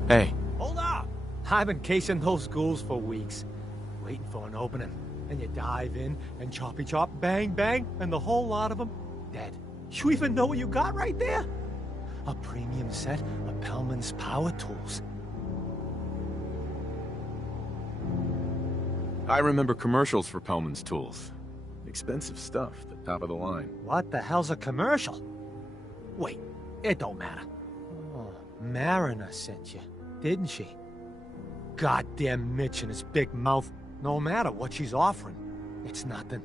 Hey. Hold up! I've been casing those ghouls for weeks, waiting for an opening. And you dive in, and choppy chop, bang bang, and the whole lot of them dead. You even know what you got right there? A premium set of Pellman's power tools. I remember commercials for Pellman's tools. Expensive stuff, the top of the line. What the hell's a commercial? Wait, it don't matter. Oh, Mariner sent you, didn't she? Goddamn Mitch and his big mouth. No matter what she's offering, it's nothing.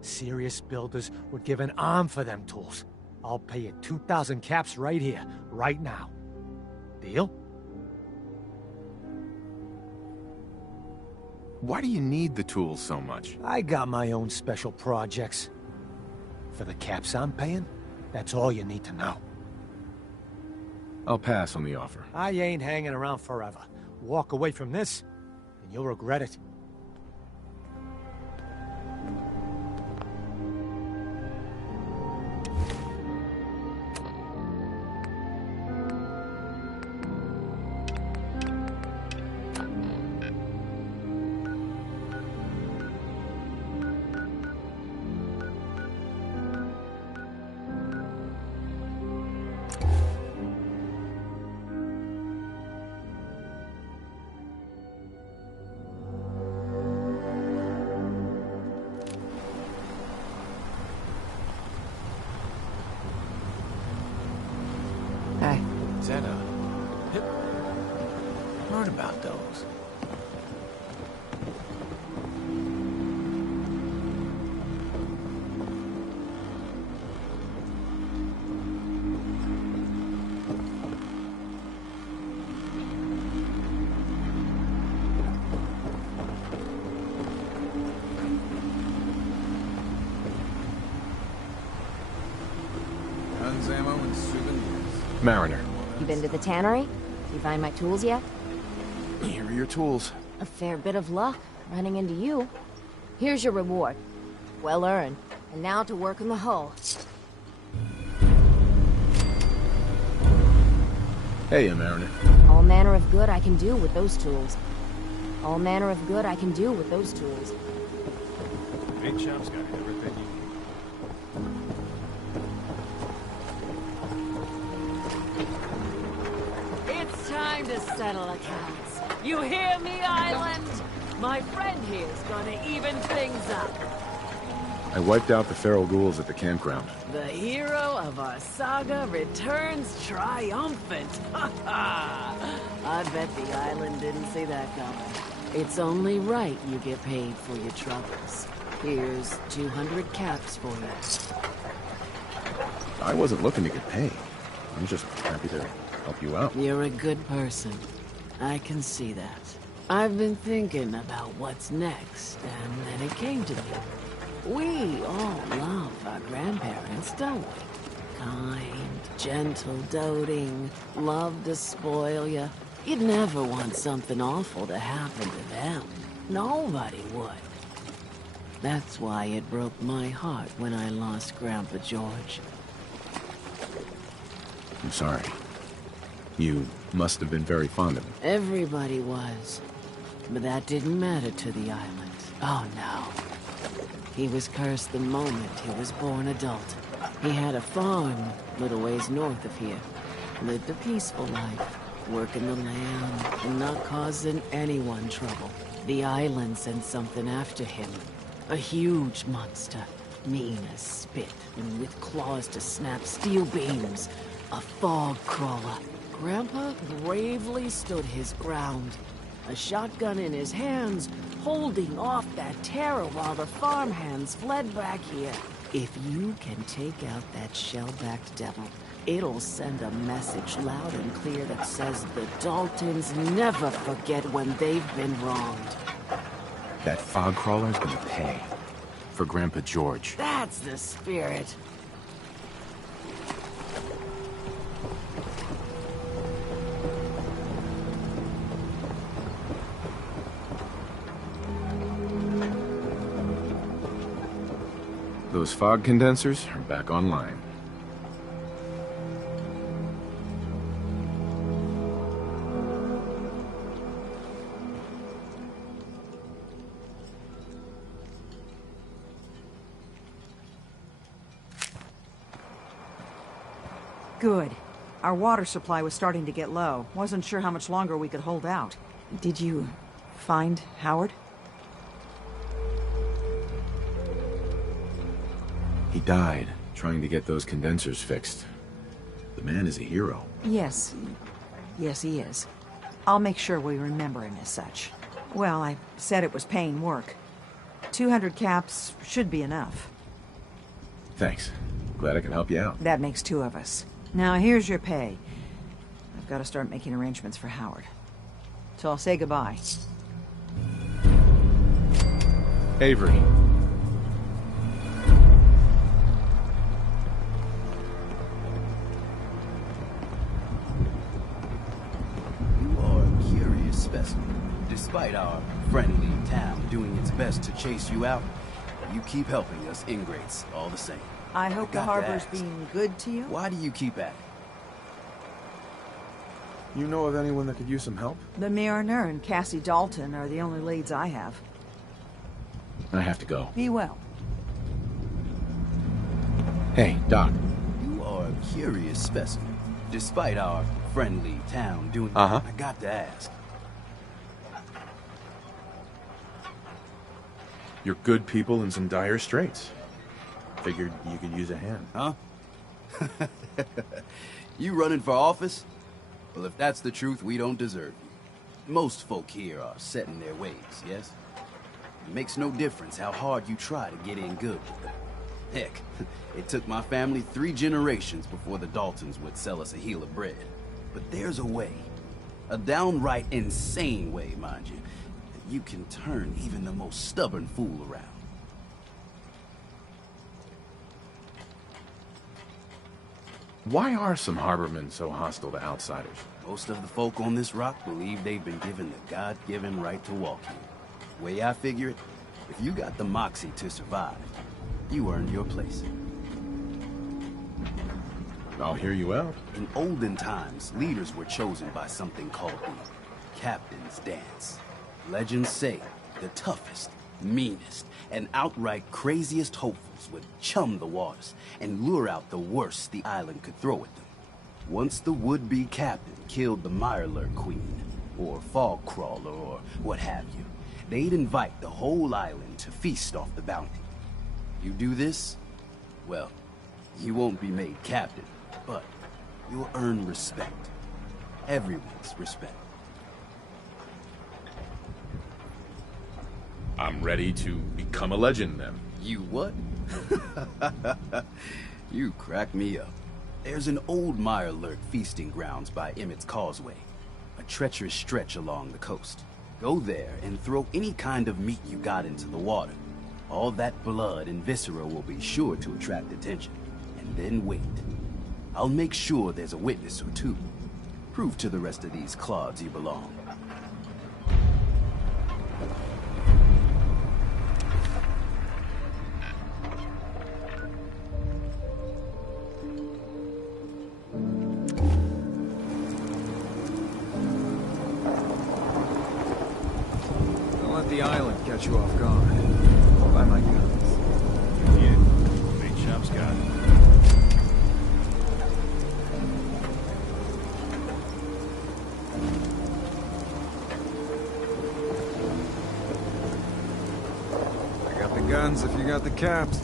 Serious builders would give an arm for them tools. I'll pay you 2,000 caps right here, right now. Deal? Why do you need the tools so much? I got my own special projects. For the caps I'm paying, that's all you need to know. I'll pass on the offer. I ain't hanging around forever. Walk away from this, and you'll regret it. Is that a... Heard about those. Mariner. You been to the tannery? You find my tools yet? Here are your tools. A fair bit of luck running into you. Here's your reward. Well earned. And now to work on the hull. Hey, Mariner. All manner of good I can do with those tools. All manner of good I can do with those tools. Big Chop's got everything you need. It's time to settle accounts. You hear me, Island? My friend here's gonna even things up. I wiped out the feral ghouls at the campground. The hero of our saga returns triumphant. Ha ha! I bet the island didn't see that coming. It's only right you get paid for your troubles. Here's 200 caps for you. I wasn't looking to get paid. I'm just happy to help you out. You're a good person. I can see that. I've been thinking about what's next, and then it came to me. We all love our grandparents, don't we? Kind, gentle, doting, love to spoil you. You'd never want something awful to happen to them. Nobody would. That's why it broke my heart when I lost Grandpa George. I'm sorry. You must have been very fond of him. Everybody was. But that didn't matter to the island. Oh no. He was cursed the moment he was born adult. He had a farm a little ways north of here. Lived a peaceful life, working the land and not causing anyone trouble. The island sent something after him. A huge monster, mean as spit, and with claws to snap steel beams. A fog crawler. Grandpa bravely stood his ground. A shotgun in his hands, holding off that terror while the farmhands fled back here. If you can take out that shell-backed devil, it'll send a message loud and clear that says the Daltons never forget when they've been wronged. That fog crawler's gonna pay. For Grandpa George. That's the spirit. Those fog condensers are back online. Good. Our water supply was starting to get low. Wasn't sure how much longer we could hold out. Did you find Howard? He died trying to get those condensers fixed. The man is a hero. Yes. Yes, he is. I'll make sure we remember him as such. Well, I said it was paying work. 200 caps should be enough. Thanks. Glad I can help you out. That makes two of us. Now, here's your pay. I've got to start making arrangements for Howard. So I'll say goodbye. Avery. Specimen. Despite our friendly town doing its best to chase you out, you keep helping us ingrates all the same. I hope the harbor's being good to you. Why do you keep at it? You know of anyone that could use some help? The Mariner and Cassie Dalton are the only leads I have. I have to go. Be well. Hey, Doc. You are a curious specimen. Despite our friendly town doing... Uh-huh. I got to ask. You're good people in some dire straits. Figured you could use a hand. Huh? You running for office? Well, if that's the truth, we don't deserve you. Most folk here are set in their ways, yes? It makes no difference how hard you try to get in good with them. Heck, it took my family 3 generations before the Daltons would sell us a heel of bread. But there's a way. A downright insane way, mind you. You can turn even the most stubborn fool around. Why are some harbormen so hostile to outsiders? Most of the folk on this rock believe they've been given the God-given right to walk here. Way I figure it, if you got the moxie to survive, you earned your place. I'll hear you out. In olden times, leaders were chosen by something called the Captain's Dance. Legends say the toughest, meanest, and outright craziest hopefuls would chum the waters and lure out the worst the island could throw at them. Once the would-be captain killed the Mirelurk Queen, or Fog Crawler, or what have you, they'd invite the whole island to feast off the bounty. You do this, well, you won't be made captain, but you'll earn respect. Everyone's respect. I'm ready to become a legend, then. You what? You crack me up. There's an old Mirelurk feasting grounds by Emmett's Causeway, a treacherous stretch along the coast. Go there and throw any kind of meat you got into the water. All that blood and viscera will be sure to attract attention. And then wait. I'll make sure there's a witness or two. Prove to the rest of these clods you belong. The island catch you off guard. Buy my guns. Yeah, big shop's got it. I got the guns if you got the caps.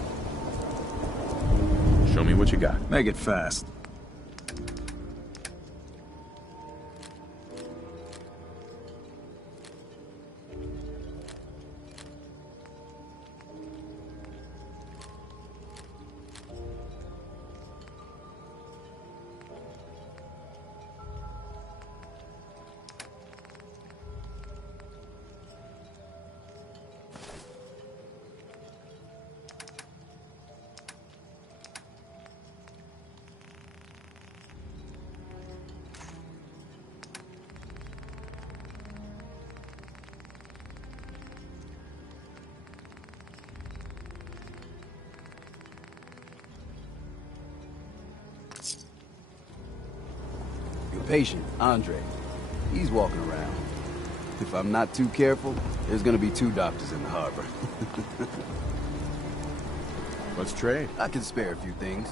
Show me what you got. Make it fast. Patient, Andre. He's walking around. If I'm not too careful, there's gonna be 2 doctors in the harbor. Let's trade. I can spare a few things.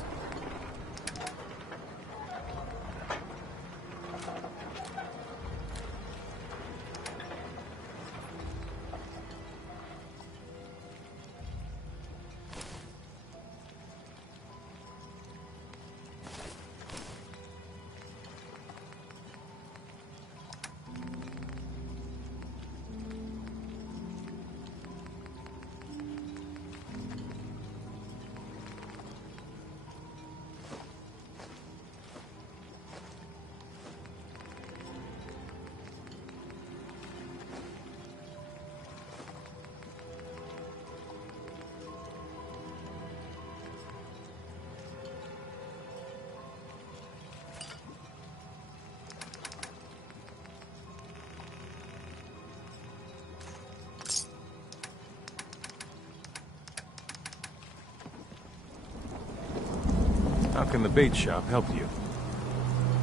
How can the bait shop help you?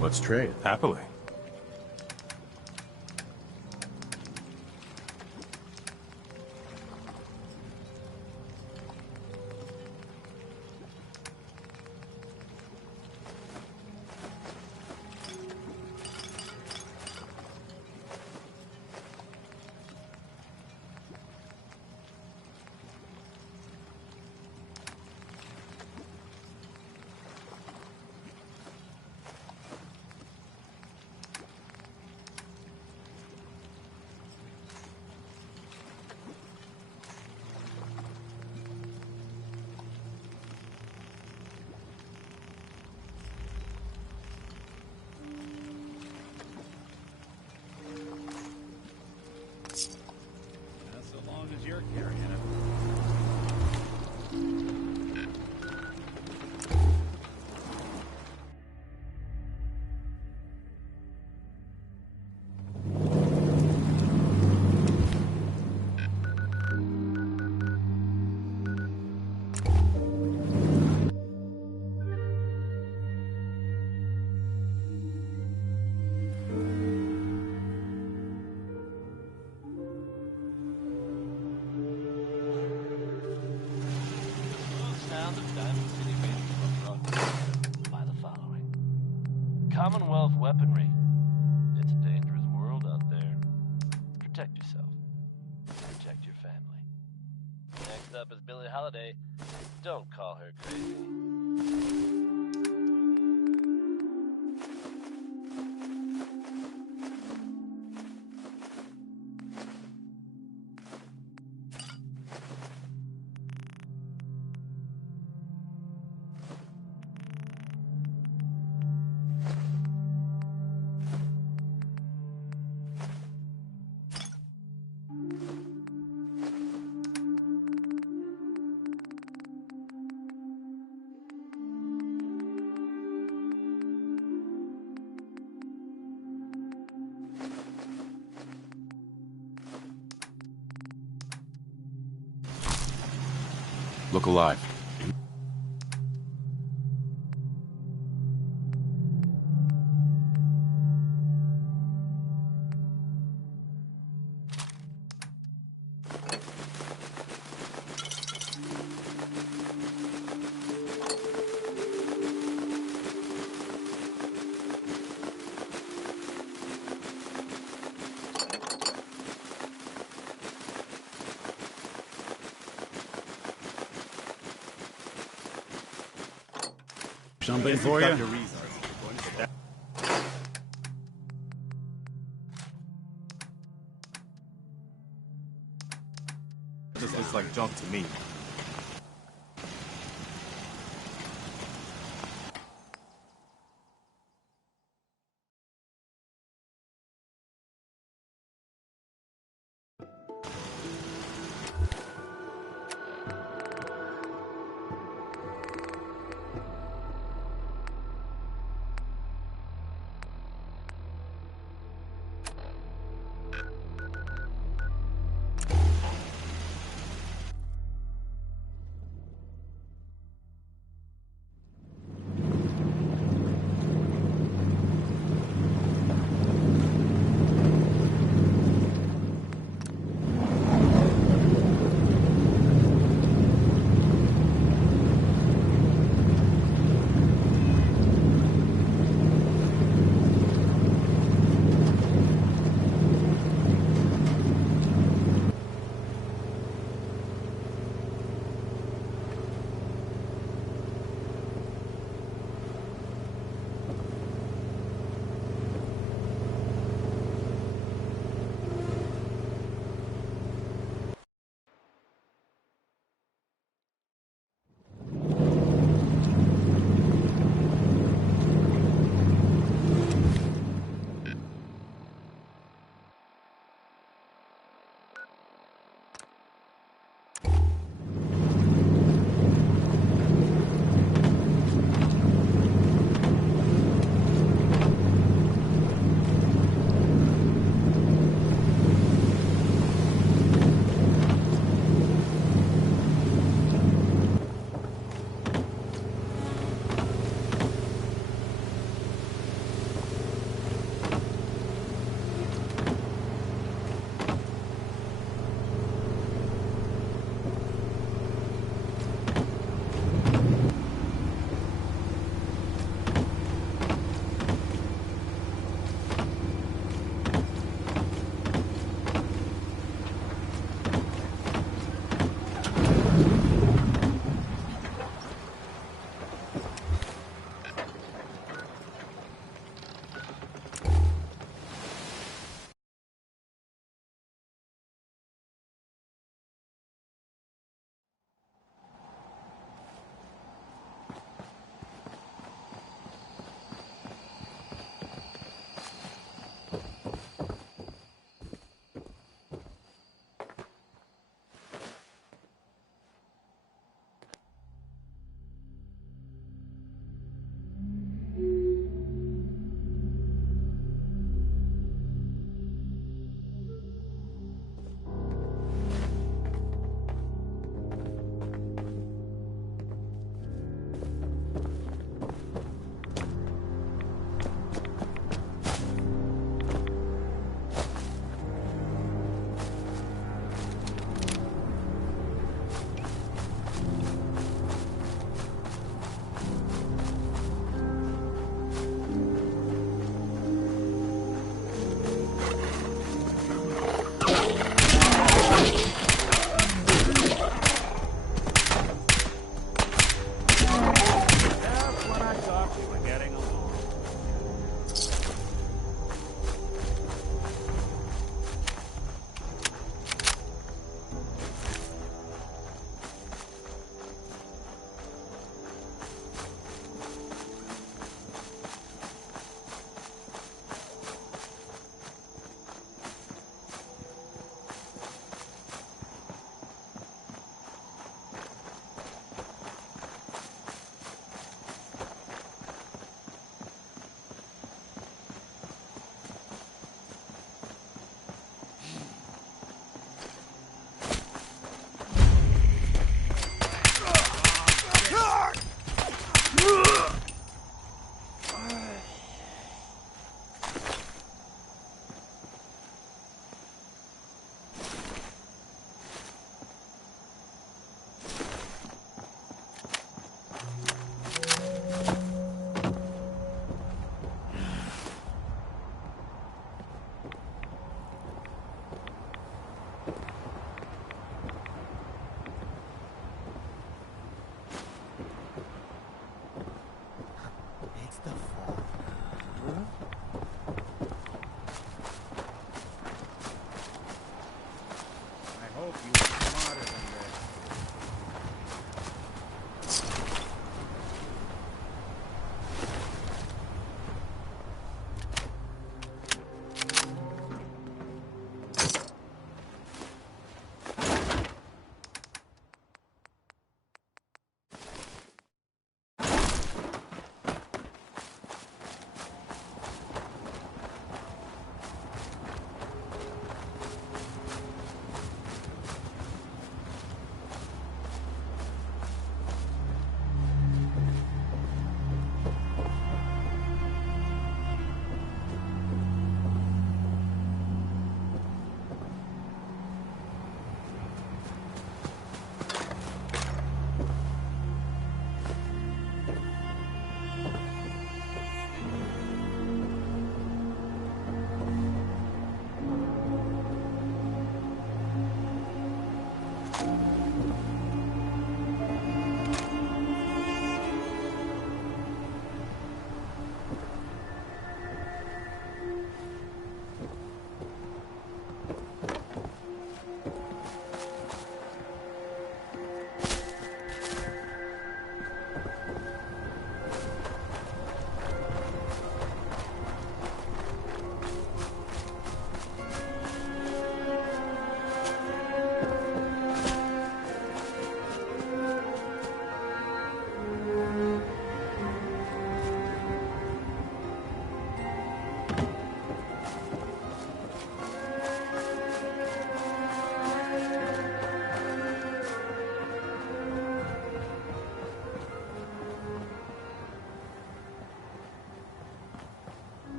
Let's trade. Happily. involves weaponry. It's a dangerous world out there. Protect yourself. Protect your family. Next up is Billie Holiday. Don't call her crazy. Look alive. Something for you? This looks like junk to me.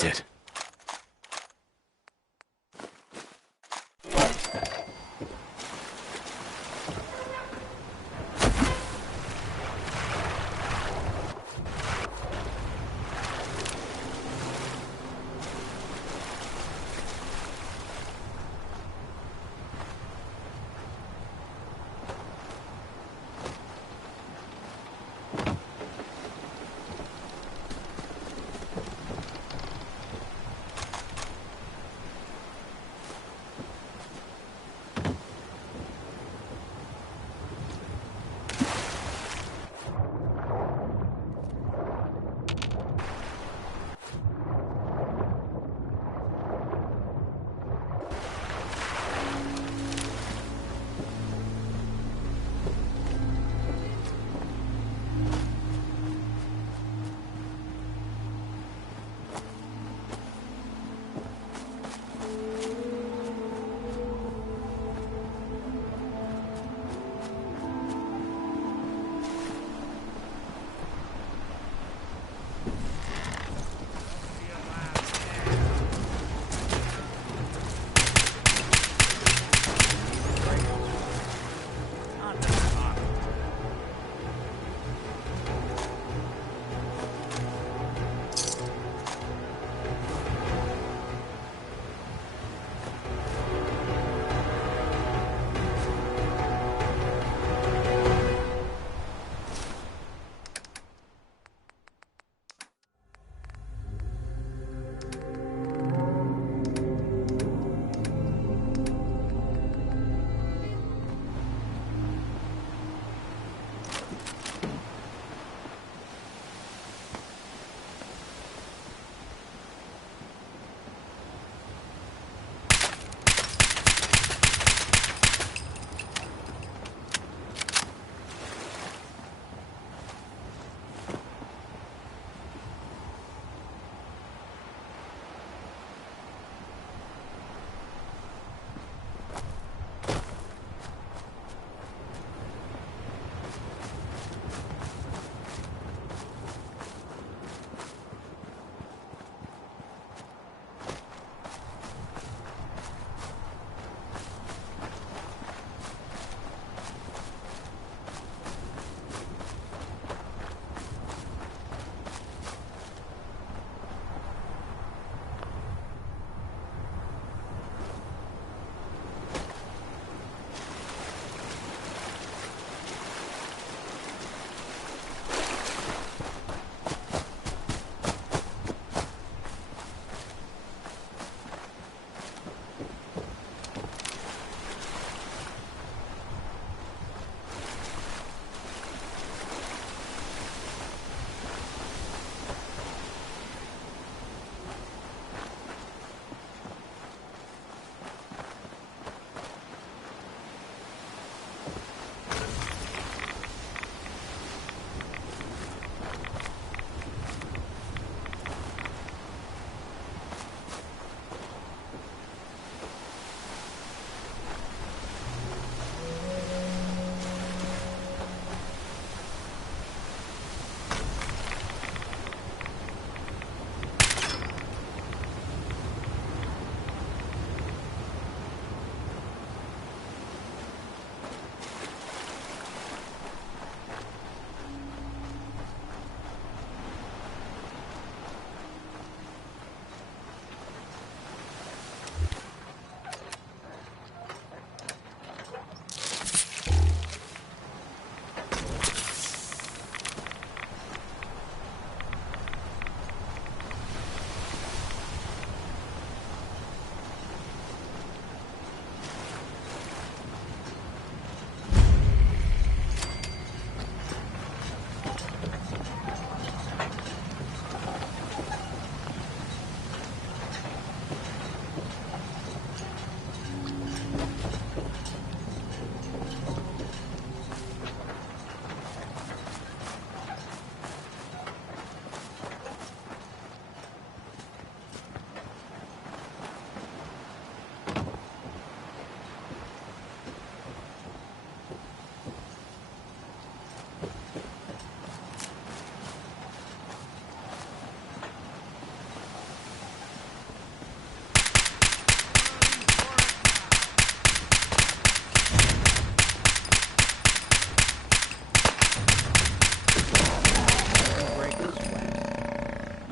That's it.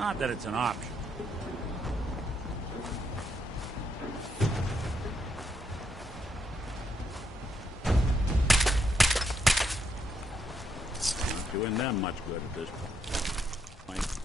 Not that it's an option. Not doing them much good at this point.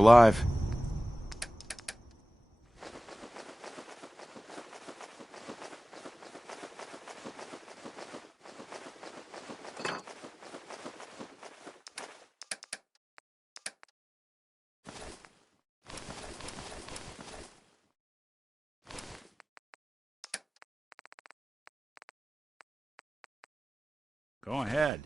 alive. Go ahead.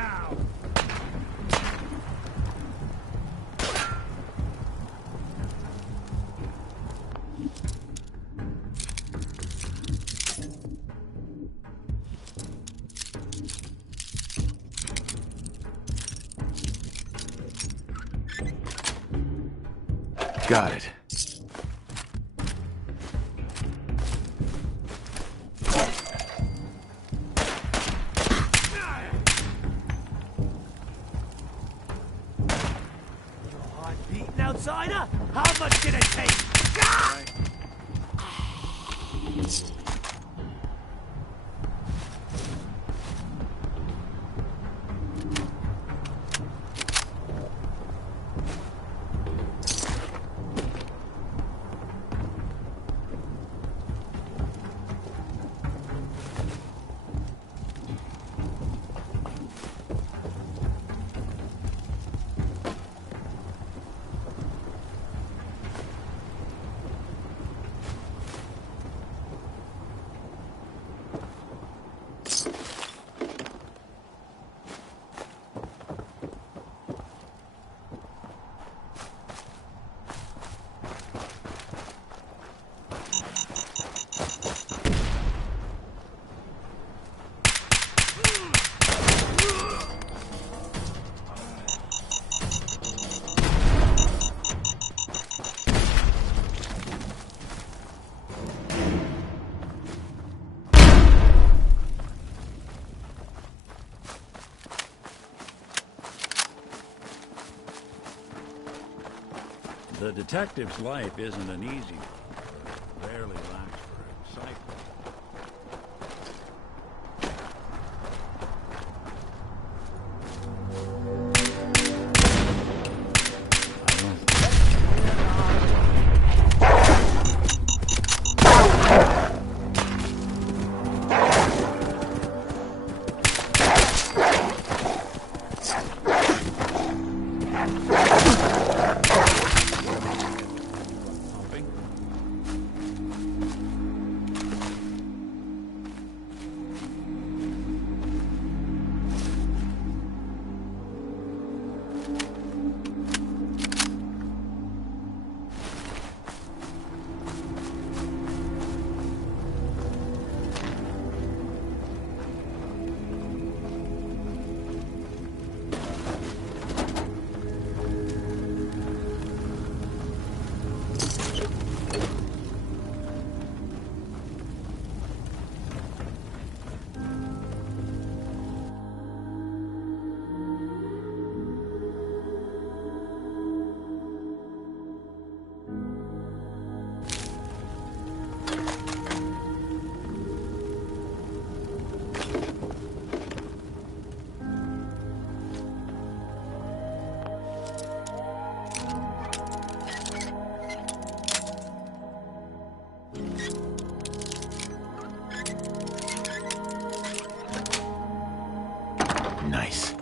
now! Got it. Beaten outsider? How much did it take? The detective's life isn't an easy one. Rarely lacks for excitement. Nice.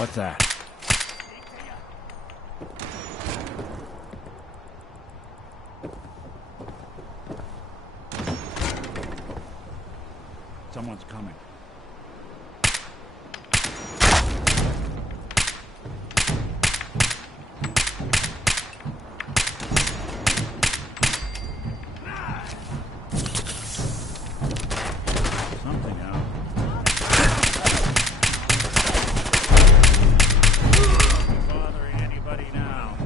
What's that? Someone's coming. Something out. Not bothering anybody now.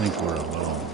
think we're alone.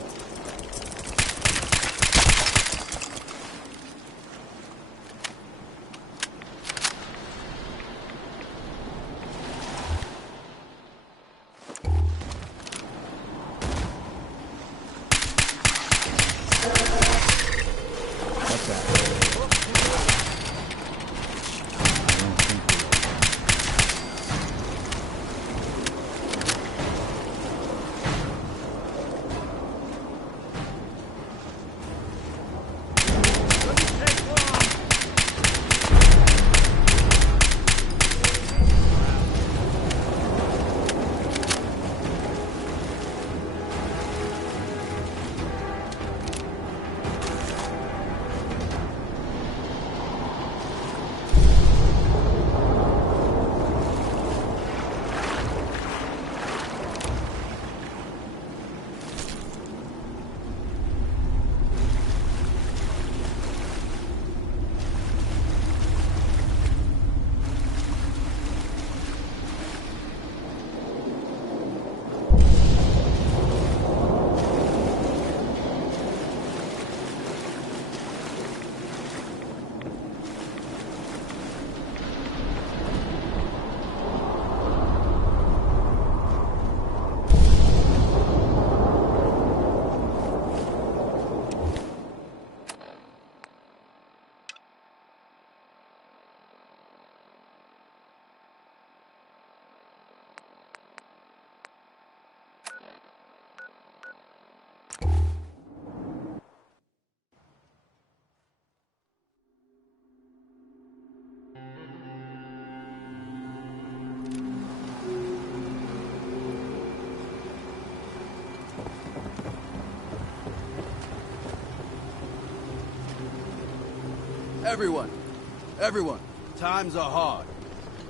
Everyone, times are hard.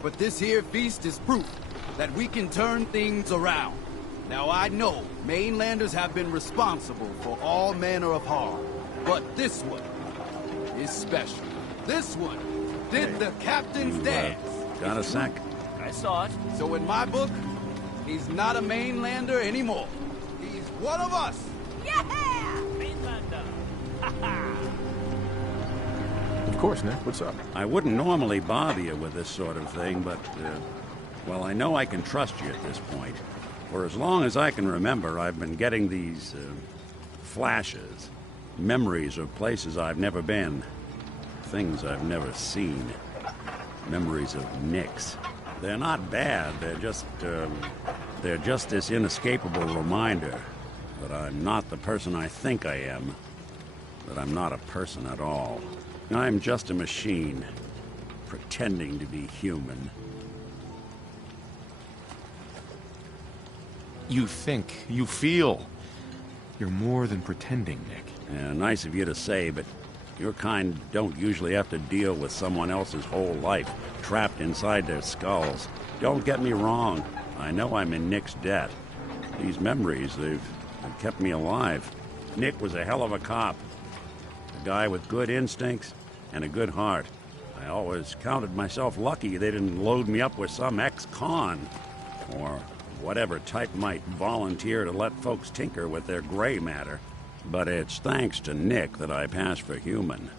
But this here feast is proof that we can turn things around. Now I know mainlanders have been responsible for all manner of harm, but this one is special. This one did the captain's dance. Got a sec? I saw it. So in my book, he's not a mainlander anymore. He's one of us. Yeah! Mainlander! Ha-ha! Of course, Nick. What's up? I wouldn't normally bother you with this sort of thing, but, well, I know I can trust you at this point. For as long as I can remember, I've been getting these, flashes. Memories of places I've never been. Things I've never seen. Memories of Nicks. They're not bad, they're just this inescapable reminder that I'm not the person I think I am. That I'm not a person at all. I'm just a machine, pretending to be human. You think, you feel. You're more than pretending, Nick. Yeah, nice of you to say, but your kind don't usually have to deal with someone else's whole life, trapped inside their skulls. Don't get me wrong. I know I'm in Nick's debt. These memories, they've kept me alive. Nick was a hell of a cop. A guy with good instincts and a good heart. I always counted myself lucky they didn't load me up with some ex-con, or whatever type might volunteer to let folks tinker with their gray matter. But it's thanks to Nick that I pass for human.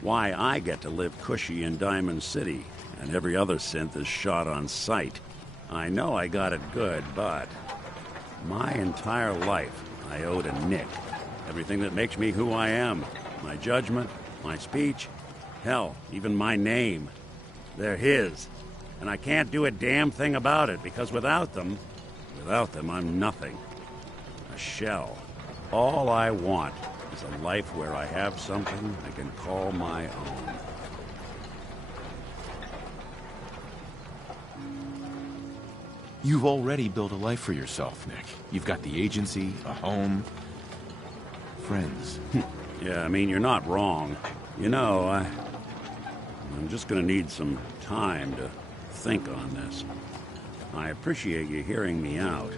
Why I get to live cushy in Diamond City, and every other synth is shot on sight. I know I got it good, but my entire life I owe to Nick. Everything that makes me who I am. My judgment, my speech, hell, even my name. They're his. And I can't do a damn thing about it, because without them, I'm nothing. A shell. All I want is a life where I have something I can call my own. You've already built a life for yourself, Nick. You've got the agency, a home, friends. Yeah, I mean, you're not wrong. You know, I'm just gonna need some time to think on this. I appreciate you hearing me out.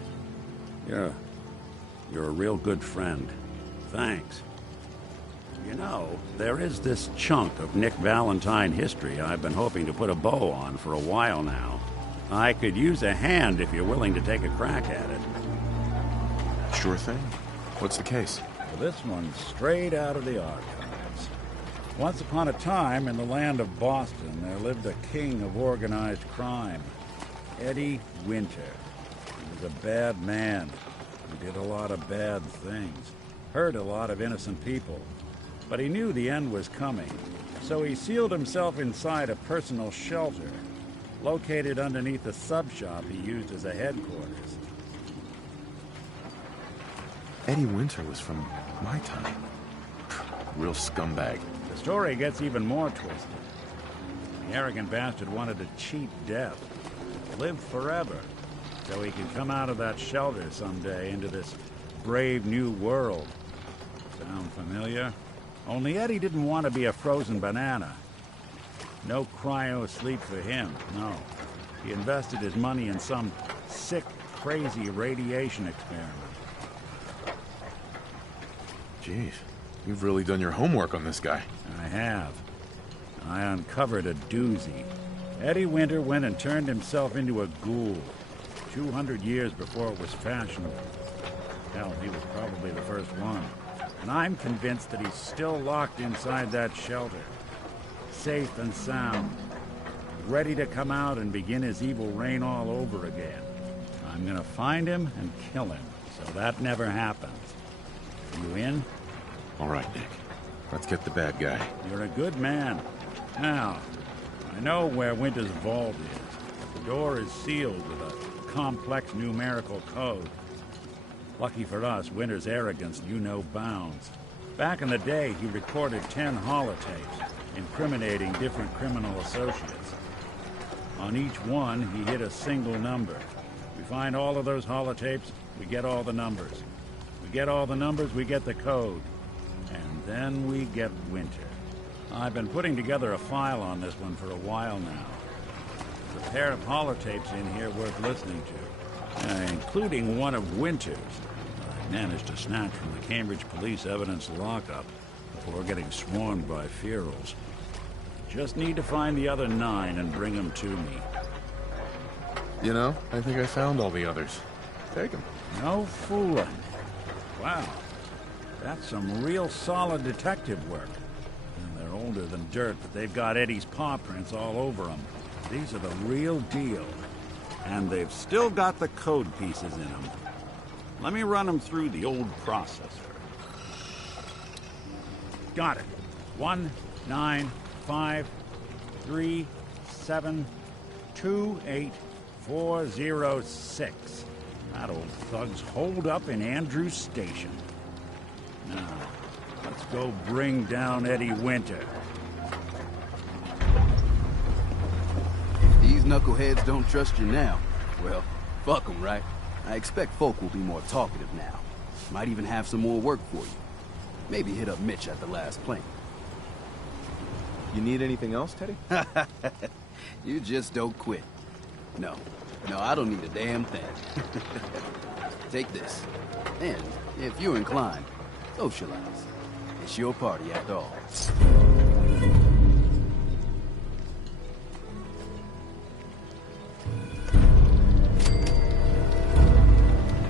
You're a real good friend. Thanks. You know, there is this chunk of Nick Valentine history I've been hoping to put a bow on for a while now. I could use a hand if you're willing to take a crack at it. Sure thing. What's the case? Well, this one's straight out of the archives. Once upon a time, in the land of Boston, there lived a king of organized crime, Eddie Winter. He was a bad man who did a lot of bad things, hurt a lot of innocent people. But he knew the end was coming, so he sealed himself inside a personal shelter, located underneath a sub-shop he used as a headquarters. Eddie Winter was from my time. Real scumbag. The story gets even more twisted. The arrogant bastard wanted to cheat death, live forever, so he could come out of that shelter someday into this brave new world. Sound familiar? Only Eddie didn't want to be a frozen banana. No cryo sleep for him, no. He invested his money in some sick, crazy radiation experiment. Jeez, you've really done your homework on this guy. I have. I uncovered a doozy. Eddie Winter went and turned himself into a ghoul 200 years before it was fashionable. Hell, he was probably the first one. And I'm convinced that he's still locked inside that shelter. Safe and sound. Ready to come out and begin his evil reign all over again. I'm gonna find him and kill him, so that never happens. You in? All right, Nick. Let's get the bad guy. You're a good man. Now, I know where Winter's vault is. The door is sealed with a complex numerical code. Lucky for us, Winter's arrogance knew no bounds. Back in the day, he recorded 10 holotapes, incriminating different criminal associates. On each one, he hit a single number. We find all of those holotapes, we get all the numbers. We get all the numbers, we get the code. And then we get Winter. I've been putting together a file on this one for a while now. There's a pair of holotapes in here worth listening to, including one of Winter's. I managed to snatch from the Cambridge Police evidence lockup before getting swarmed by ferals. Just need to find the other 9 and bring them to me. You know, I think I found all the others. Take them. No fooling. Wow. That's some real solid detective work. And they're older than dirt, but they've got Eddie's paw prints all over them. These are the real deal. And they've still got the code pieces in them. Let me run them through the old processor. Got it. 1 9 5 3 7 2 8 4 0 6. That old thug's holed up in Andrews Station. Now, let's go bring down Eddie Winter. If these knuckleheads don't trust you now, well, fuck them, right? I expect folk will be more talkative now. Might even have some more work for you. Maybe hit up Mitch at the last plane. You need anything else, Teddy? You just don't quit. No, I don't need a damn thing. Take this. And, if you're inclined, socialize. It's your party after all.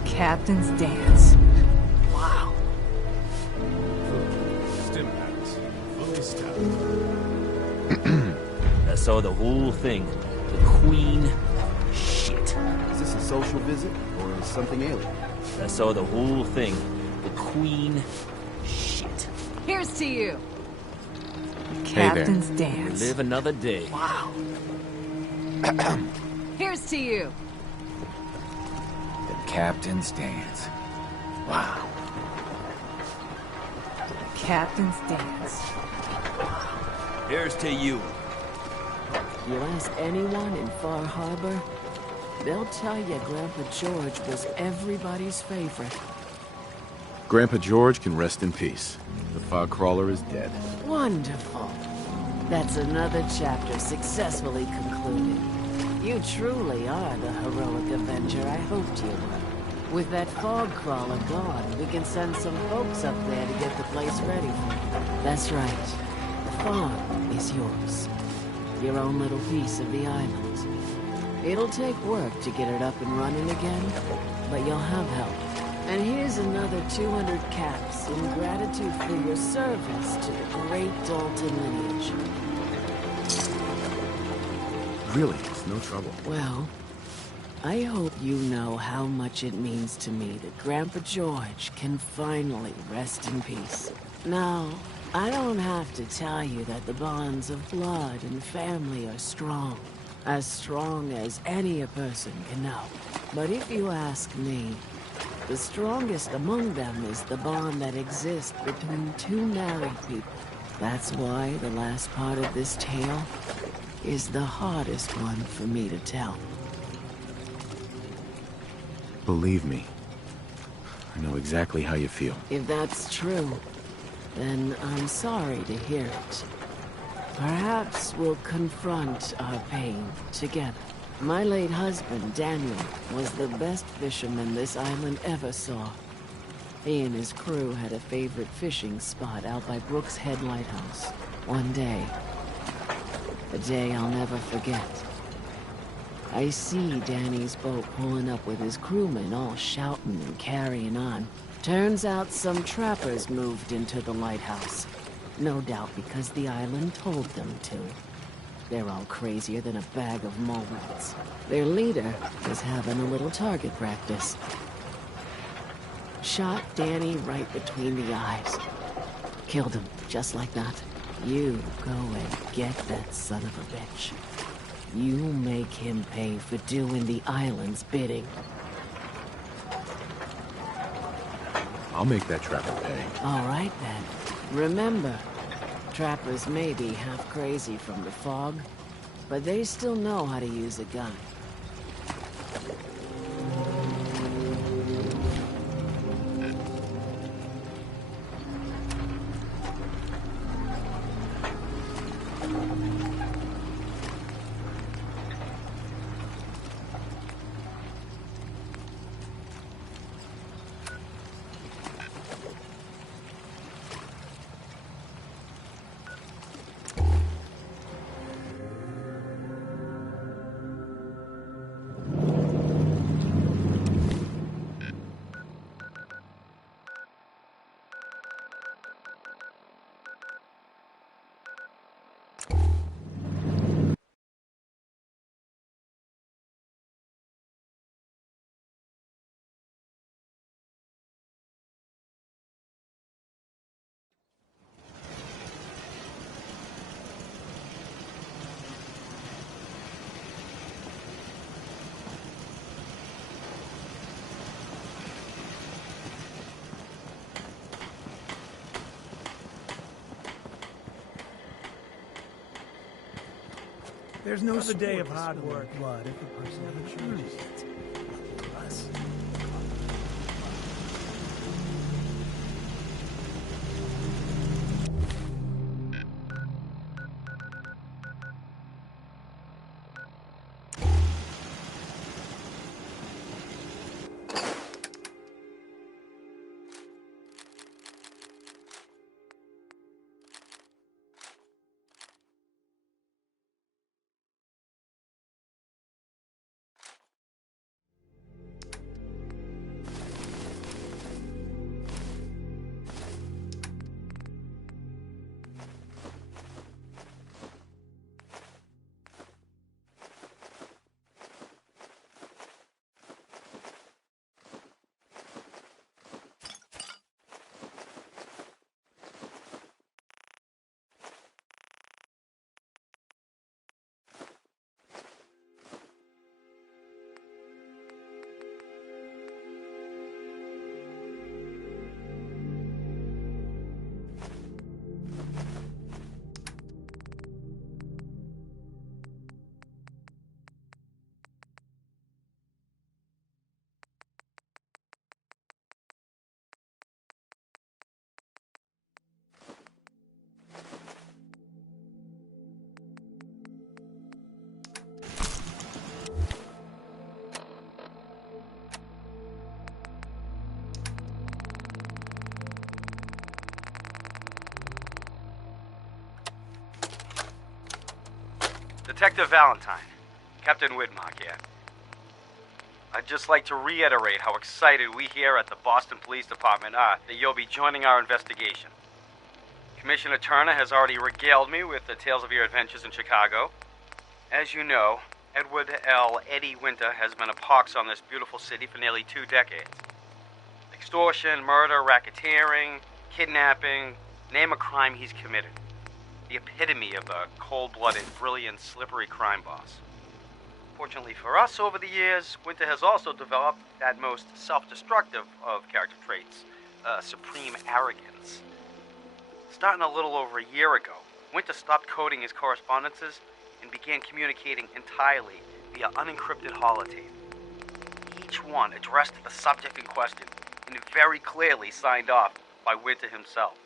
Captain's dance. Wow. Stim packs. Fully staffed. That's all the whole thing. The Queen. Shit. Is this a social visit, or is something alien? That's all the whole thing. The Queen. Shit. Here's to you. Hey Captain's dance. Live another day. Wow. Here's to you. The Captain's dance. Wow. Captain's dance. Here's to you. You ask anyone in Far Harbor, they'll tell you Grandpa George was everybody's favorite. Grandpa George can rest in peace. The fog crawler is dead. Wonderful. That's another chapter successfully concluded. You truly are the heroic Avenger I hoped you were. With that fog crawler gone, we can send some folks up there to get the place ready for you. That's right. The farm is yours. Your own little piece of the island. It'll take work to get it up and running again, but you'll have help. And here's another 200 caps in gratitude for your service to the great Dalton lineage. Really, it's no trouble. Well, I hope you know how much it means to me that Grandpa George can finally rest in peace. Now, I don't have to tell you that the bonds of blood and family are strong. As strong as any a person can know. But if you ask me, the strongest among them is the bond that exists between two married people. That's why the last part of this tale is the hardest one for me to tell. Believe me, I know exactly how you feel. If that's true, then I'm sorry to hear it. Perhaps we'll confront our pain together. My late husband, Daniel, was the best fisherman this island ever saw. He and his crew had a favorite fishing spot out by Brooks Head Lighthouse. One day, a day I'll never forget, I see Danny's boat pulling up with his crewmen all shouting and carrying on. Turns out some trappers moved into the lighthouse. No doubt because the island told them to. They're all crazier than a bag of mole rats. Their leader was having a little target practice. Shot Danny right between the eyes. Killed him, just like that. You go and get that son of a bitch. You make him pay for doing the island's bidding. I'll make that trapper pay. All right, then. Remember, trappers may be half crazy from the fog, but they still know how to use a gun. There's no other day of hard work. Blood if a person ever chooses it. Us. Detective Valentine. Captain Whitmark here. I'd just like to reiterate how excited we here at the Boston Police Department are that you'll be joining our investigation. Commissioner Turner has already regaled me with the tales of your adventures in Chicago. As you know, Edward L. Eddie Winter has been a pox on this beautiful city for nearly 2 decades. Extortion, murder, racketeering, kidnapping, name a crime he's committed. The epitome of a cold-blooded, brilliant, slippery crime boss. Fortunately for us, over the years, Winter has also developed that most self-destructive of character traits, supreme arrogance. Starting a little over a year ago, Winter stopped coding his correspondences and began communicating entirely via unencrypted holotape. Each one addressed the subject in question and very clearly signed off by Winter himself.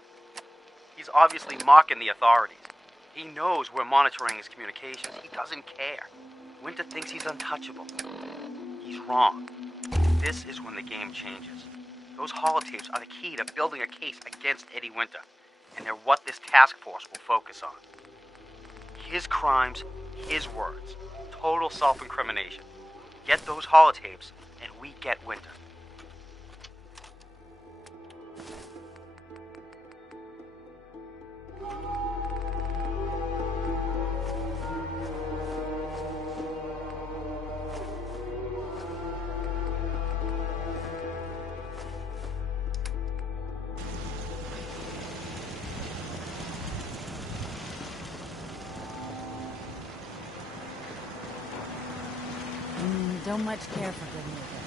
He's obviously mocking the authorities. He knows we're monitoring his communications. He doesn't care. Winter thinks he's untouchable. He's wrong. This is when the game changes. Those holotapes are the key to building a case against Eddie Winter, and they're what this task force will focus on. His crimes, his words. Total self-incrimination. Get those holotapes, and we get Winter. Don't much care for good music.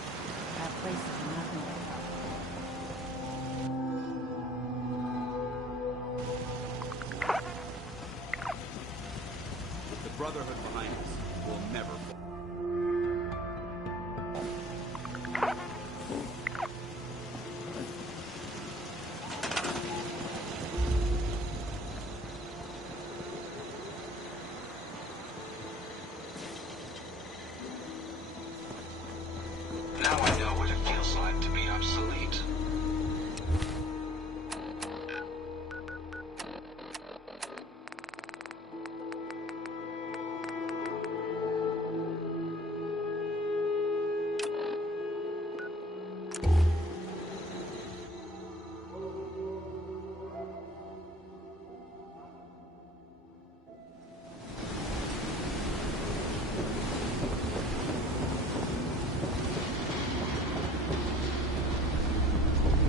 That place is nothing but With the Brotherhood behind us, we'll never fall. Now I know what it feels like to be obsolete.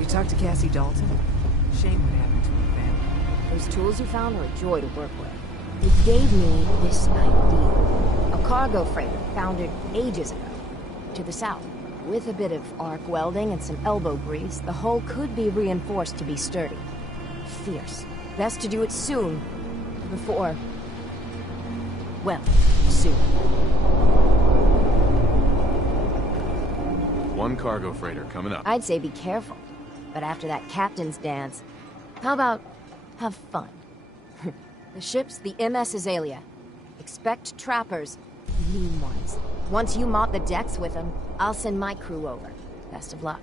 Talk to Cassie Dalton? Shame what happened to her family. Those tools you found are a joy to work with. It gave me this idea. A cargo freighter founded ages ago. To the south. With a bit of arc welding and some elbow grease, the hull could be reinforced to be sturdy. Fierce. Best to do it soon. Before... well, soon. One cargo freighter coming up. I'd say be careful. But after that captain's dance, how about have fun? The ship's the MS Azalea. Expect trappers, mean ones. Once you mop the decks with them, I'll send my crew over. Best of luck.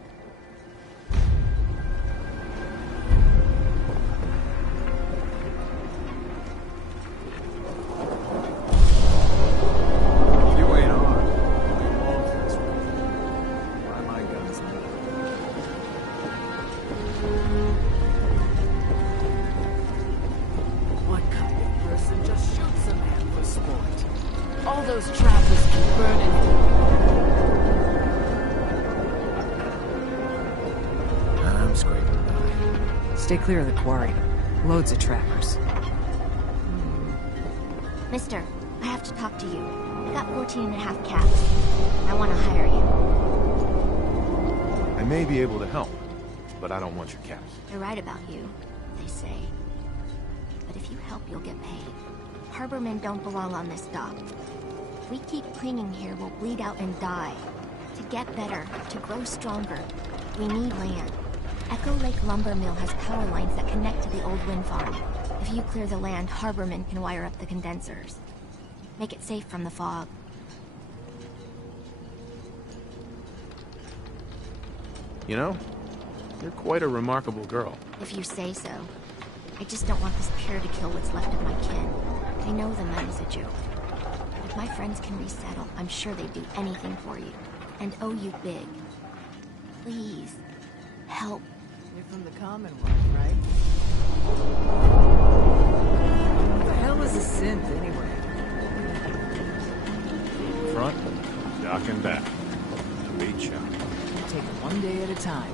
You ain't on. Why my guns not? What kind of person just shoots a man for sport? All those trappers keep burning. I'm scraping by. Stay clear of the quarry. Loads of trappers. Mister, I have to talk to you. I got 14 and a half cats. I want to hire you. I may be able to help, but I don't want your caps. They're right about you, they say. But if you help, you'll get paid. Harbormen don't belong on this dock. If we keep clinging here, we'll bleed out and die. To get better, to grow stronger, we need land. Echo Lake Lumber Mill has power lines that connect to the old wind farm. If you clear the land, Harbormen can wire up the condensers. Make it safe from the fog. You know, you're quite a remarkable girl. If you say so. I just don't want this pair to kill what's left of my kin. I know the man is a joke. If my friends can resettle, I'm sure they'd do anything for you. and owe you big. Please, help. You're from the Commonwealth, right? What the hell is a synth, anyway? Front, dock and back. Beat shop. Take it one day at a time.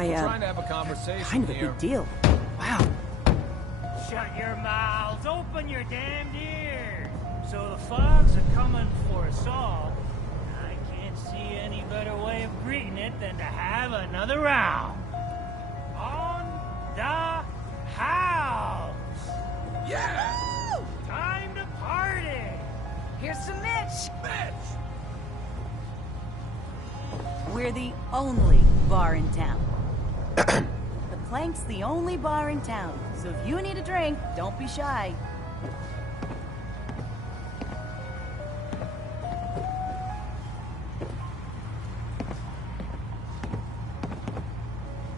Trying to have a conversation kind of a here. big deal. Wow. Shut your mouths, open your damned ears. So the fogs are coming for us all. I can't see any better way of greeting it than to have another round. On the house. Yeah! Woo! Time to party. Here's to Mitch. We're the only bar in town. The Plank's the only bar in town, so if you need a drink, don't be shy.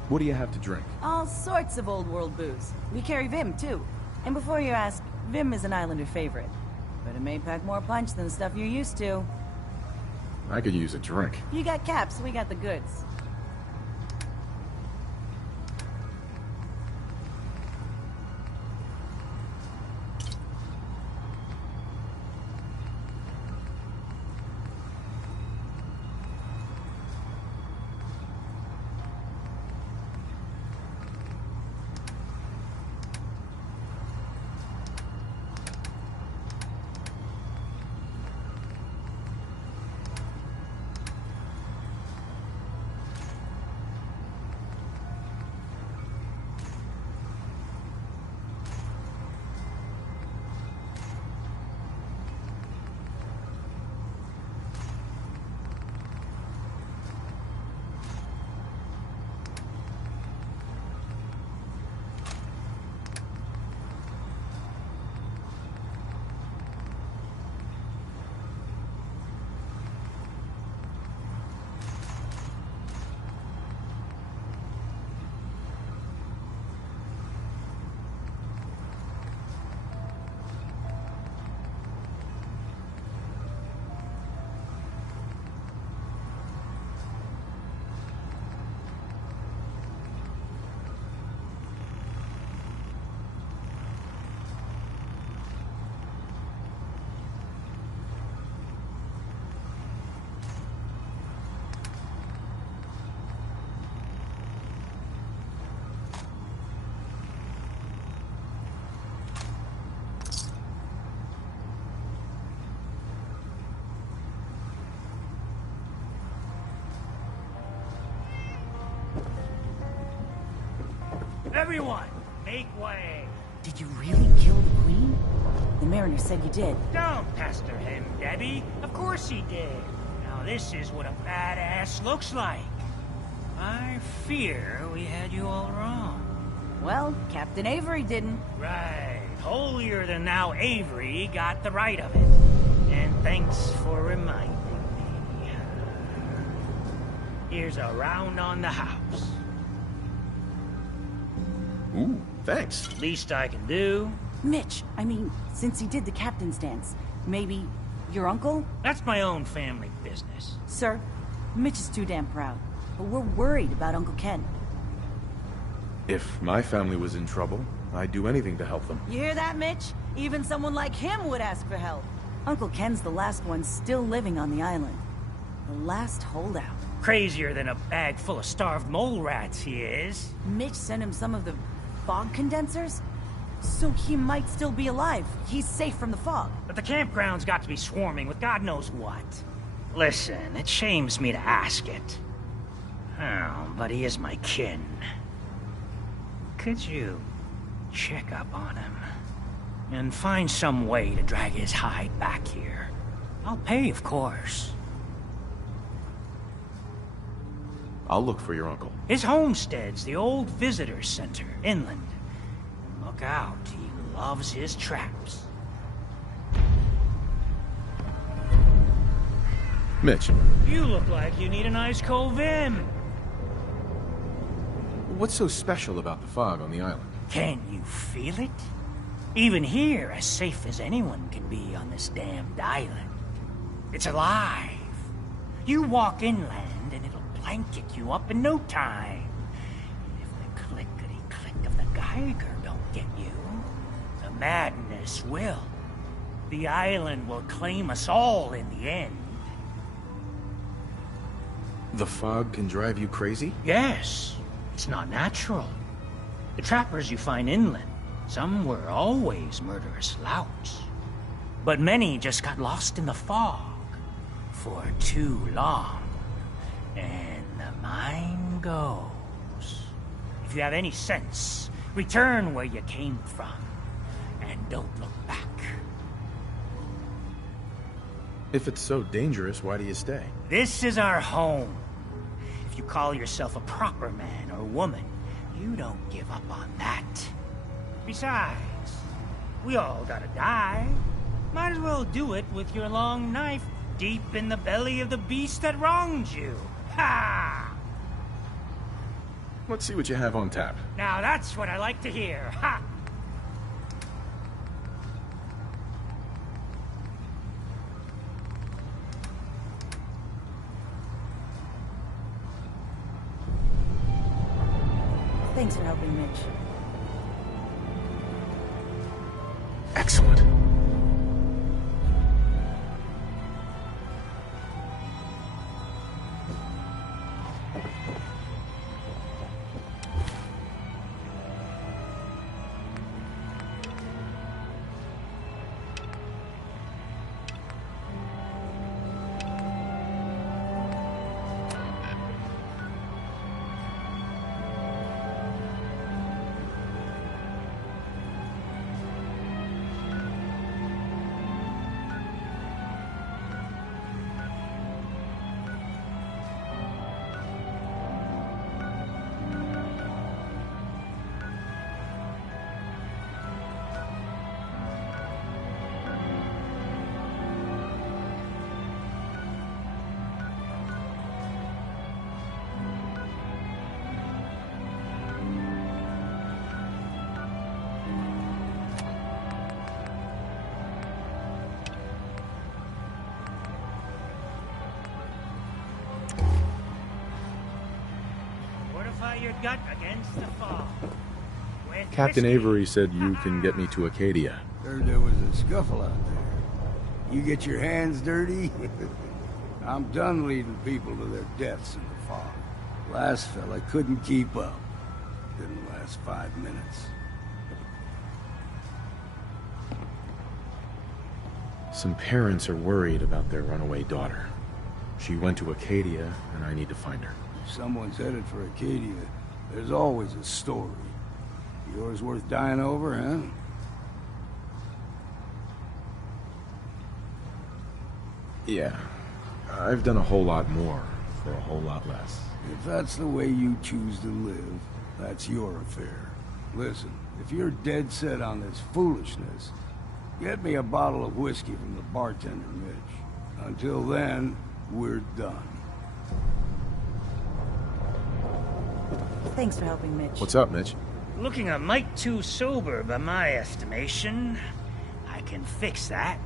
What do you have to drink? All sorts of old world booze. We carry Vim, too. And before you ask, Vim is an Islander favorite. But it may pack more punch than the stuff you're used to. I could use a drink. You got caps, we got the goods. Everyone, make way. Did you really kill the Queen? The Mariner said you did. Don't pester him, Debbie. Of course he did. Now this is what a badass looks like. I fear we had you all wrong. Well, Captain Avery didn't. Right. Holier than thou Avery got the right of it. And thanks for reminding me. Here's a round on the house. Ooh, thanks. Least I can do. Mitch, I mean, since he did the captain's dance, maybe your uncle? That's my own family business. Sir, Mitch is too damn proud. But we're worried about Uncle Ken. If my family was in trouble, I'd do anything to help them. You hear that, Mitch? Even someone like him would ask for help. Uncle Ken's the last one still living on the island. The last holdout. Crazier than a bag full of starved mole rats, he is. Mitch sent him some of the fog condensers? So he might still be alive. He's safe from the fog. But the campground's got to be swarming with God knows what. Listen, it shames me to ask it. Oh, but he is my kin. Could you check up on him? and find some way to drag his hide back here. I'll pay, of course. I'll look for your uncle. His homestead's the old visitor center, inland. Look out, he loves his traps. Mitch. You look like you need a nice cold vim. What's so special about the fog on the island? Can you feel it? Even here, as safe as anyone can be on this damned island. It's alive. You walk inland and it'll blanket you up in no time. And if the clickety-click of the Geiger don't get you, the madness will. The island will claim us all in the end. The fog can drive you crazy? Yes. It's not natural. The trappers you find inland, some were always murderous louts. But many just got lost in the fog for too long. And the mind goes. If you have any sense, return where you came from. And don't look back. If it's so dangerous, why do you stay? This is our home. If you call yourself a proper man or woman, you don't give up on that. Besides, we all gotta die. Might as well do it with your long knife deep in the belly of the beast that wronged you. Ha! Let's see what you have on tap. Now that's what I like to hear. Ha! Thanks for helping, Mitch. Excellent. Your gut against the fog. Captain Avery said you can get me to Acadia. Heard there was a scuffle out there. You get your hands dirty? I'm done leading people to their deaths in the fog. Last fella couldn't keep up. Didn't last 5 minutes. Some parents are worried about their runaway daughter. She went to Acadia, and I need to find her. If someone's headed for Acadia, there's always a story. Yours worth dying over, huh? Yeah. I've done a whole lot more for a whole lot less. If that's the way you choose to live, that's your affair. Listen, if you're dead set on this foolishness, get me a bottle of whiskey from the bartender, Mitch. Until then, we're done. Thanks for helping, Mitch. What's up, Mitch? Looking a mite too sober by my estimation. I can fix that.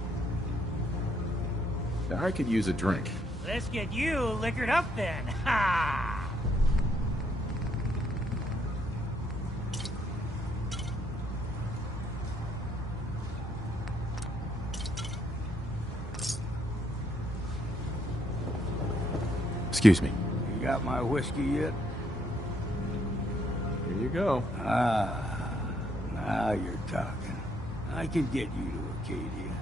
I could use a drink. Let's get you liquored up then. Ha! Excuse me. You got my whiskey yet? Here you go. Ah, now you're talking. I can get you to Acadia.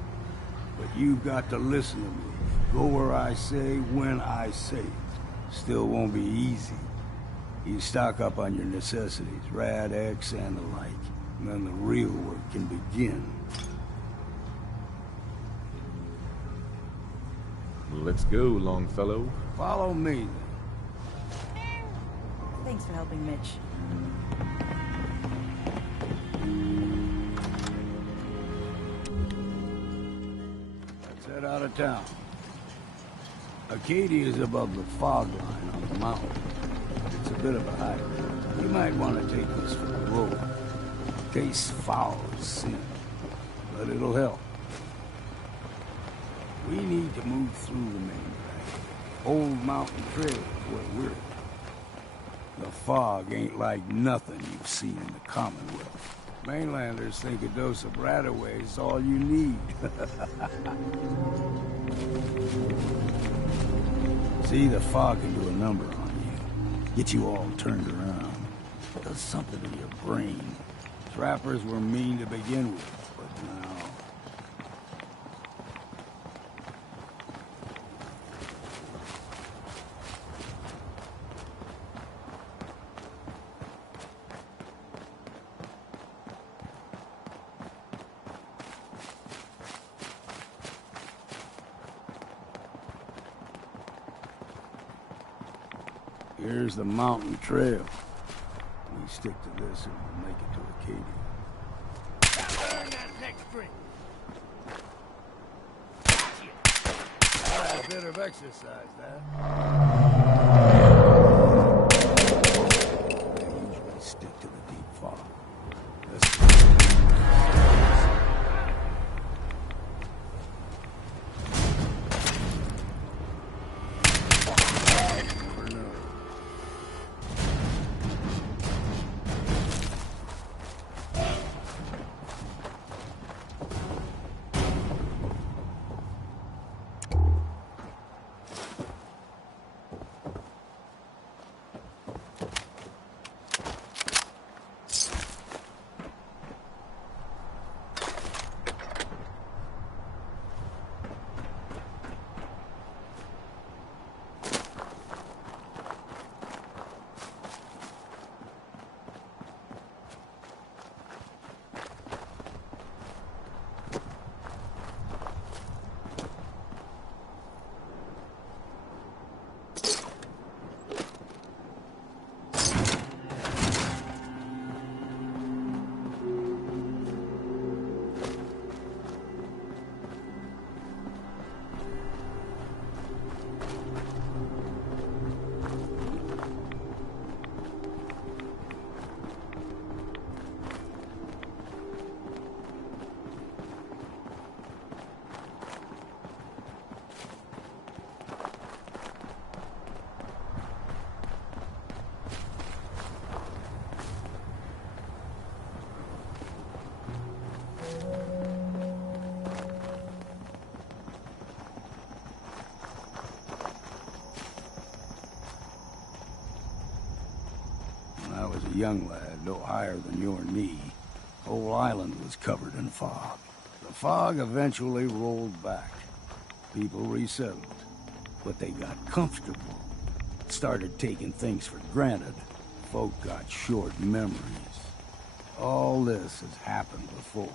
But you've got to listen to me. Go where I say, when I say it. Still won't be easy. You stock up on your necessities, Rad X and the like. And then the real work can begin. Let's go, Longfellow. Follow me. Thanks for helping, Mitch. Let's head out of town. Acadia is above the fog line on the mountain. It's a bit of a hike. You might want to take this for the road. In case foul is sin. But it'll help. We need to move through the main drag. Old Mountain Trail is where we're at. The fog ain't like nothing you've seen in the Commonwealth. Mainlanders think a dose of Radaway is all you need. See, the fog can do a number on you. Get you all turned around. Does something to your brain. Trappers were mean to begin with, but now... Here's the mountain trail. We stick to this and we'll make it to Acadia. Burn that next drink. A bit of exercise, that. They usually stick to the deep fog. Young lad, no higher than your knee, whole island was covered in fog. The fog eventually rolled back. People resettled, but they got comfortable. Started taking things for granted. Folk got short memories. All this has happened before.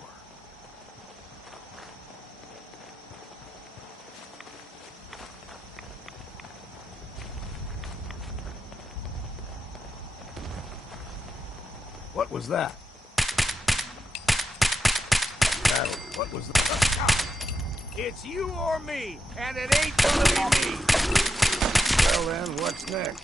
What was that? What was that? It's you or me, and it ain't gonna be me. Well then, what's next?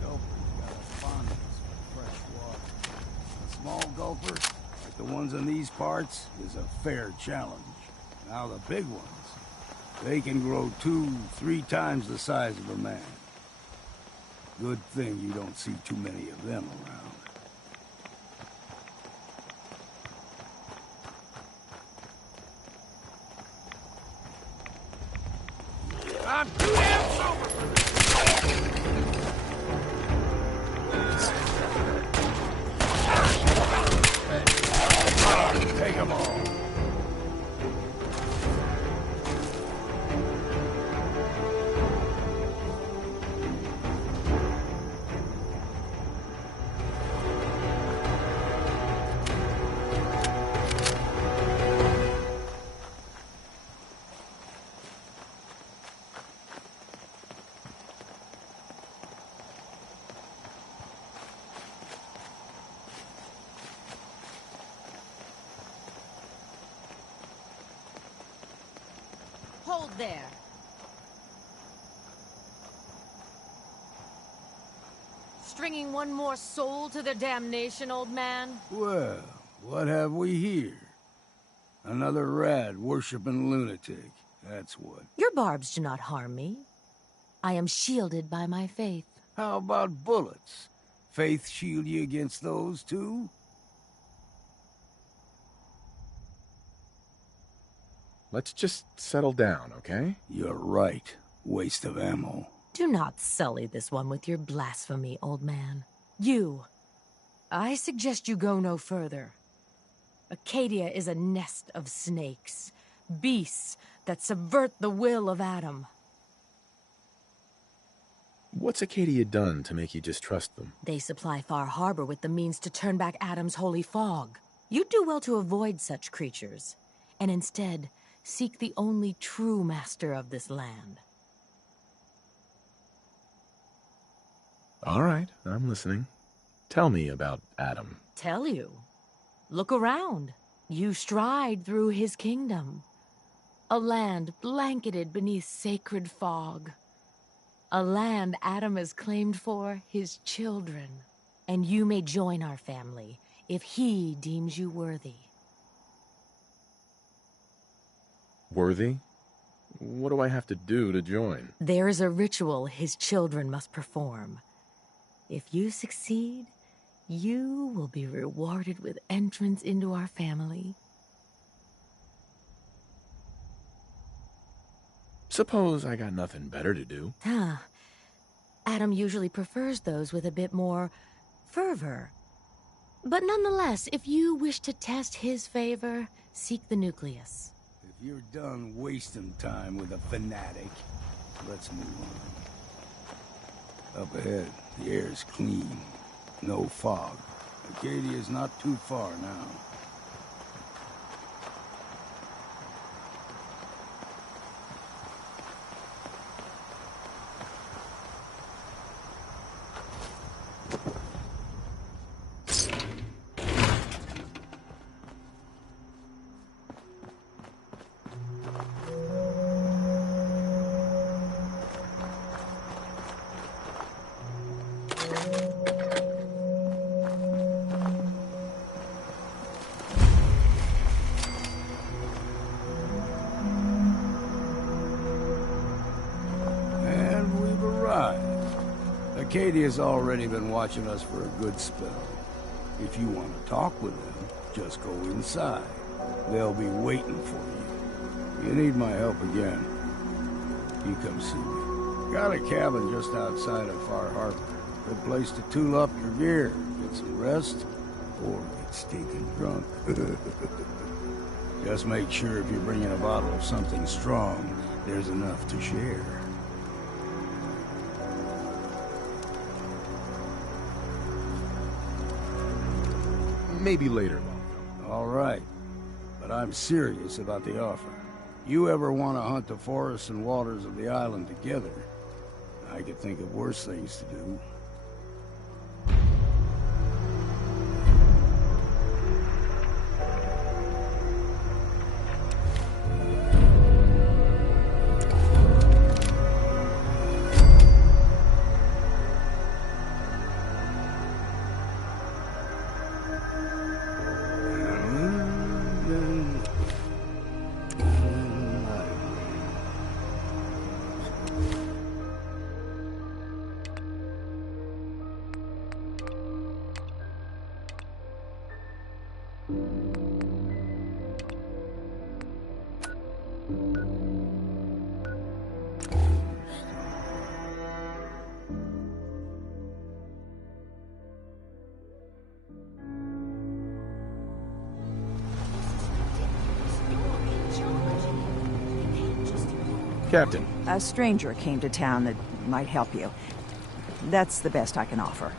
Gulpers got a fondness for fresh water. A small gulper, like the ones in these parts, is a fair challenge. Now the big ones, they can grow 2-3 times the size of a man. Good thing you don't see too many of them around. I'm too damn sober for this. Take them all. hold there. Stringing one more soul to their damnation, old man? Well, what have we here? Another rad-worshipping lunatic, that's what. Your barbs do not harm me. I am shielded by my faith. How about bullets? Faith shield you against those, too? Let's just settle down, okay? You're right. Waste of ammo. Do not sully this one with your blasphemy, old man. You. I suggest you go no further. Acadia is a nest of snakes. Beasts that subvert the will of Adam. What's Acadia done to make you distrust them? They supply Far Harbor with the means to turn back Adam's holy fog. You'd do well to avoid such creatures, and instead seek the only true master of this land. All right, I'm listening. Tell me about Adam. Tell you? Look around. You stride through his kingdom. A land blanketed beneath sacred fog. A land Adam has claimed for his children. And you may join our family if he deems you worthy. Worthy? What do I have to do to join? There is a ritual his children must perform. If you succeed, you will be rewarded with entrance into our family. Suppose I got nothing better to do. Adam usually prefers those with a bit more fervor. But nonetheless, if you wish to test his favor, seek the nucleus. If you're done wasting time with a fanatic, let's move on. Up ahead, the air's clean. No fog. Acadia's not too far now. Acadia's already been watching us for a good spell. If you want to talk with them, just go inside. They'll be waiting for you. You need my help again, you come see me. Got a cabin just outside of Far Harbor. Good place to tool up your gear, get some rest, or get stinking drunk. Just make sure if you're bringing a bottle of something strong, there's enough to share. Maybe later. All right. But I'm serious about the offer. You ever want to hunt the forests and waters of the island together, I could think of worse things to do. Captain. A stranger came to town that might help you. That's the best I can offer.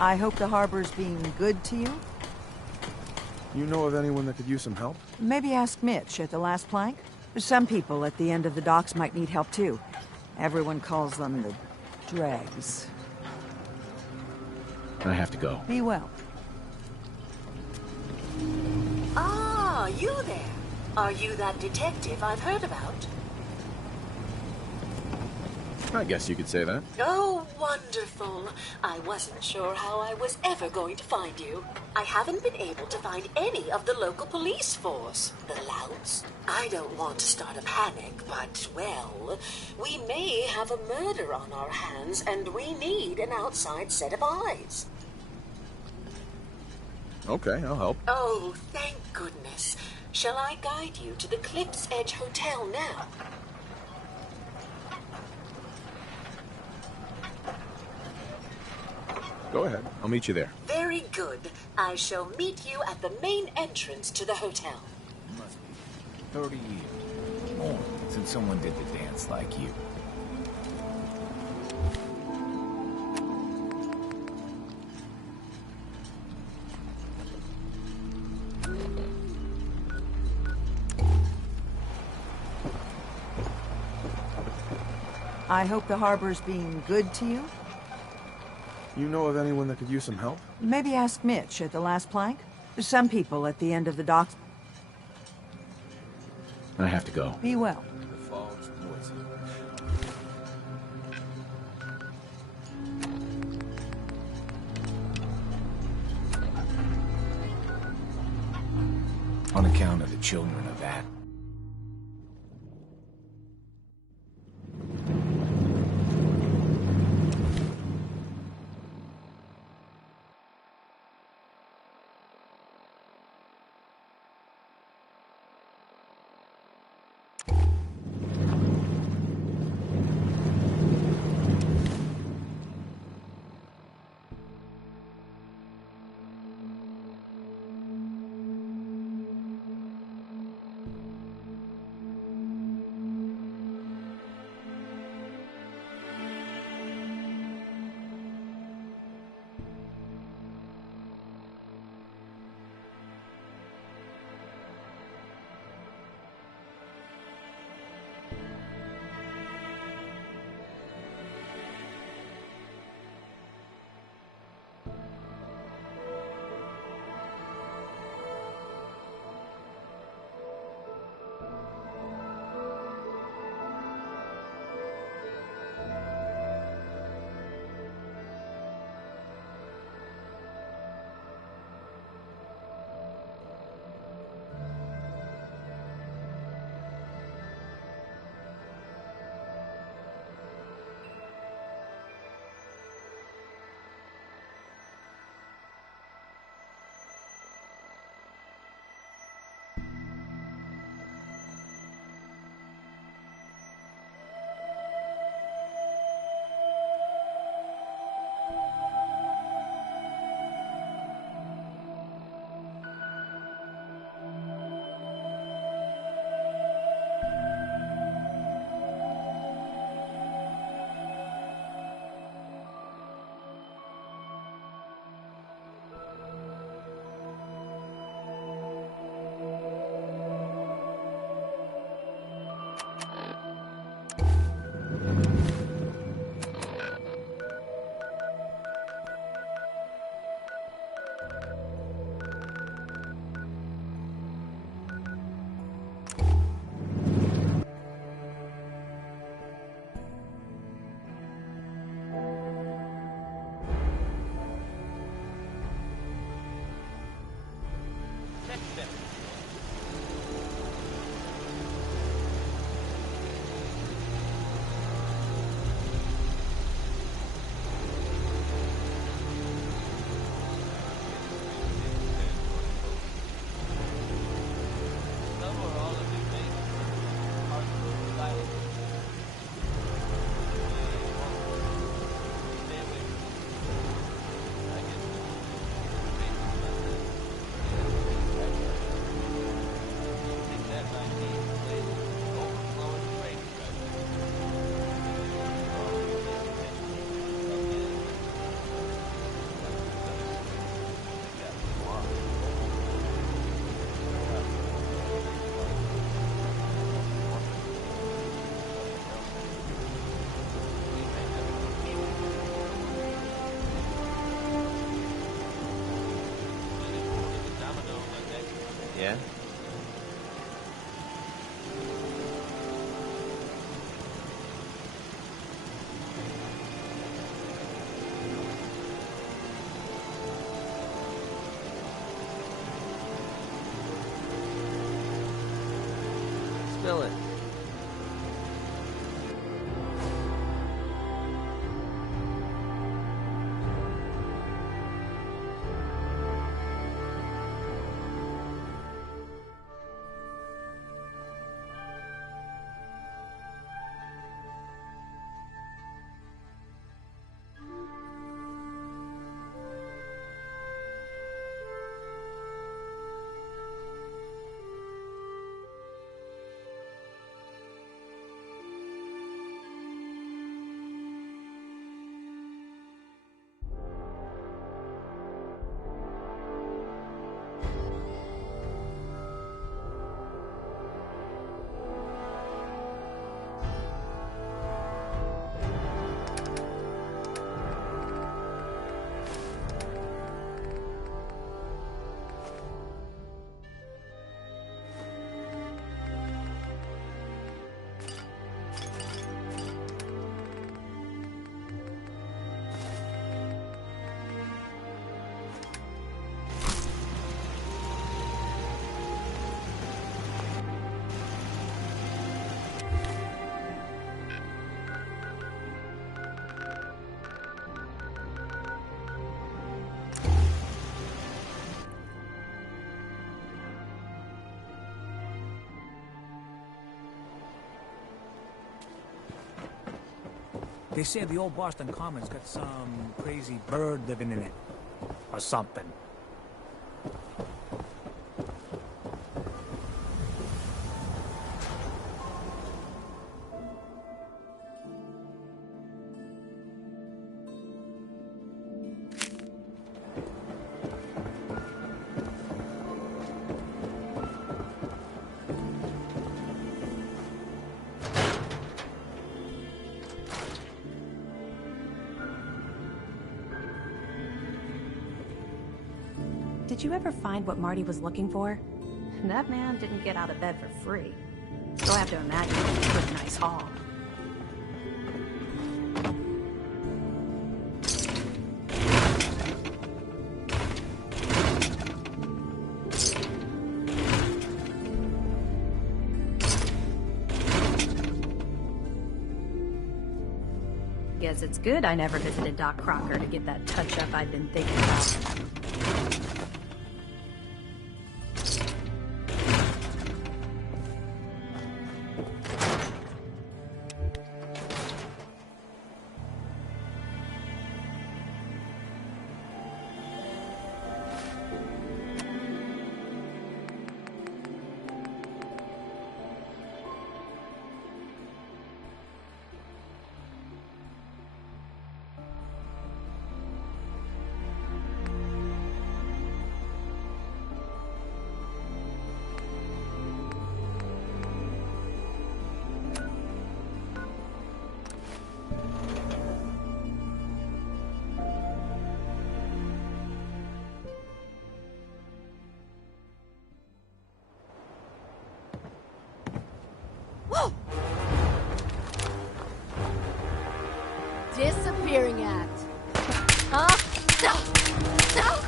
I hope the harbor's being good to you. You know of anyone that could use some help? Maybe ask Mitch at the last plank. Some people at the end of the docks might need help too. Everyone calls them the dregs. I have to go. Be well. Ah, you there. Are you that detective I've heard about? I guess you could say that. Oh, wonderful. I wasn't sure how I was ever going to find you. I haven't been able to find any of the local police force. The louts? I don't want to start a panic, but, well, we may have a murder on our hands, and we need an outside set of eyes. Okay, I'll help. Oh, thank goodness. Shall I guide you to the Cliff's Edge Hotel now? Go ahead. I'll meet you there. Very good. I shall meet you at the main entrance to the hotel. Must be 30 years. More since someone did the dance like you. I hope the harbor's being good to you. You know of anyone that could use some help? Maybe ask Mitch at the last plank. Some people at the end of the docks. I have to go. Be well. The fog's noisy. On account of the children of that. Yeah? Spill it. They say the old Boston Common's got some crazy bird living in it. Or something. Did you ever find what Marty was looking for? That man didn't get out of bed for free. You'll have to imagine it was a pretty nice haul. Guess it's good I never visited Doc Crocker to get that touch-up I'd been thinking about. Disappearing act. Huh? No! No!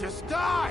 Just die!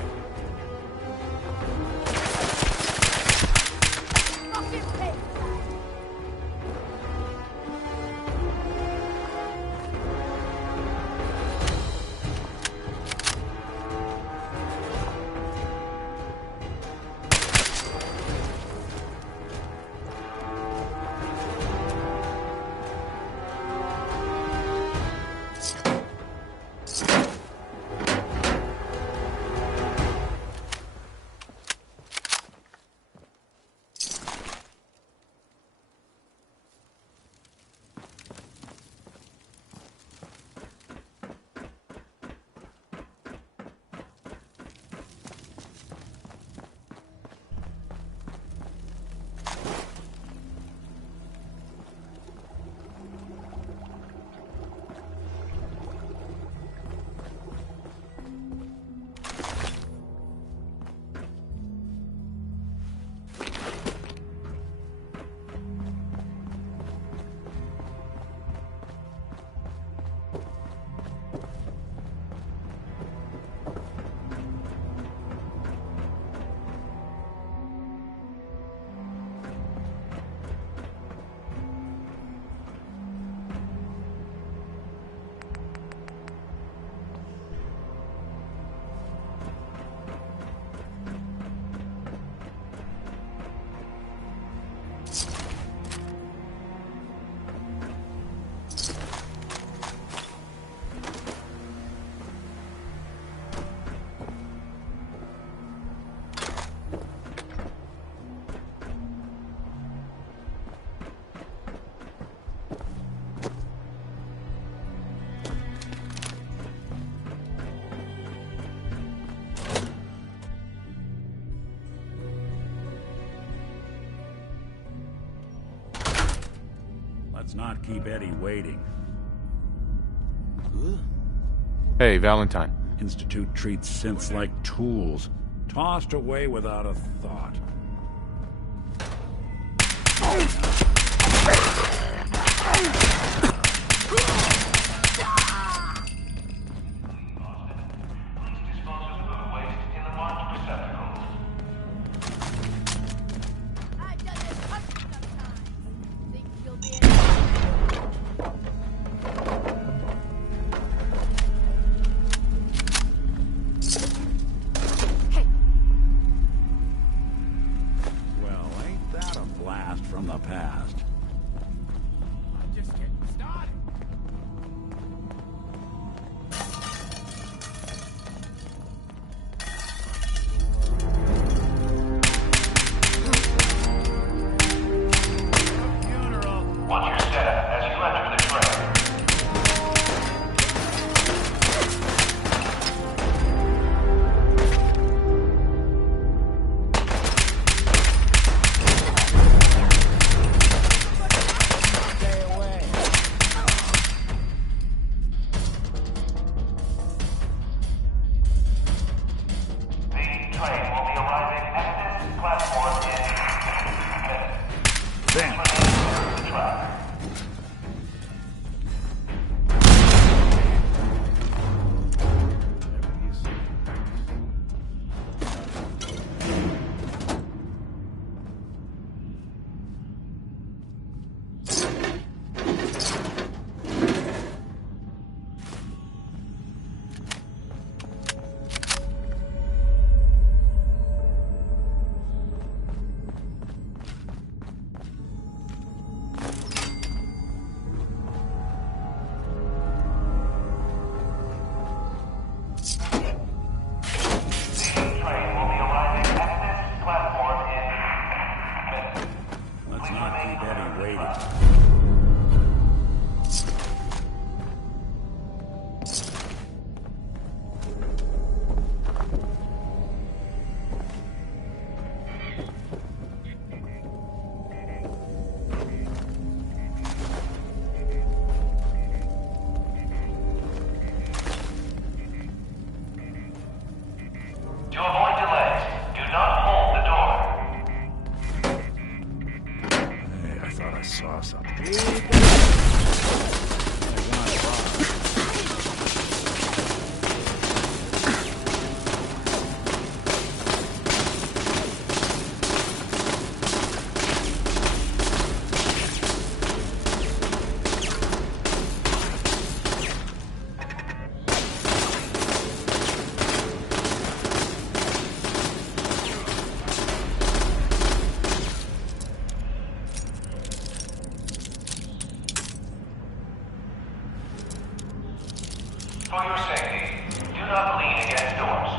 Let's not keep Eddie waiting. Hey, Valentine. Institute treats synths like tools, tossed away without a thought. From the past. I'm just getting started. Watch your step as you enter the tray. To avoid delays, do not hold the door. Hey, I thought I saw something. For your safety, do not lean against doors.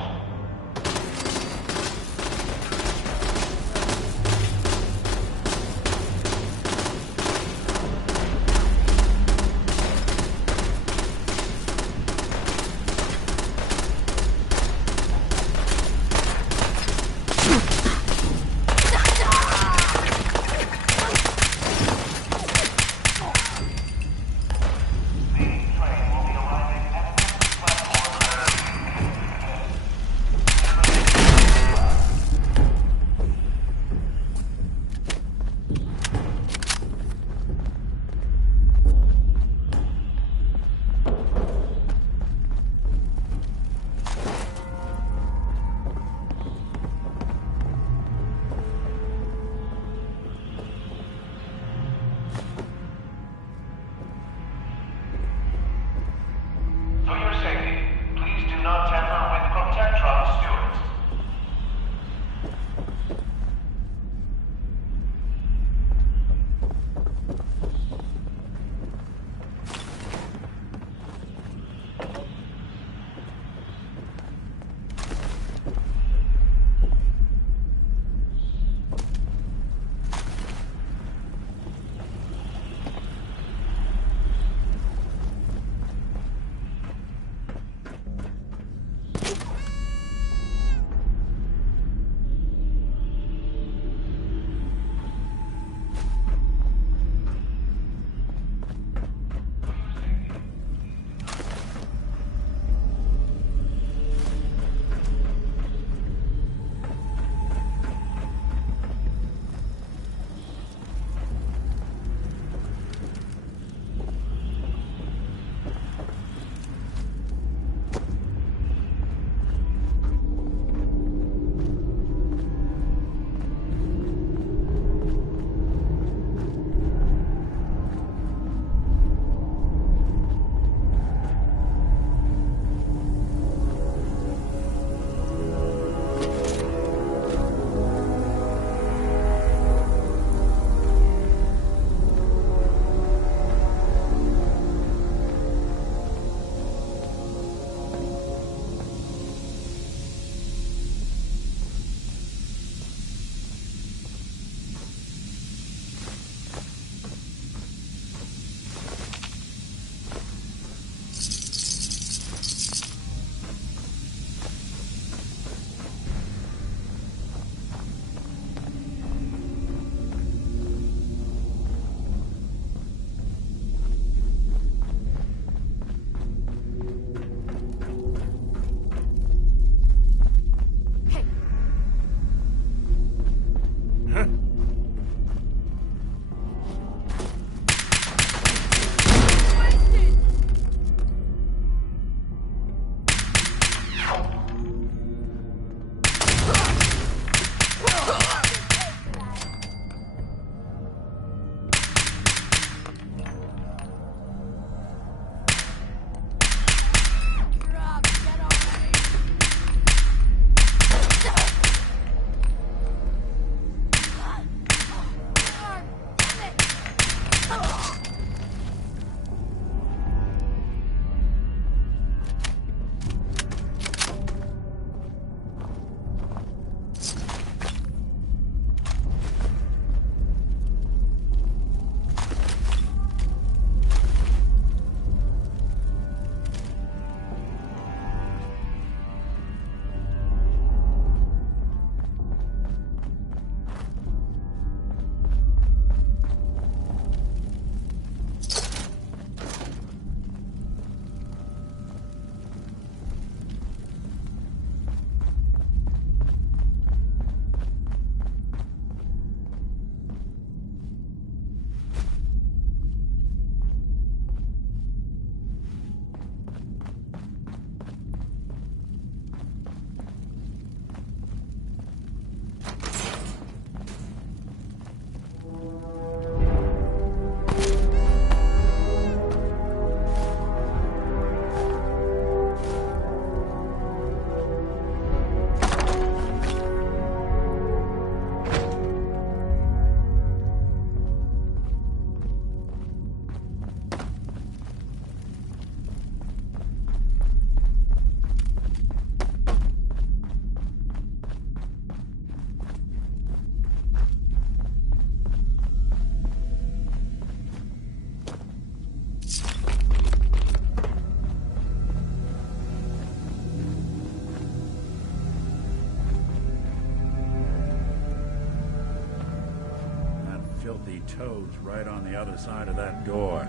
toads right on the other side of that door.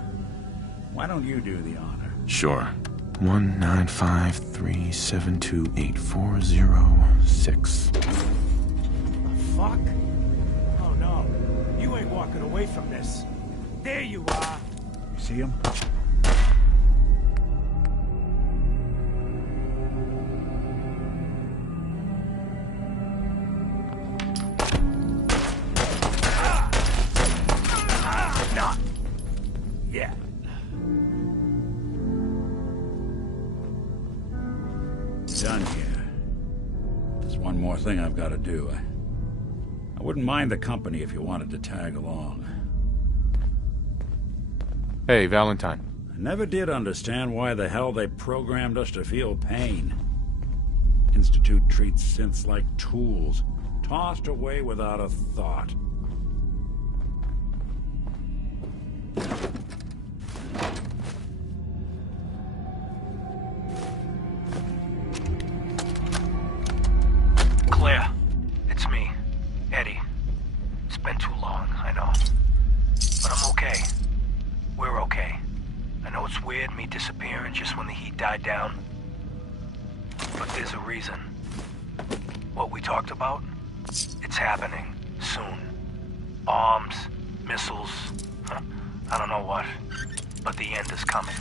Why don't you do the honor? Sure. 19537284006. Fuck? Oh no. You ain't walking away from this. There you are. You see him? Not yet. Done here. There's one more thing I've got to do. I wouldn't mind the company if you wanted to tag along. Hey, Valentine. I never did understand why the hell they programmed us to feel pain. Institute treats synths like tools, tossed away without a thought. Claire, it's me, Eddie. It's been too long, I know. But I'm okay. We're okay. I know it's weird, me disappearing just when the heat died down. But there's a reason. What we talked about? It's happening. Soon. Bombs, missiles, I don't know what. But the end is coming.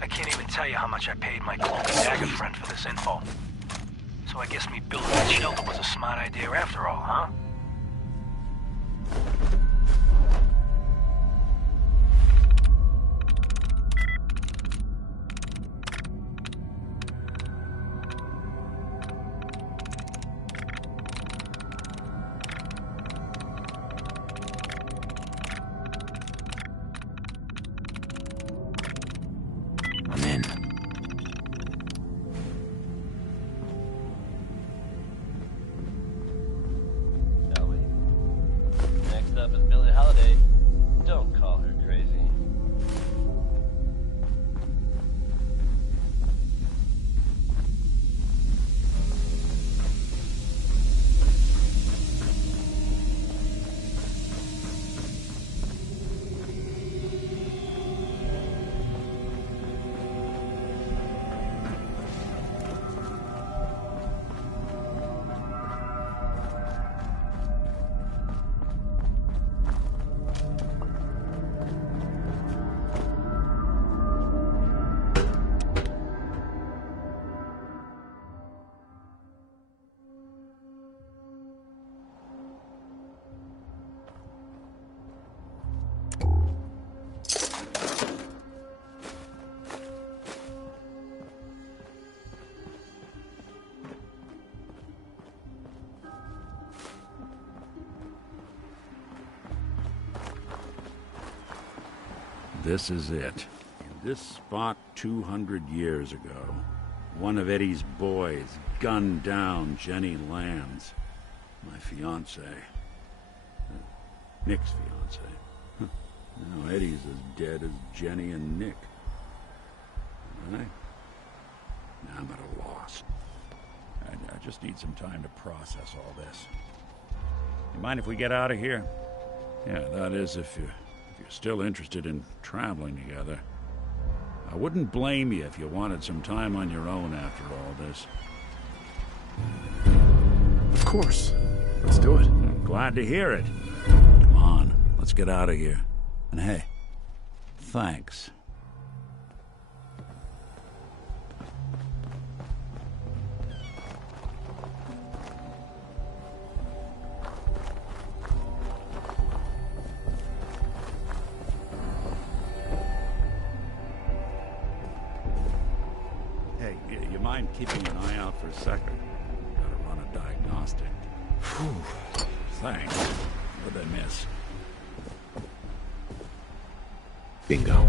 I can't even tell you how much I paid my cloak and dagger friend for this info. So I guess me building that shelter was a smart idea after all, huh? I'm in. Shall we? Next up is Billie Holiday. Don't call her crazy. This is it. In this spot 200 years ago, one of Eddie's boys gunned down Jenny Lands, my fiancée. Nick's fiancée. Now Eddie's as dead as Jenny and Nick. Right? Now I'm at a loss. I just need some time to process all this. You mind if we get out of here? Yeah, that is if you're still interested in traveling together. I wouldn't blame you if you wanted some time on your own after all this. Of course. Let's do it. I'm glad to hear it. Come on, let's get out of here. And hey, thanks. Hey, you mind keeping an eye out for a second? Gotta run a diagnostic. Whew. Thanks. What'd I miss? Bingo.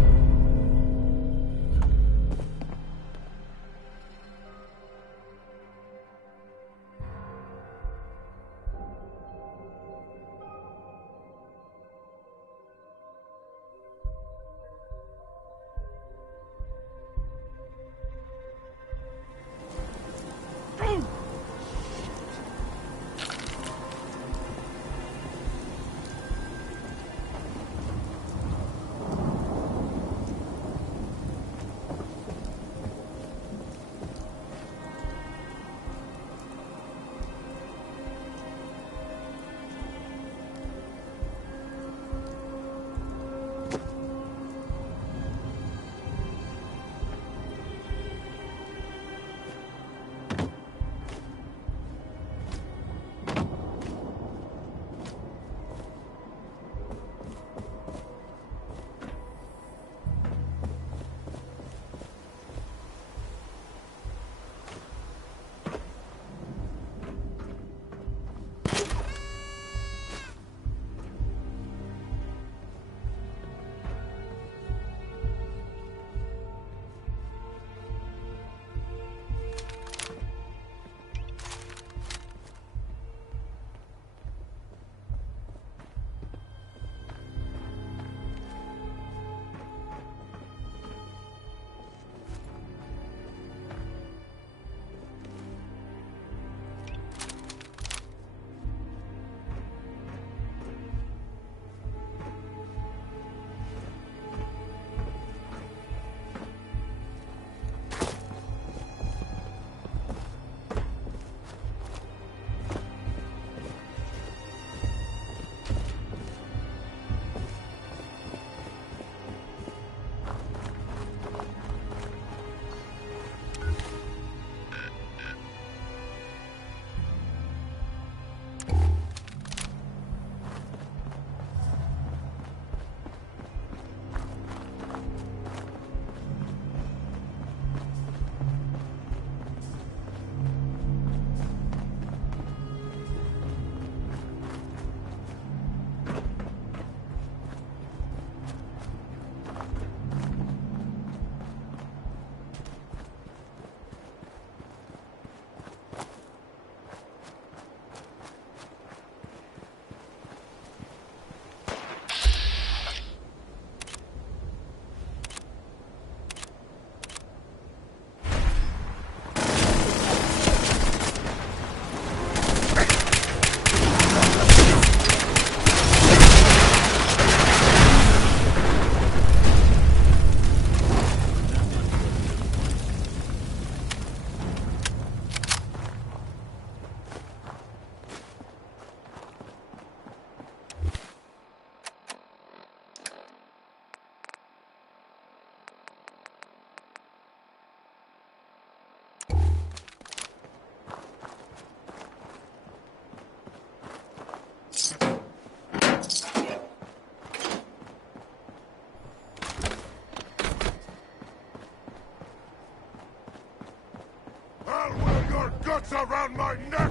your guts around my neck!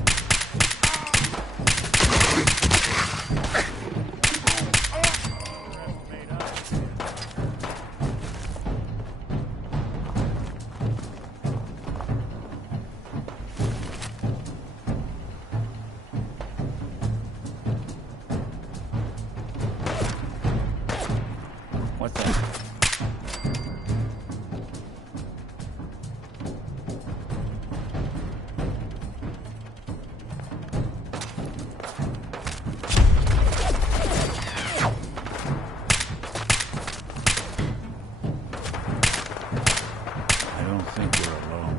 What's that? I don't think you're alone.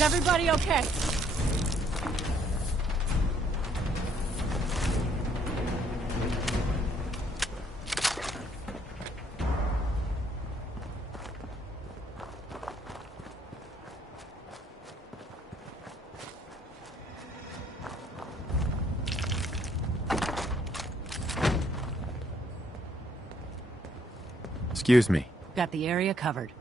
Is everybody okay? Excuse me. Got the area covered.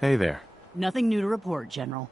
Hey there. Nothing new to report, General.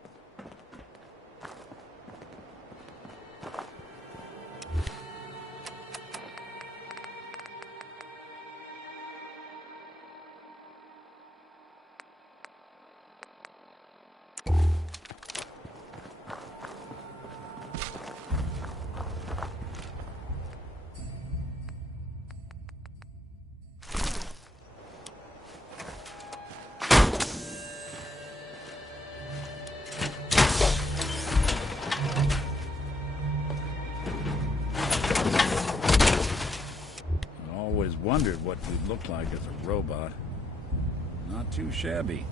Wondered what you'd look like as a robot. Not too shabby.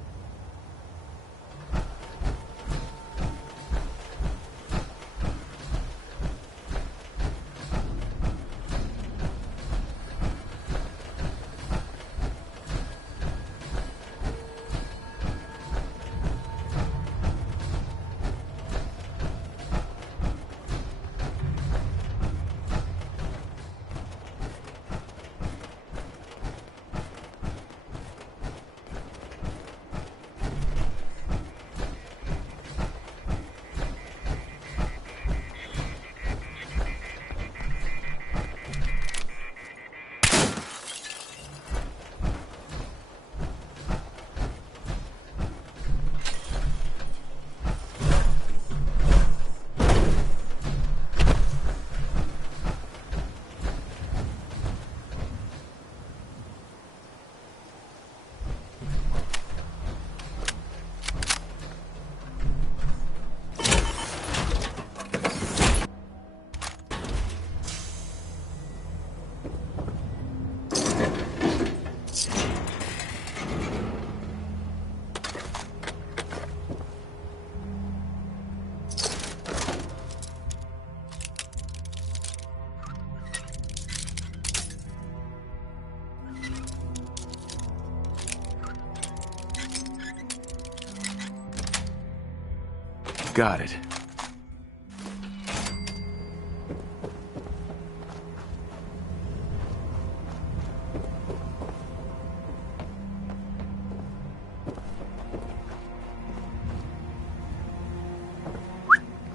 Got it.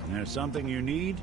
There's something you need?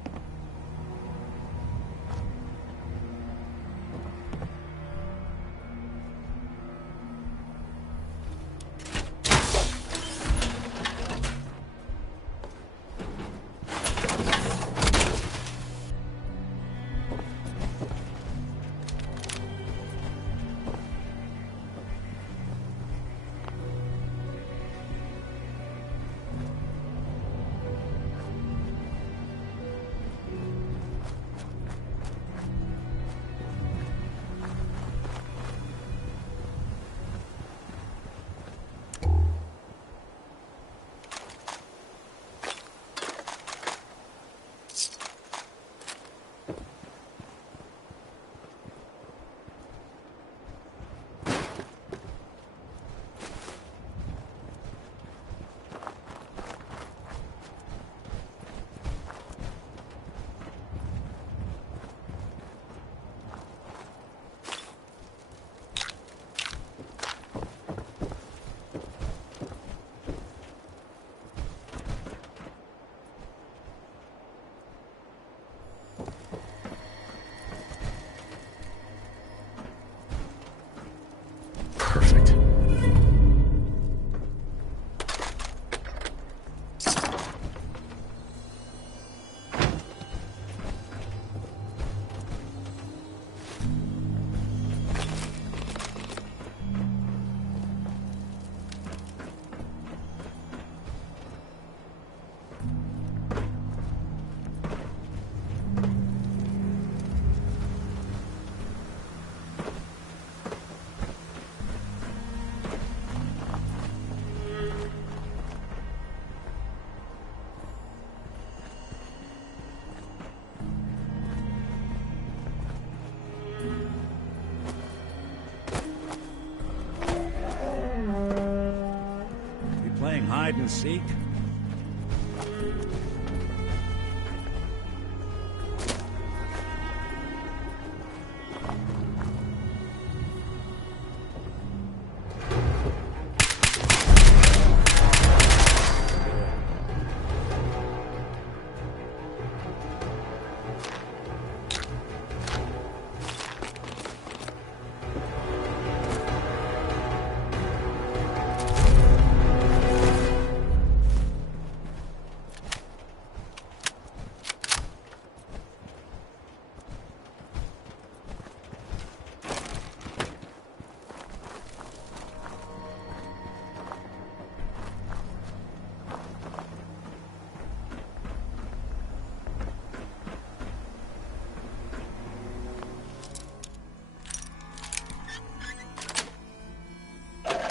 hide and seek?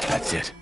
That's it.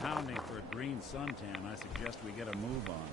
Hounding for a green suntan, I suggest we get a move on.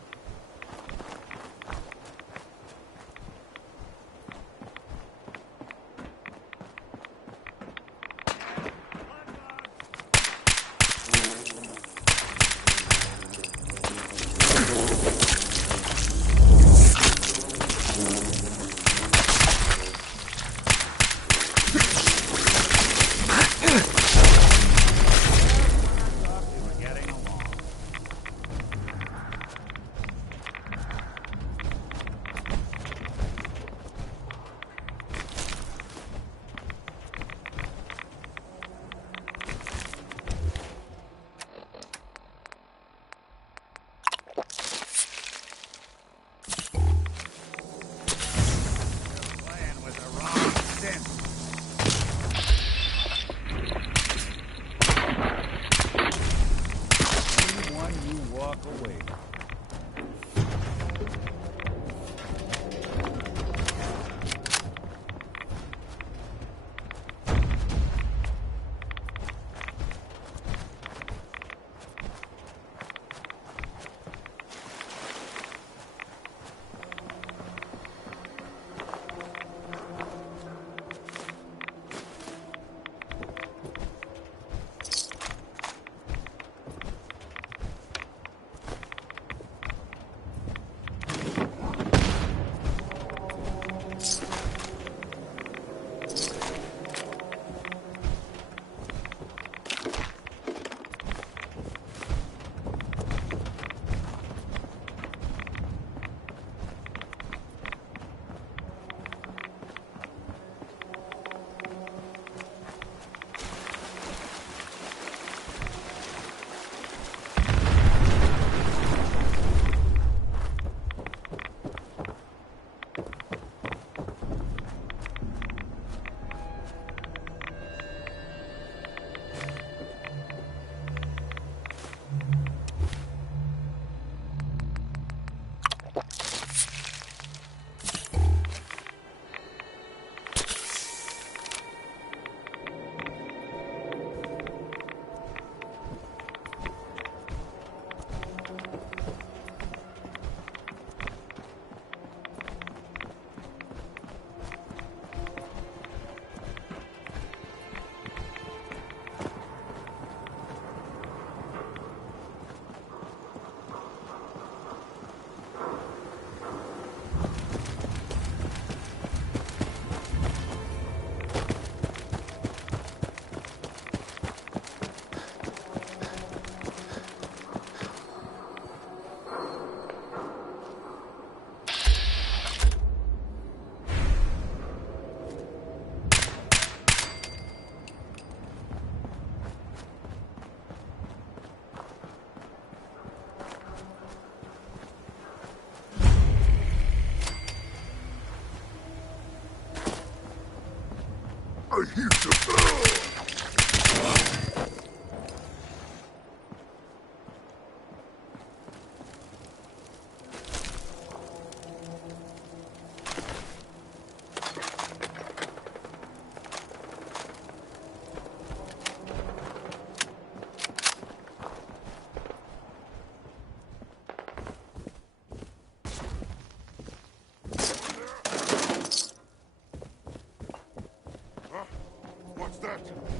What's that?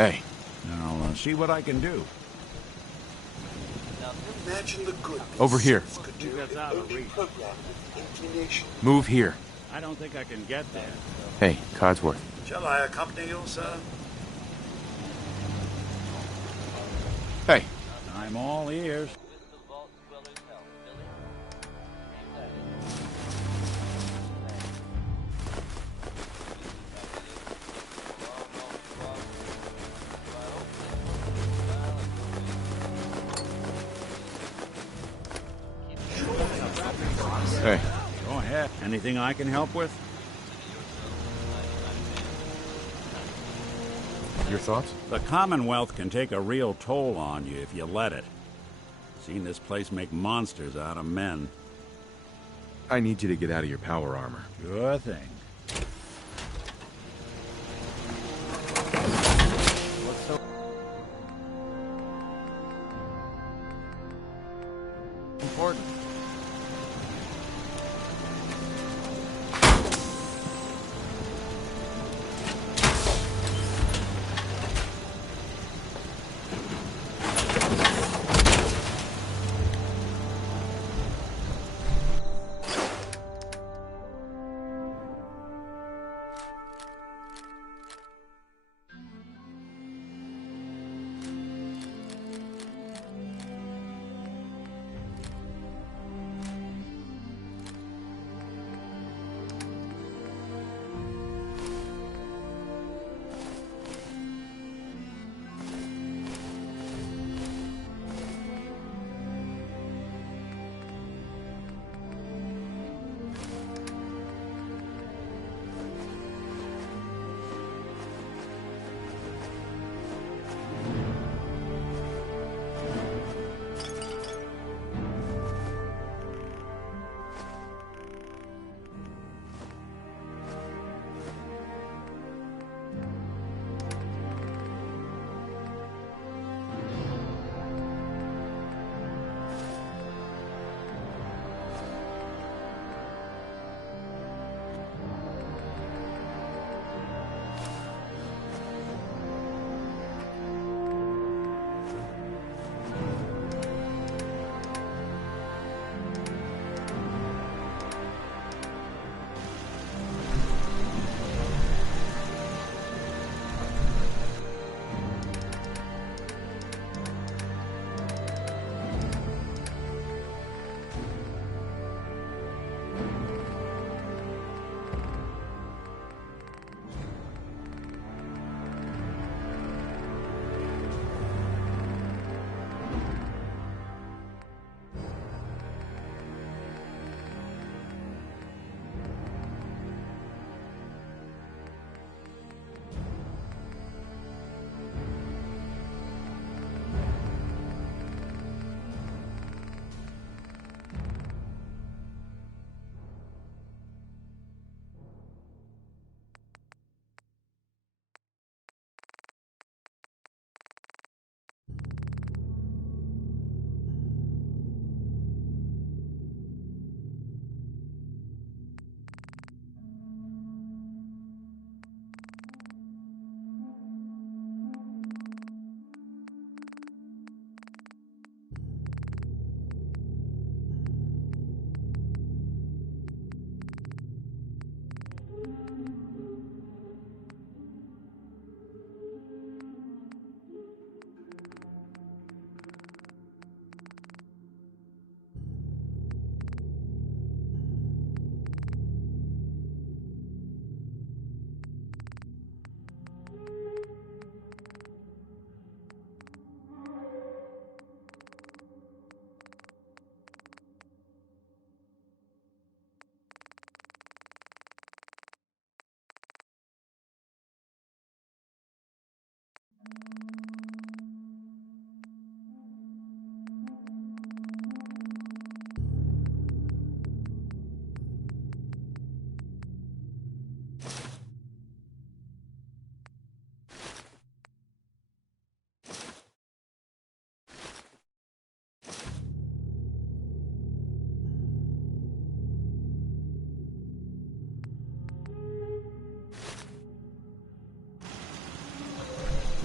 Hey. I'll see what I can do. Imagine the good Over here. could do if only programmed with inclination. Move here. I don't think I can get there. Hey, Codsworth. Shall I accompany you, sir? Hey. I'm all ears. Hey. Go ahead. Anything I can help with? Your thoughts? The Commonwealth can take a real toll on you if you let it. Seen this place make monsters out of men. I need you to get out of your power armor. Sure thing. What's so important?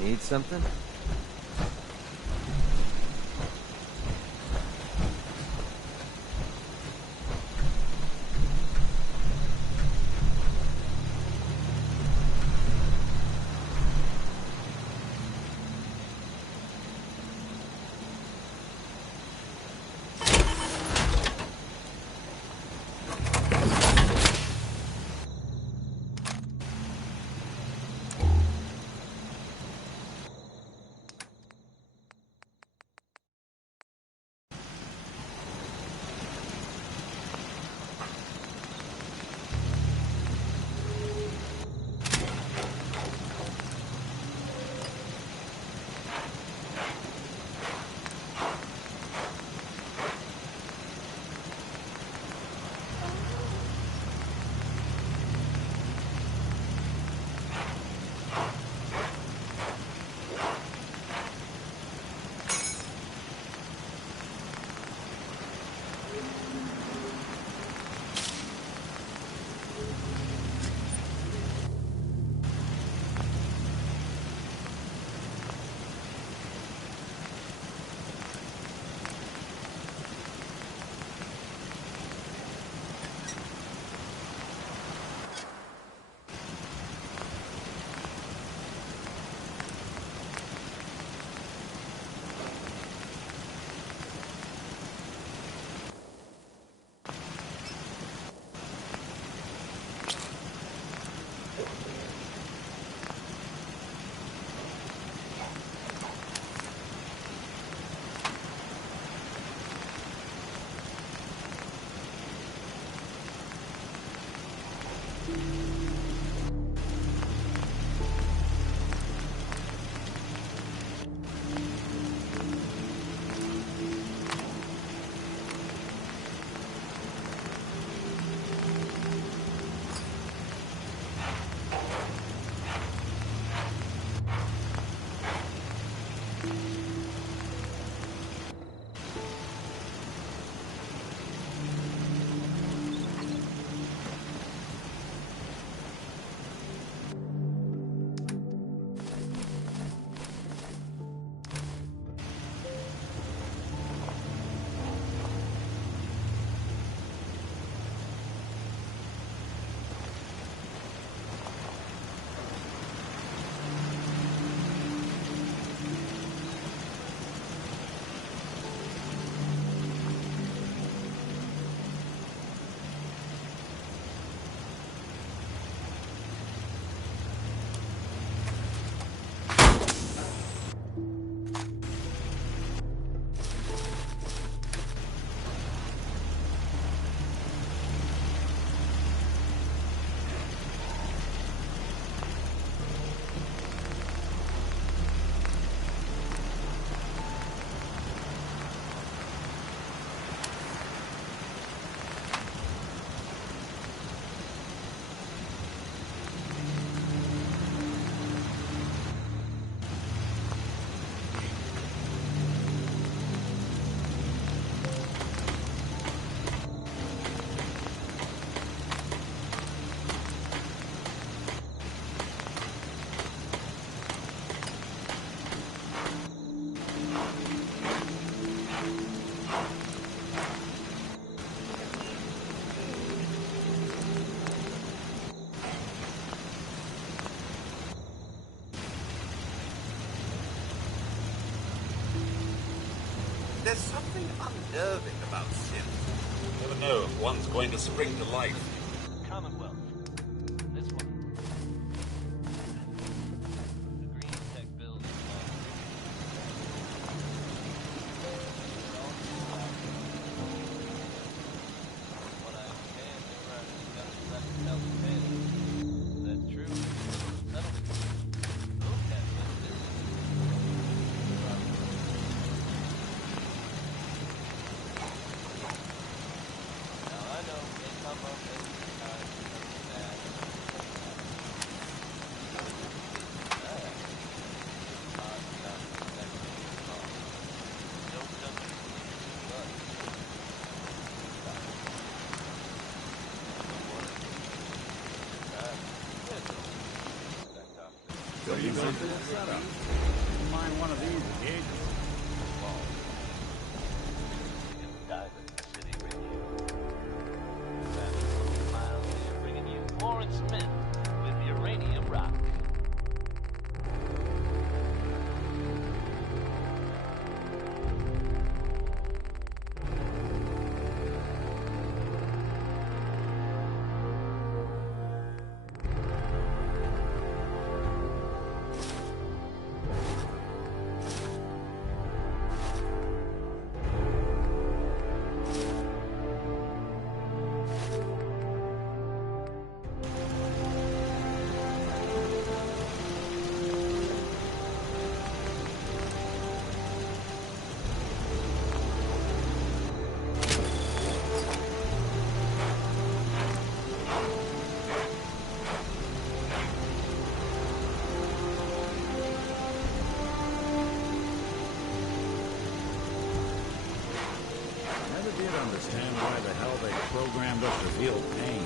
Need something? There's something unnerving about synth. Never know if one's going to spring to life. Commonwealth. This one. The green tech building. What I understand, they were actually guns left to tell the tale. Is that true? Settlement. Look at this. Now I know they come up as be something to set up. Wouldn't mind one of these occasionally. Bringing you Lawrence Mint with Uranium Rock. Understand why the hell they programmed us to feel pain.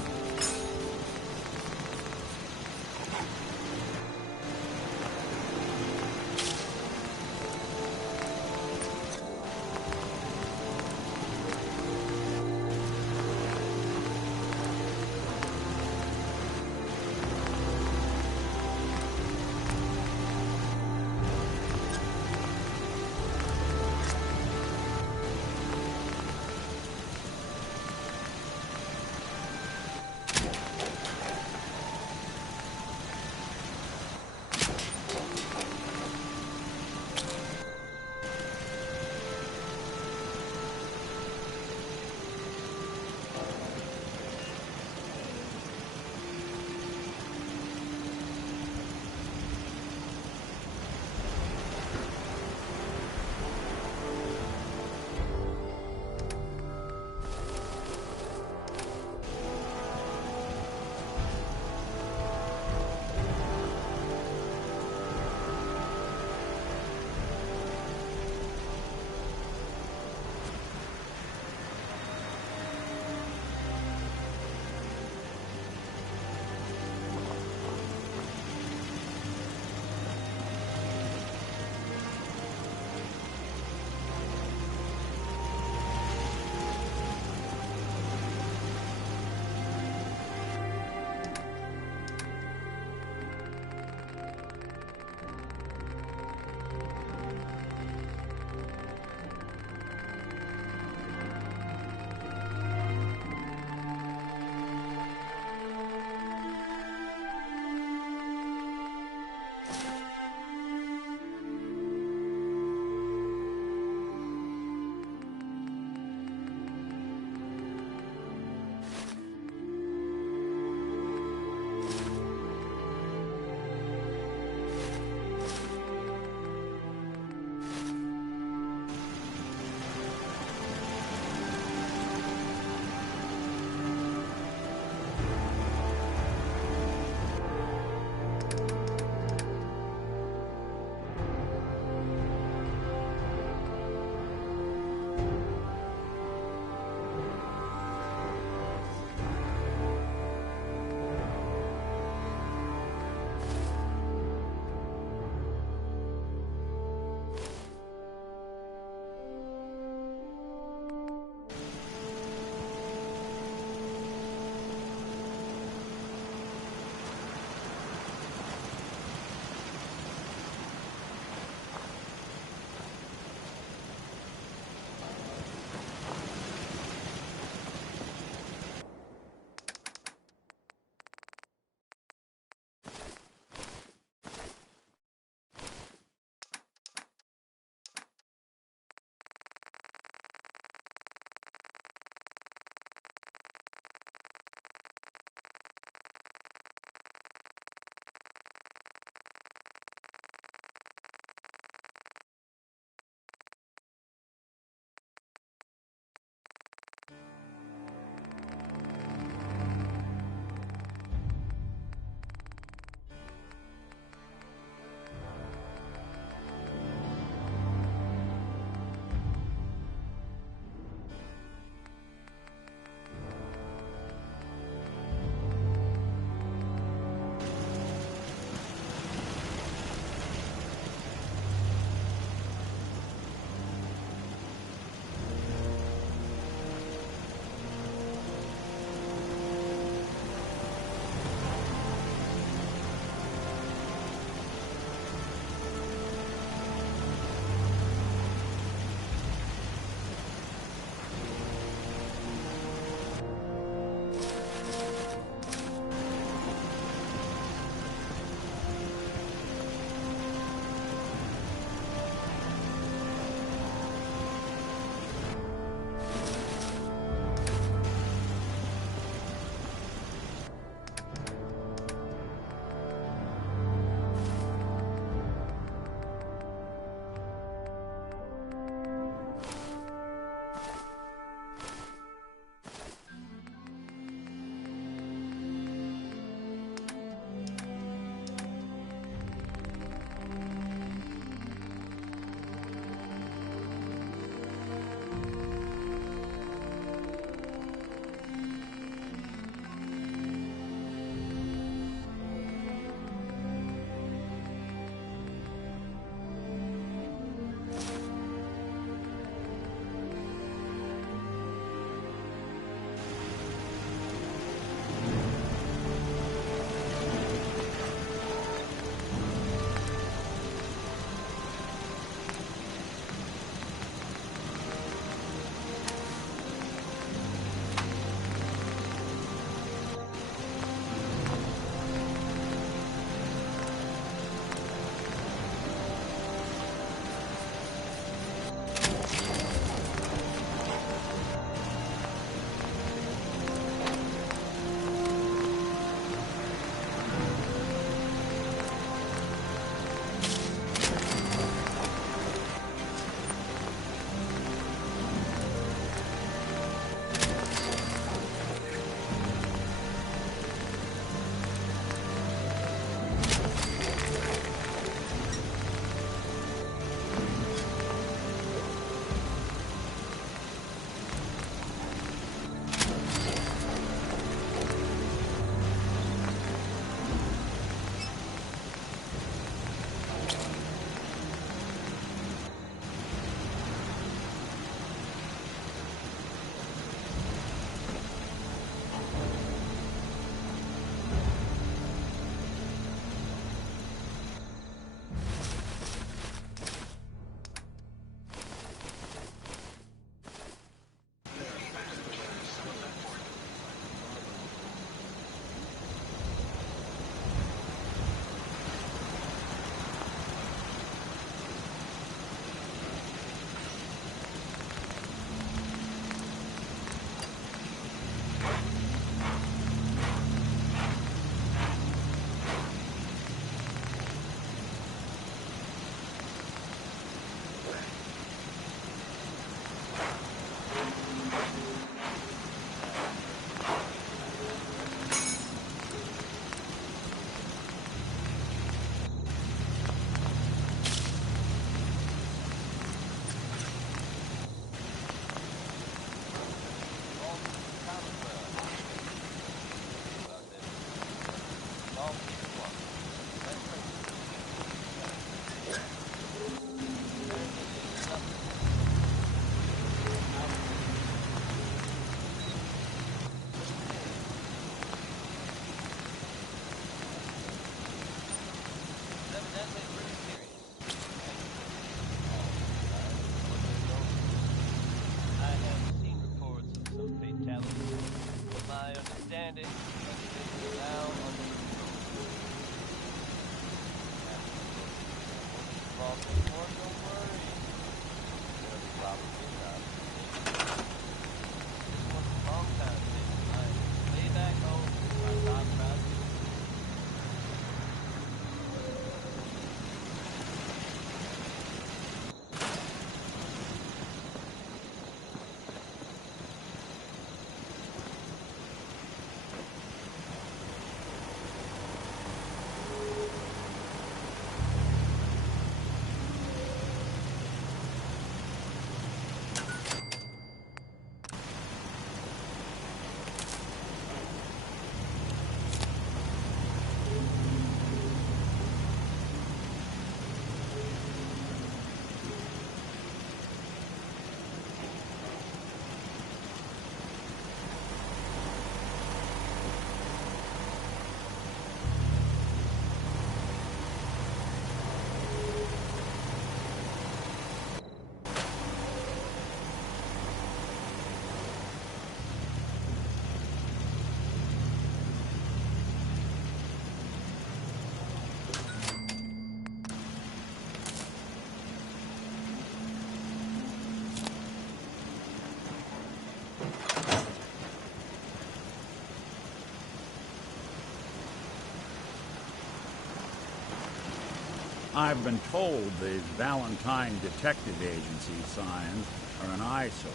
I've been told these Valentine Detective Agency signs are an eyesore,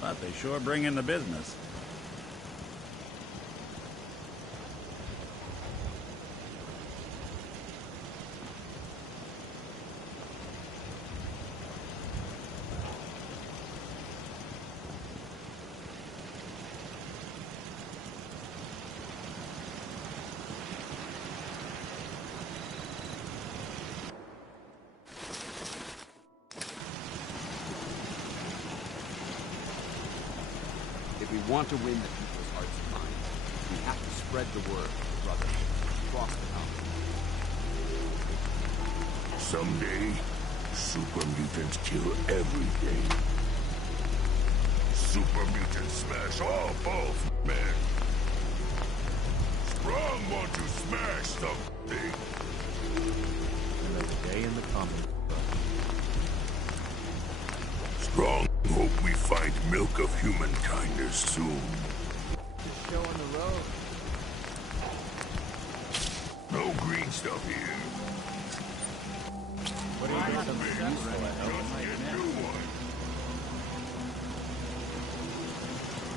but they sure bring in the business. If we want to win the people's hearts and minds, we have to spread the word of brotherhood across the continent. Someday, super mutants kill everything. Super mutants smash all foes, man. Strong want to smash something. Another day in the comic book. Strong hope we find milk of human kindness soon. Just show on the road. No green stuff here. What do you think of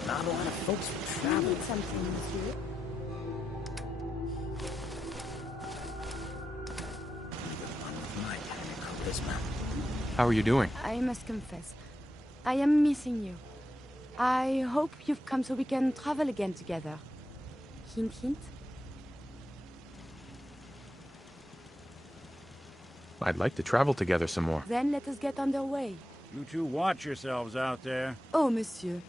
Not a lot of folks would You travel. need something, monsieur. How are you doing? I must confess, I am missing you. I hope you've come so we can travel again together. Hint, hint. I'd like to travel together some more. Then let us get underway. You two watch yourselves out there. Oh, monsieur,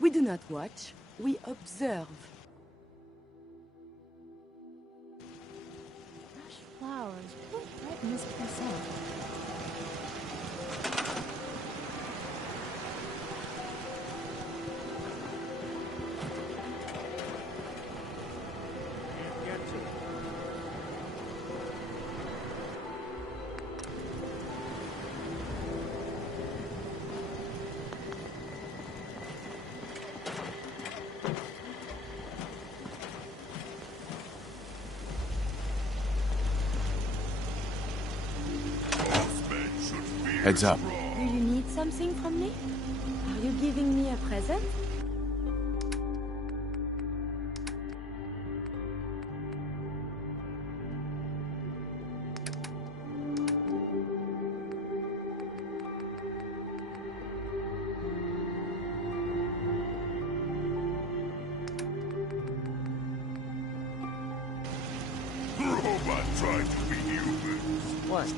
we do not watch, we observe. Fresh flowers, what right in this place up? Heads up. Do you need something from me? Are you giving me a present? Robot trying to be humans. What?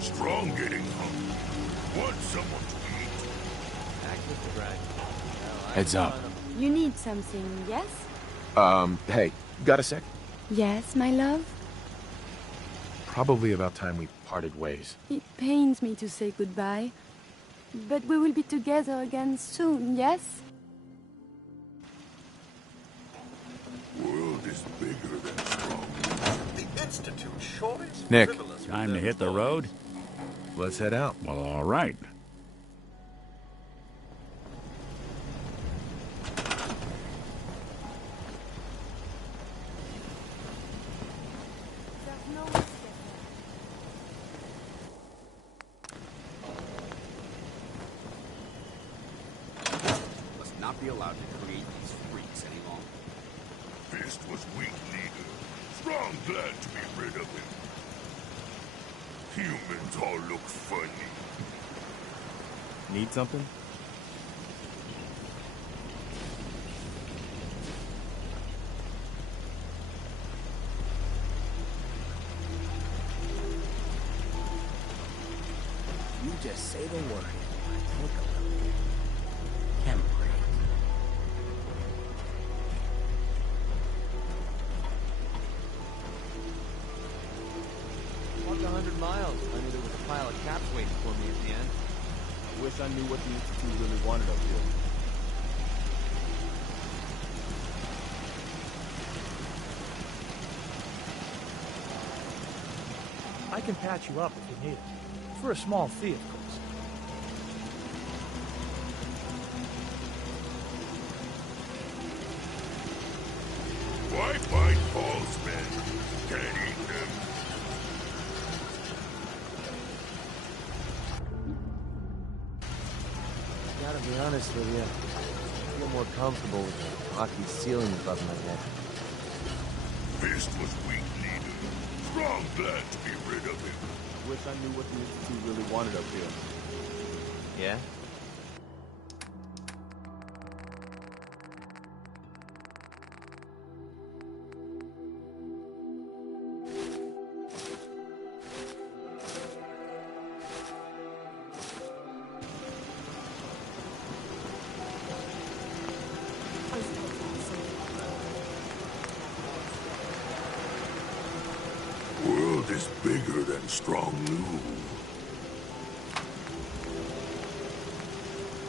Strong getting hungry. Want someone to eat? Heads up. You need something, yes? Hey, got a sec? Yes, my love? Probably about time we parted ways. It pains me to say goodbye. But we will be together again soon, yes? World is bigger than strong. The Institute sure is Nick. frivolous. Time to hit the road? Let's head out. Well, all right. Must not be allowed to create these freaks any longer. Fist was weak leader. Strong glad to be rid of him. Humans all look funny. Need something? You just say the word. Take a look. Temperate. Walked 100 miles. I knew there was a pile of caps waiting for me at the end. I wish I knew what the Institute really wanted up here. I can patch you up if you need it. For a small fee, of course. Why fight false men? Can't eat them. Gotta be honest with you. I feel more comfortable with the rocky ceiling above my head. Fist was weak leader. Strong glad to be rid of him. I wish I knew what the Institute really wanted up here. Yeah? World is bigger than strong knew.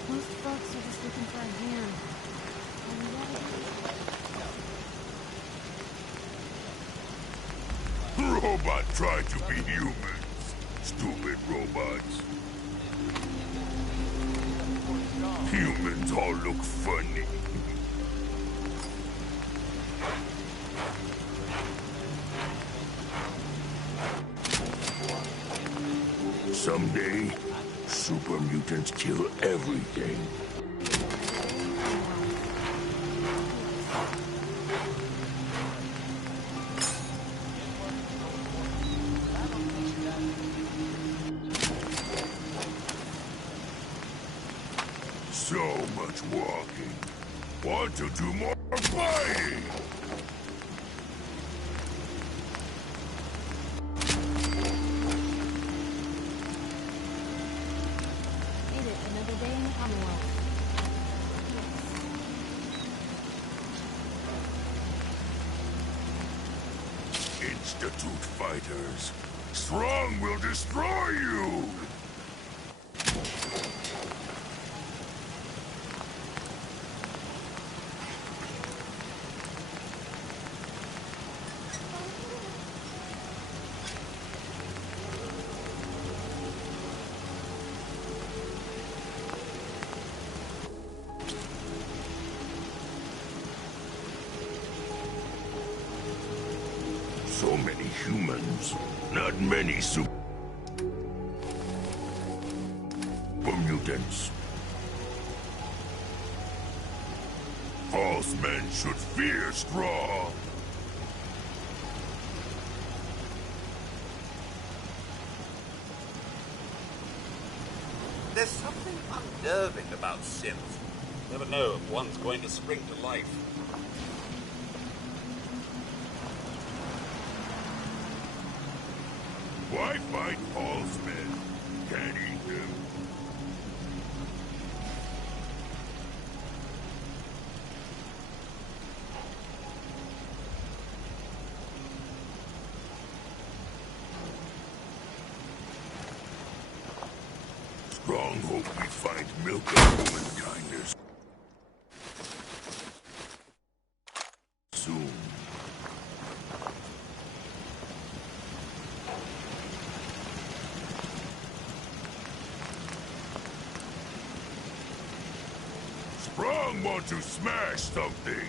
Most folks are just looking for a hand. Robot tried to be humans. Stupid robots. Humans all look funny. Someday, super mutants kill everything. So much walking. Want to do more fighting? Made it another day in the Commonwealth. Institute fighters. Strong will destroy you! So many humans, not many super mutants. False men should fear Strong. There's something unnerving about synth. Never know if one's going to spring to life. Why fight false men? Strong hope we find milk of human kindness. Soon. Strong want to smash something.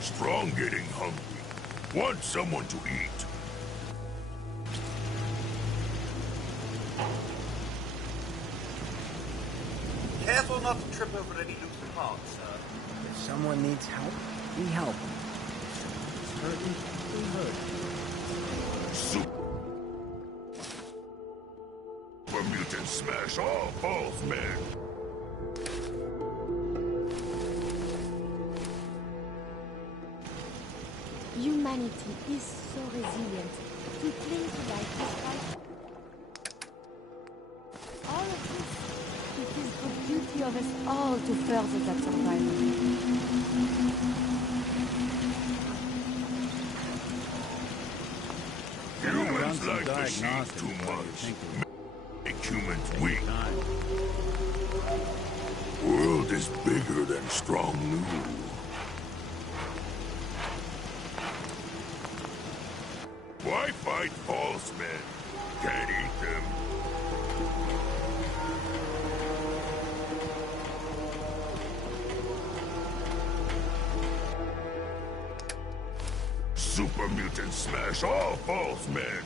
Strong getting hungry. Want someone to eat. Careful not to trip over any loose parts, sir. If someone needs help, we help them. If someone's hurting, we hurt. Super mutant smash all false men. Humanity is so resilient. To cling to life despite all of this, it is the duty of us all to further that survival. Humans like to see too much. Make humans weak. World is bigger than Strong knew. Why fight false men? Can't eat them. Super mutant smash all false men.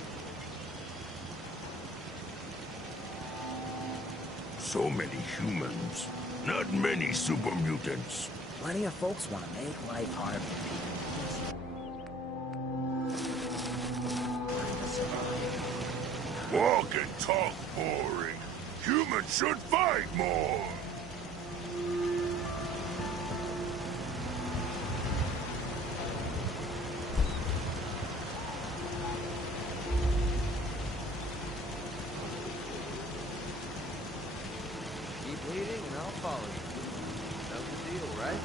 So many humans, not many super mutants. Plenty of folks want to make life hard for people. Walk and talk boring. Humans should fight more. Keep leading and I'll follow you. That's the deal, right?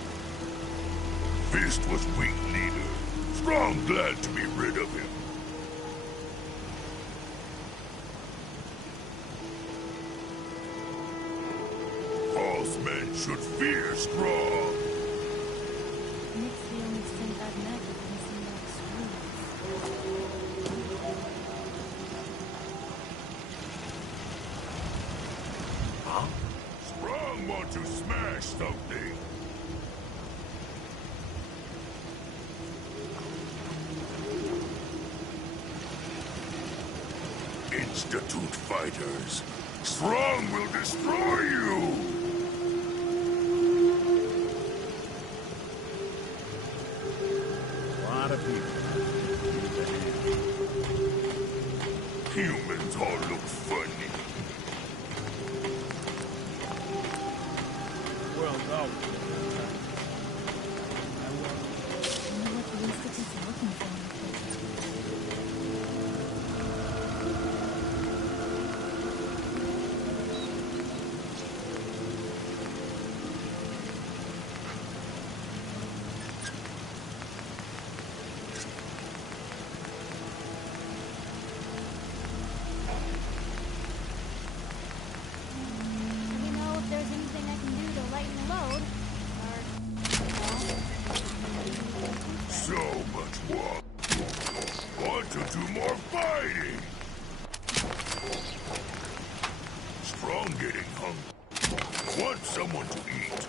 Fist was weak leader. Strong glad to be rid of him. False men should fear Strong. Makes the only thing I've met can seem like Huh? Strong want to smash something. Institute fighters. Strong will destroy you! A lot of people. Humans all look funny. World out. I know what the Institute's looking for. So much work. Want to do more fighting. Strong getting hungry. Want someone to eat.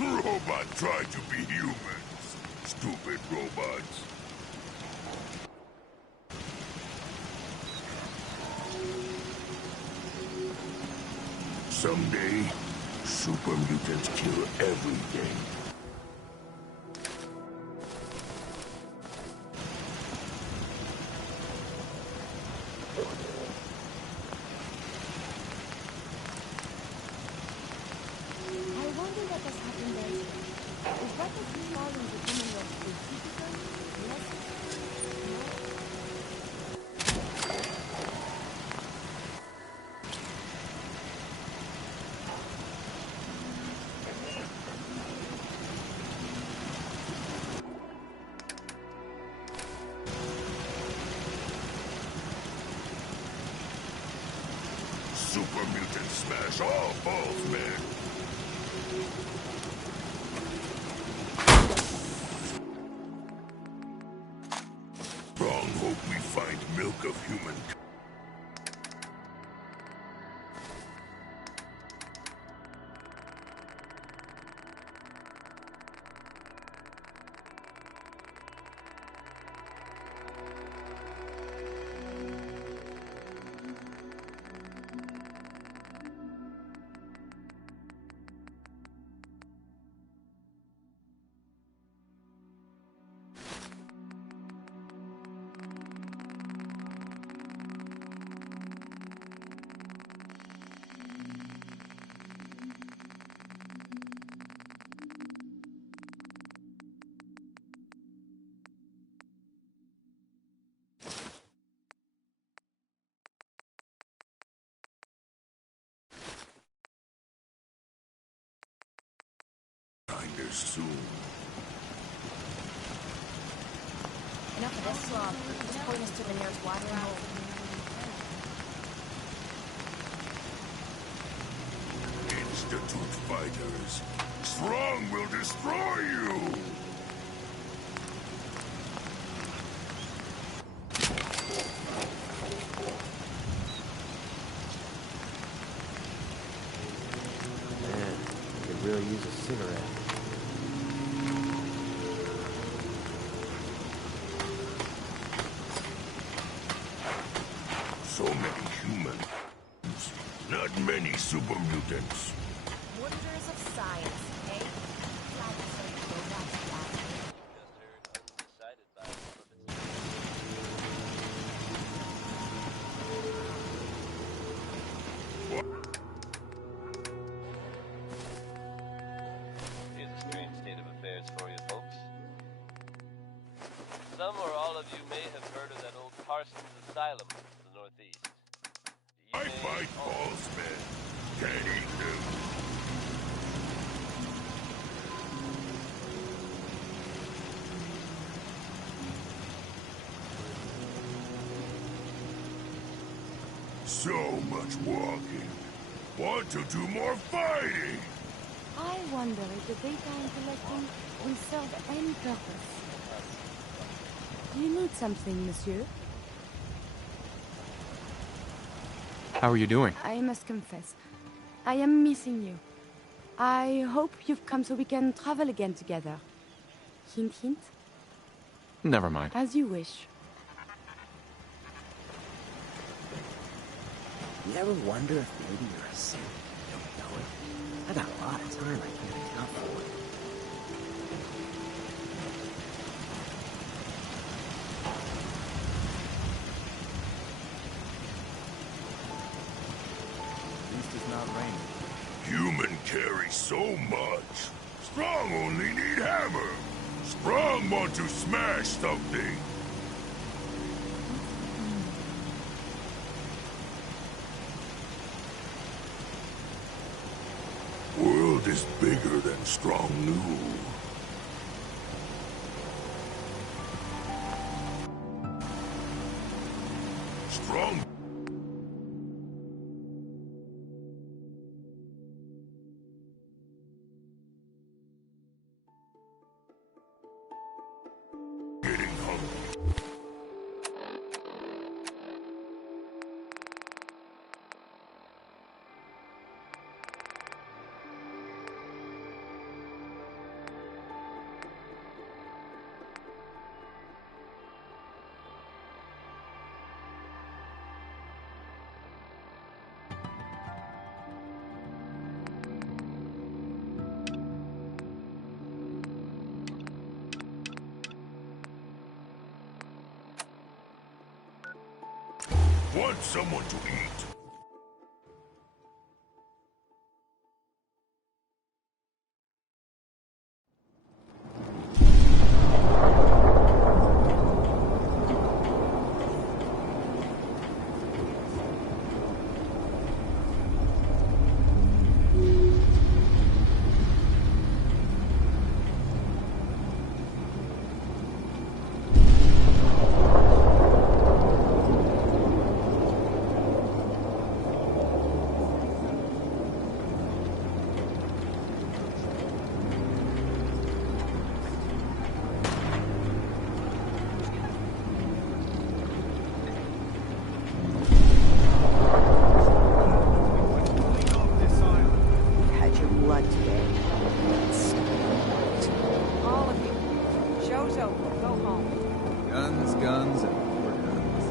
Robot tried to be humans. Stupid robots. Someday, super mutants kill everything. super mutant smash all balls, man. Strong hope we find milk of human. Soon. Enough of this slop. Just point us to the nearest watering hole. Institute fighters. Strong will destroy you! Man, I could really use a cigarette. So many humans. Not many super mutants. Wonders of science, eh? Glad that's what you go back to that. Just heard undecided by some of its... Here's a strange state of affairs for you folks. Some or all of you may have heard of that old Parsons Asylum to the northeast. I fight balls, man. Can't eat them. So much walking. Want to do more fighting? I wonder if the data I'm collecting will serve any purpose. Do you need something, monsieur? How are you doing? I must confess, I am missing you. I hope you've come so we can travel again together. Hint, hint? Never mind. As you wish. You ever wonder if maybe you're a simp? Don't know it. I got a lot of time I can't account for. Human carry so much. Strong only need hammer. Strong want to smash something. World is bigger than Strong knew. Strong. Want someone to eat. guns and more guns.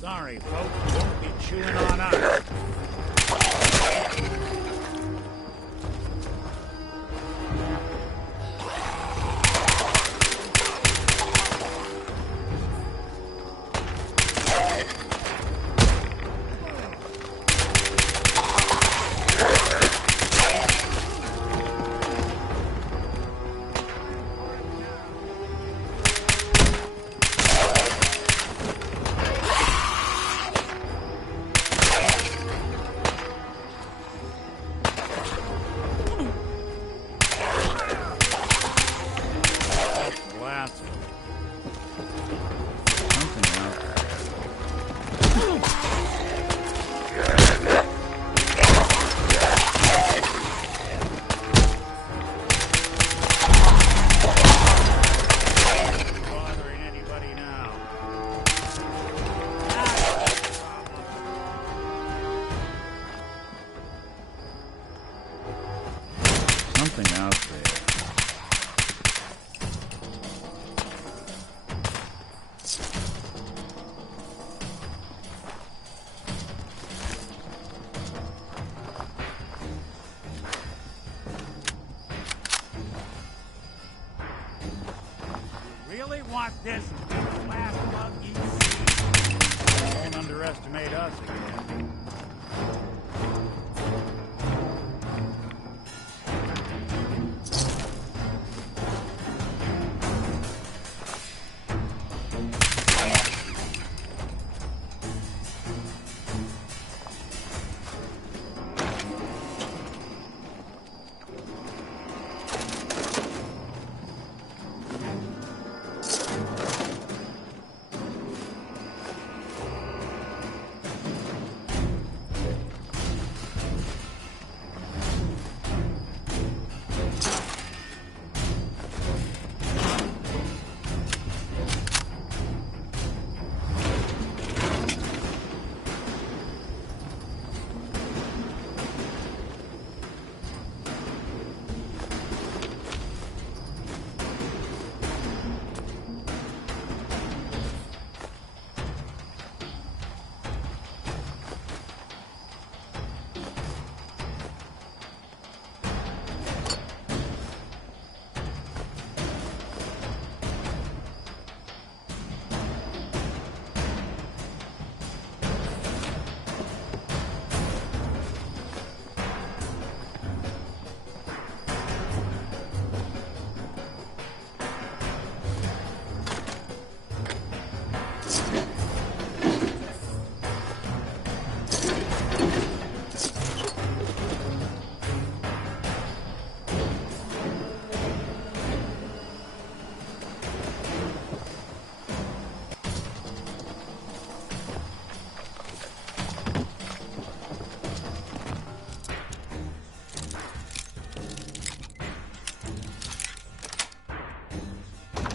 Sorry, folks, you won't be chewing on us. Something out there. You really want this last bug you see? Don't underestimate us again.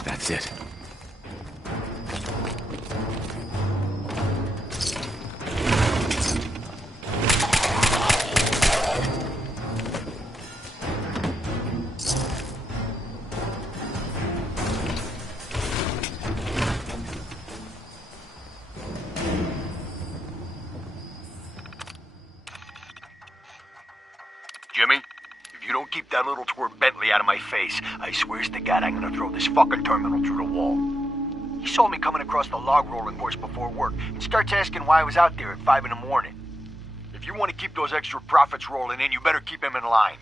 That's it. that little twerp Bentley out of my face, I swears to God I'm gonna throw this fucking terminal through the wall. He saw me coming across the log rolling course before work and starts asking why I was out there at 5 in the morning. If you want to keep those extra profits rolling in, you better keep him in line.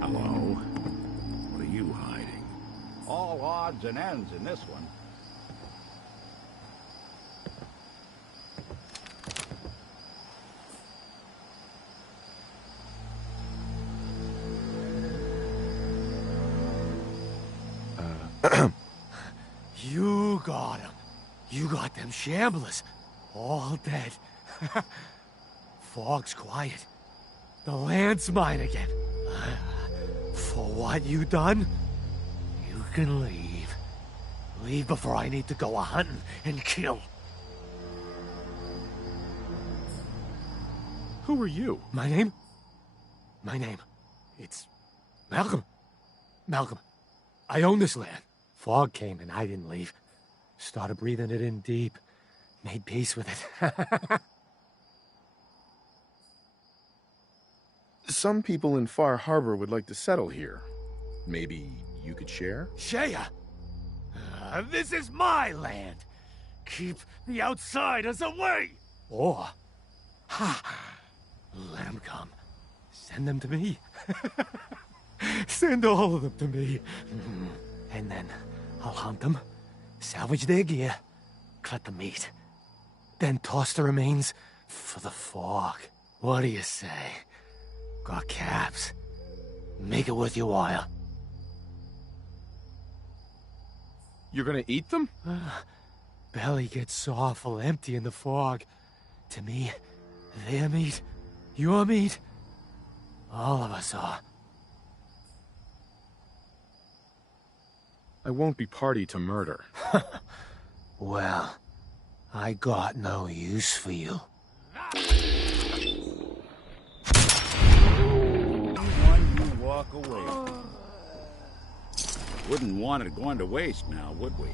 Hello? What are you hiding? All odds and ends in this one. You got him. You got them shamblers. All dead. Fog's quiet. The land's mine again. For what you done, you can leave. Leave before I need to go a-hunting and kill. Who are you? My name? It's Malcolm. Malcolm. I own this land. Fog came and I didn't leave. Started breathing it in deep. Made peace with it. Some people in Far Harbor would like to settle here. Maybe you could share? Shea! This is my land. Keep the outsiders away! Or... let them come. Send them to me. Send all of them to me. And then I'll hunt them, salvage their gear, cut the meat, then toss the remains for the Fog. What do you say? Got caps. Make it worth your while. You're gonna eat them? Belly gets awful empty in the Fog. To me, their meat, your meat, all of us are. I won't be party to murder. Well, I got no use for you. You walk away. Wouldn't want it going to waste now, would we?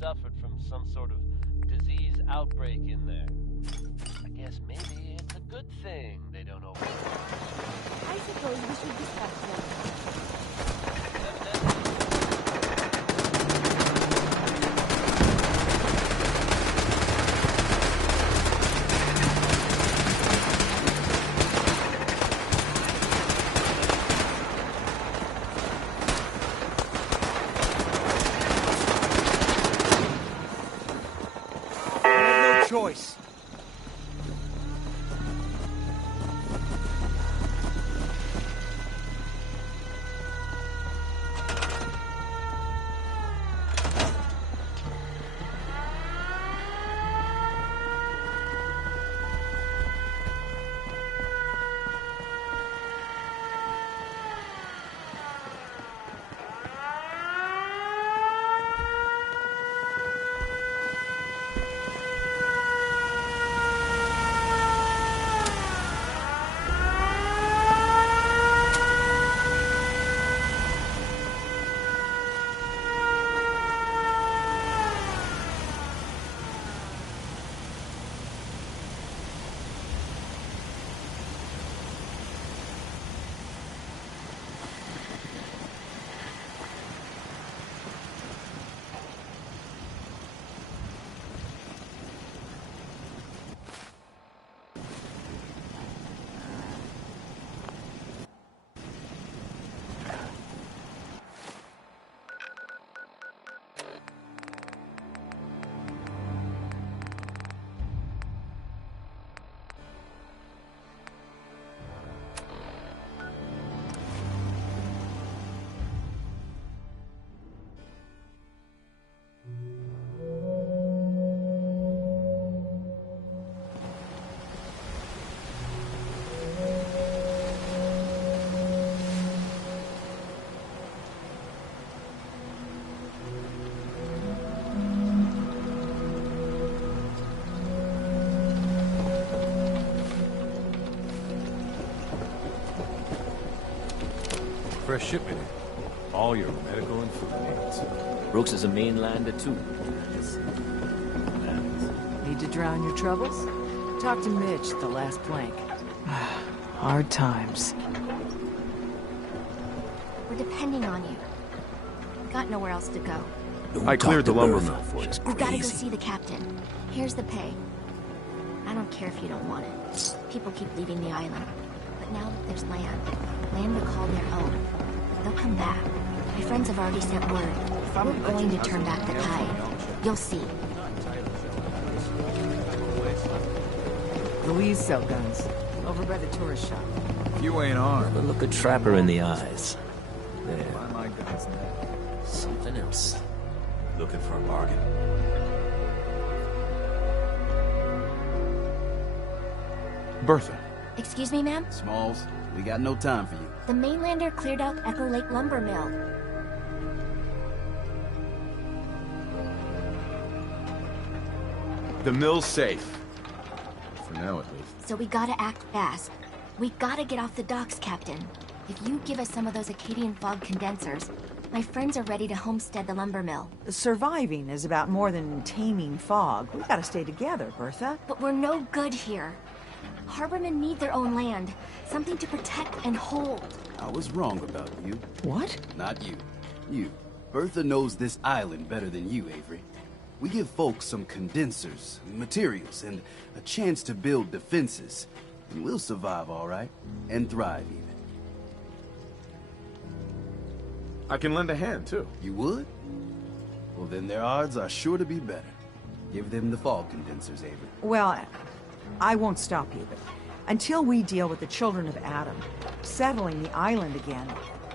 suffered from some sort of disease outbreak in there. I guess maybe it's a good thing they don't open. I suppose we should discuss them. Choice. Fresh shipment. All your medical and food needs. Brooks is a mainlander too. Need to drown your troubles? Talk to Mitch, the last plank. Hard times. We're depending on you. We got nowhere else to go. I cleared the lumber mill. We gotta go see the captain. Here's the pay. I don't care if you don't want it. People keep leaving the island. But now that there's land to call their own, they'll come back. My friends have already sent word. We're going to turn back the tide. You'll see. Louise sell guns. Over by the tourist shop. You ain't armed. But look a trapper in the eyes. There. Buy my guns now. Something else. Looking for a bargain. Bertha. Excuse me, ma'am? Smalls, we got no time for you. The mainlander cleared out Echo Lake Lumber Mill. The mill's safe. For now, at least. So we gotta act fast. We gotta get off the docks, Captain. If you give us some of those Acadian fog condensers, my friends are ready to homestead the lumber mill. Surviving is about more than taming fog. We gotta stay together, Bertha. But we're no good here. Harbormen need their own land. Something to protect and hold. I was wrong about you. What? Not you. You. Bertha knows this island better than you, Avery. We give folks some condensers, materials, and a chance to build defenses. And we'll survive all right. And thrive, even. I can lend a hand, too. You would? Well, then their odds are sure to be better. Give them the fog condensers, Avery. Well, I won't stop you, but until we deal with the children of Adam, settling the island again,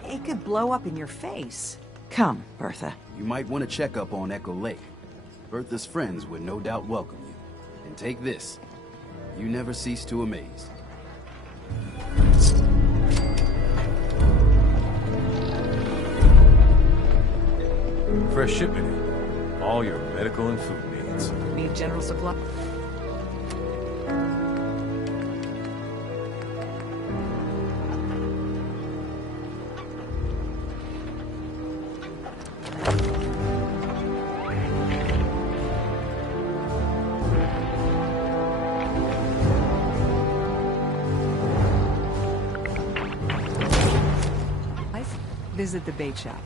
it could blow up in your face. Come, Bertha. You might want to check up on Echo Lake. Bertha's friends would no doubt welcome you. And take this. You never cease to amaze. Fresh shipment in. All your medical and food needs. Need general supply? visit the bait shop.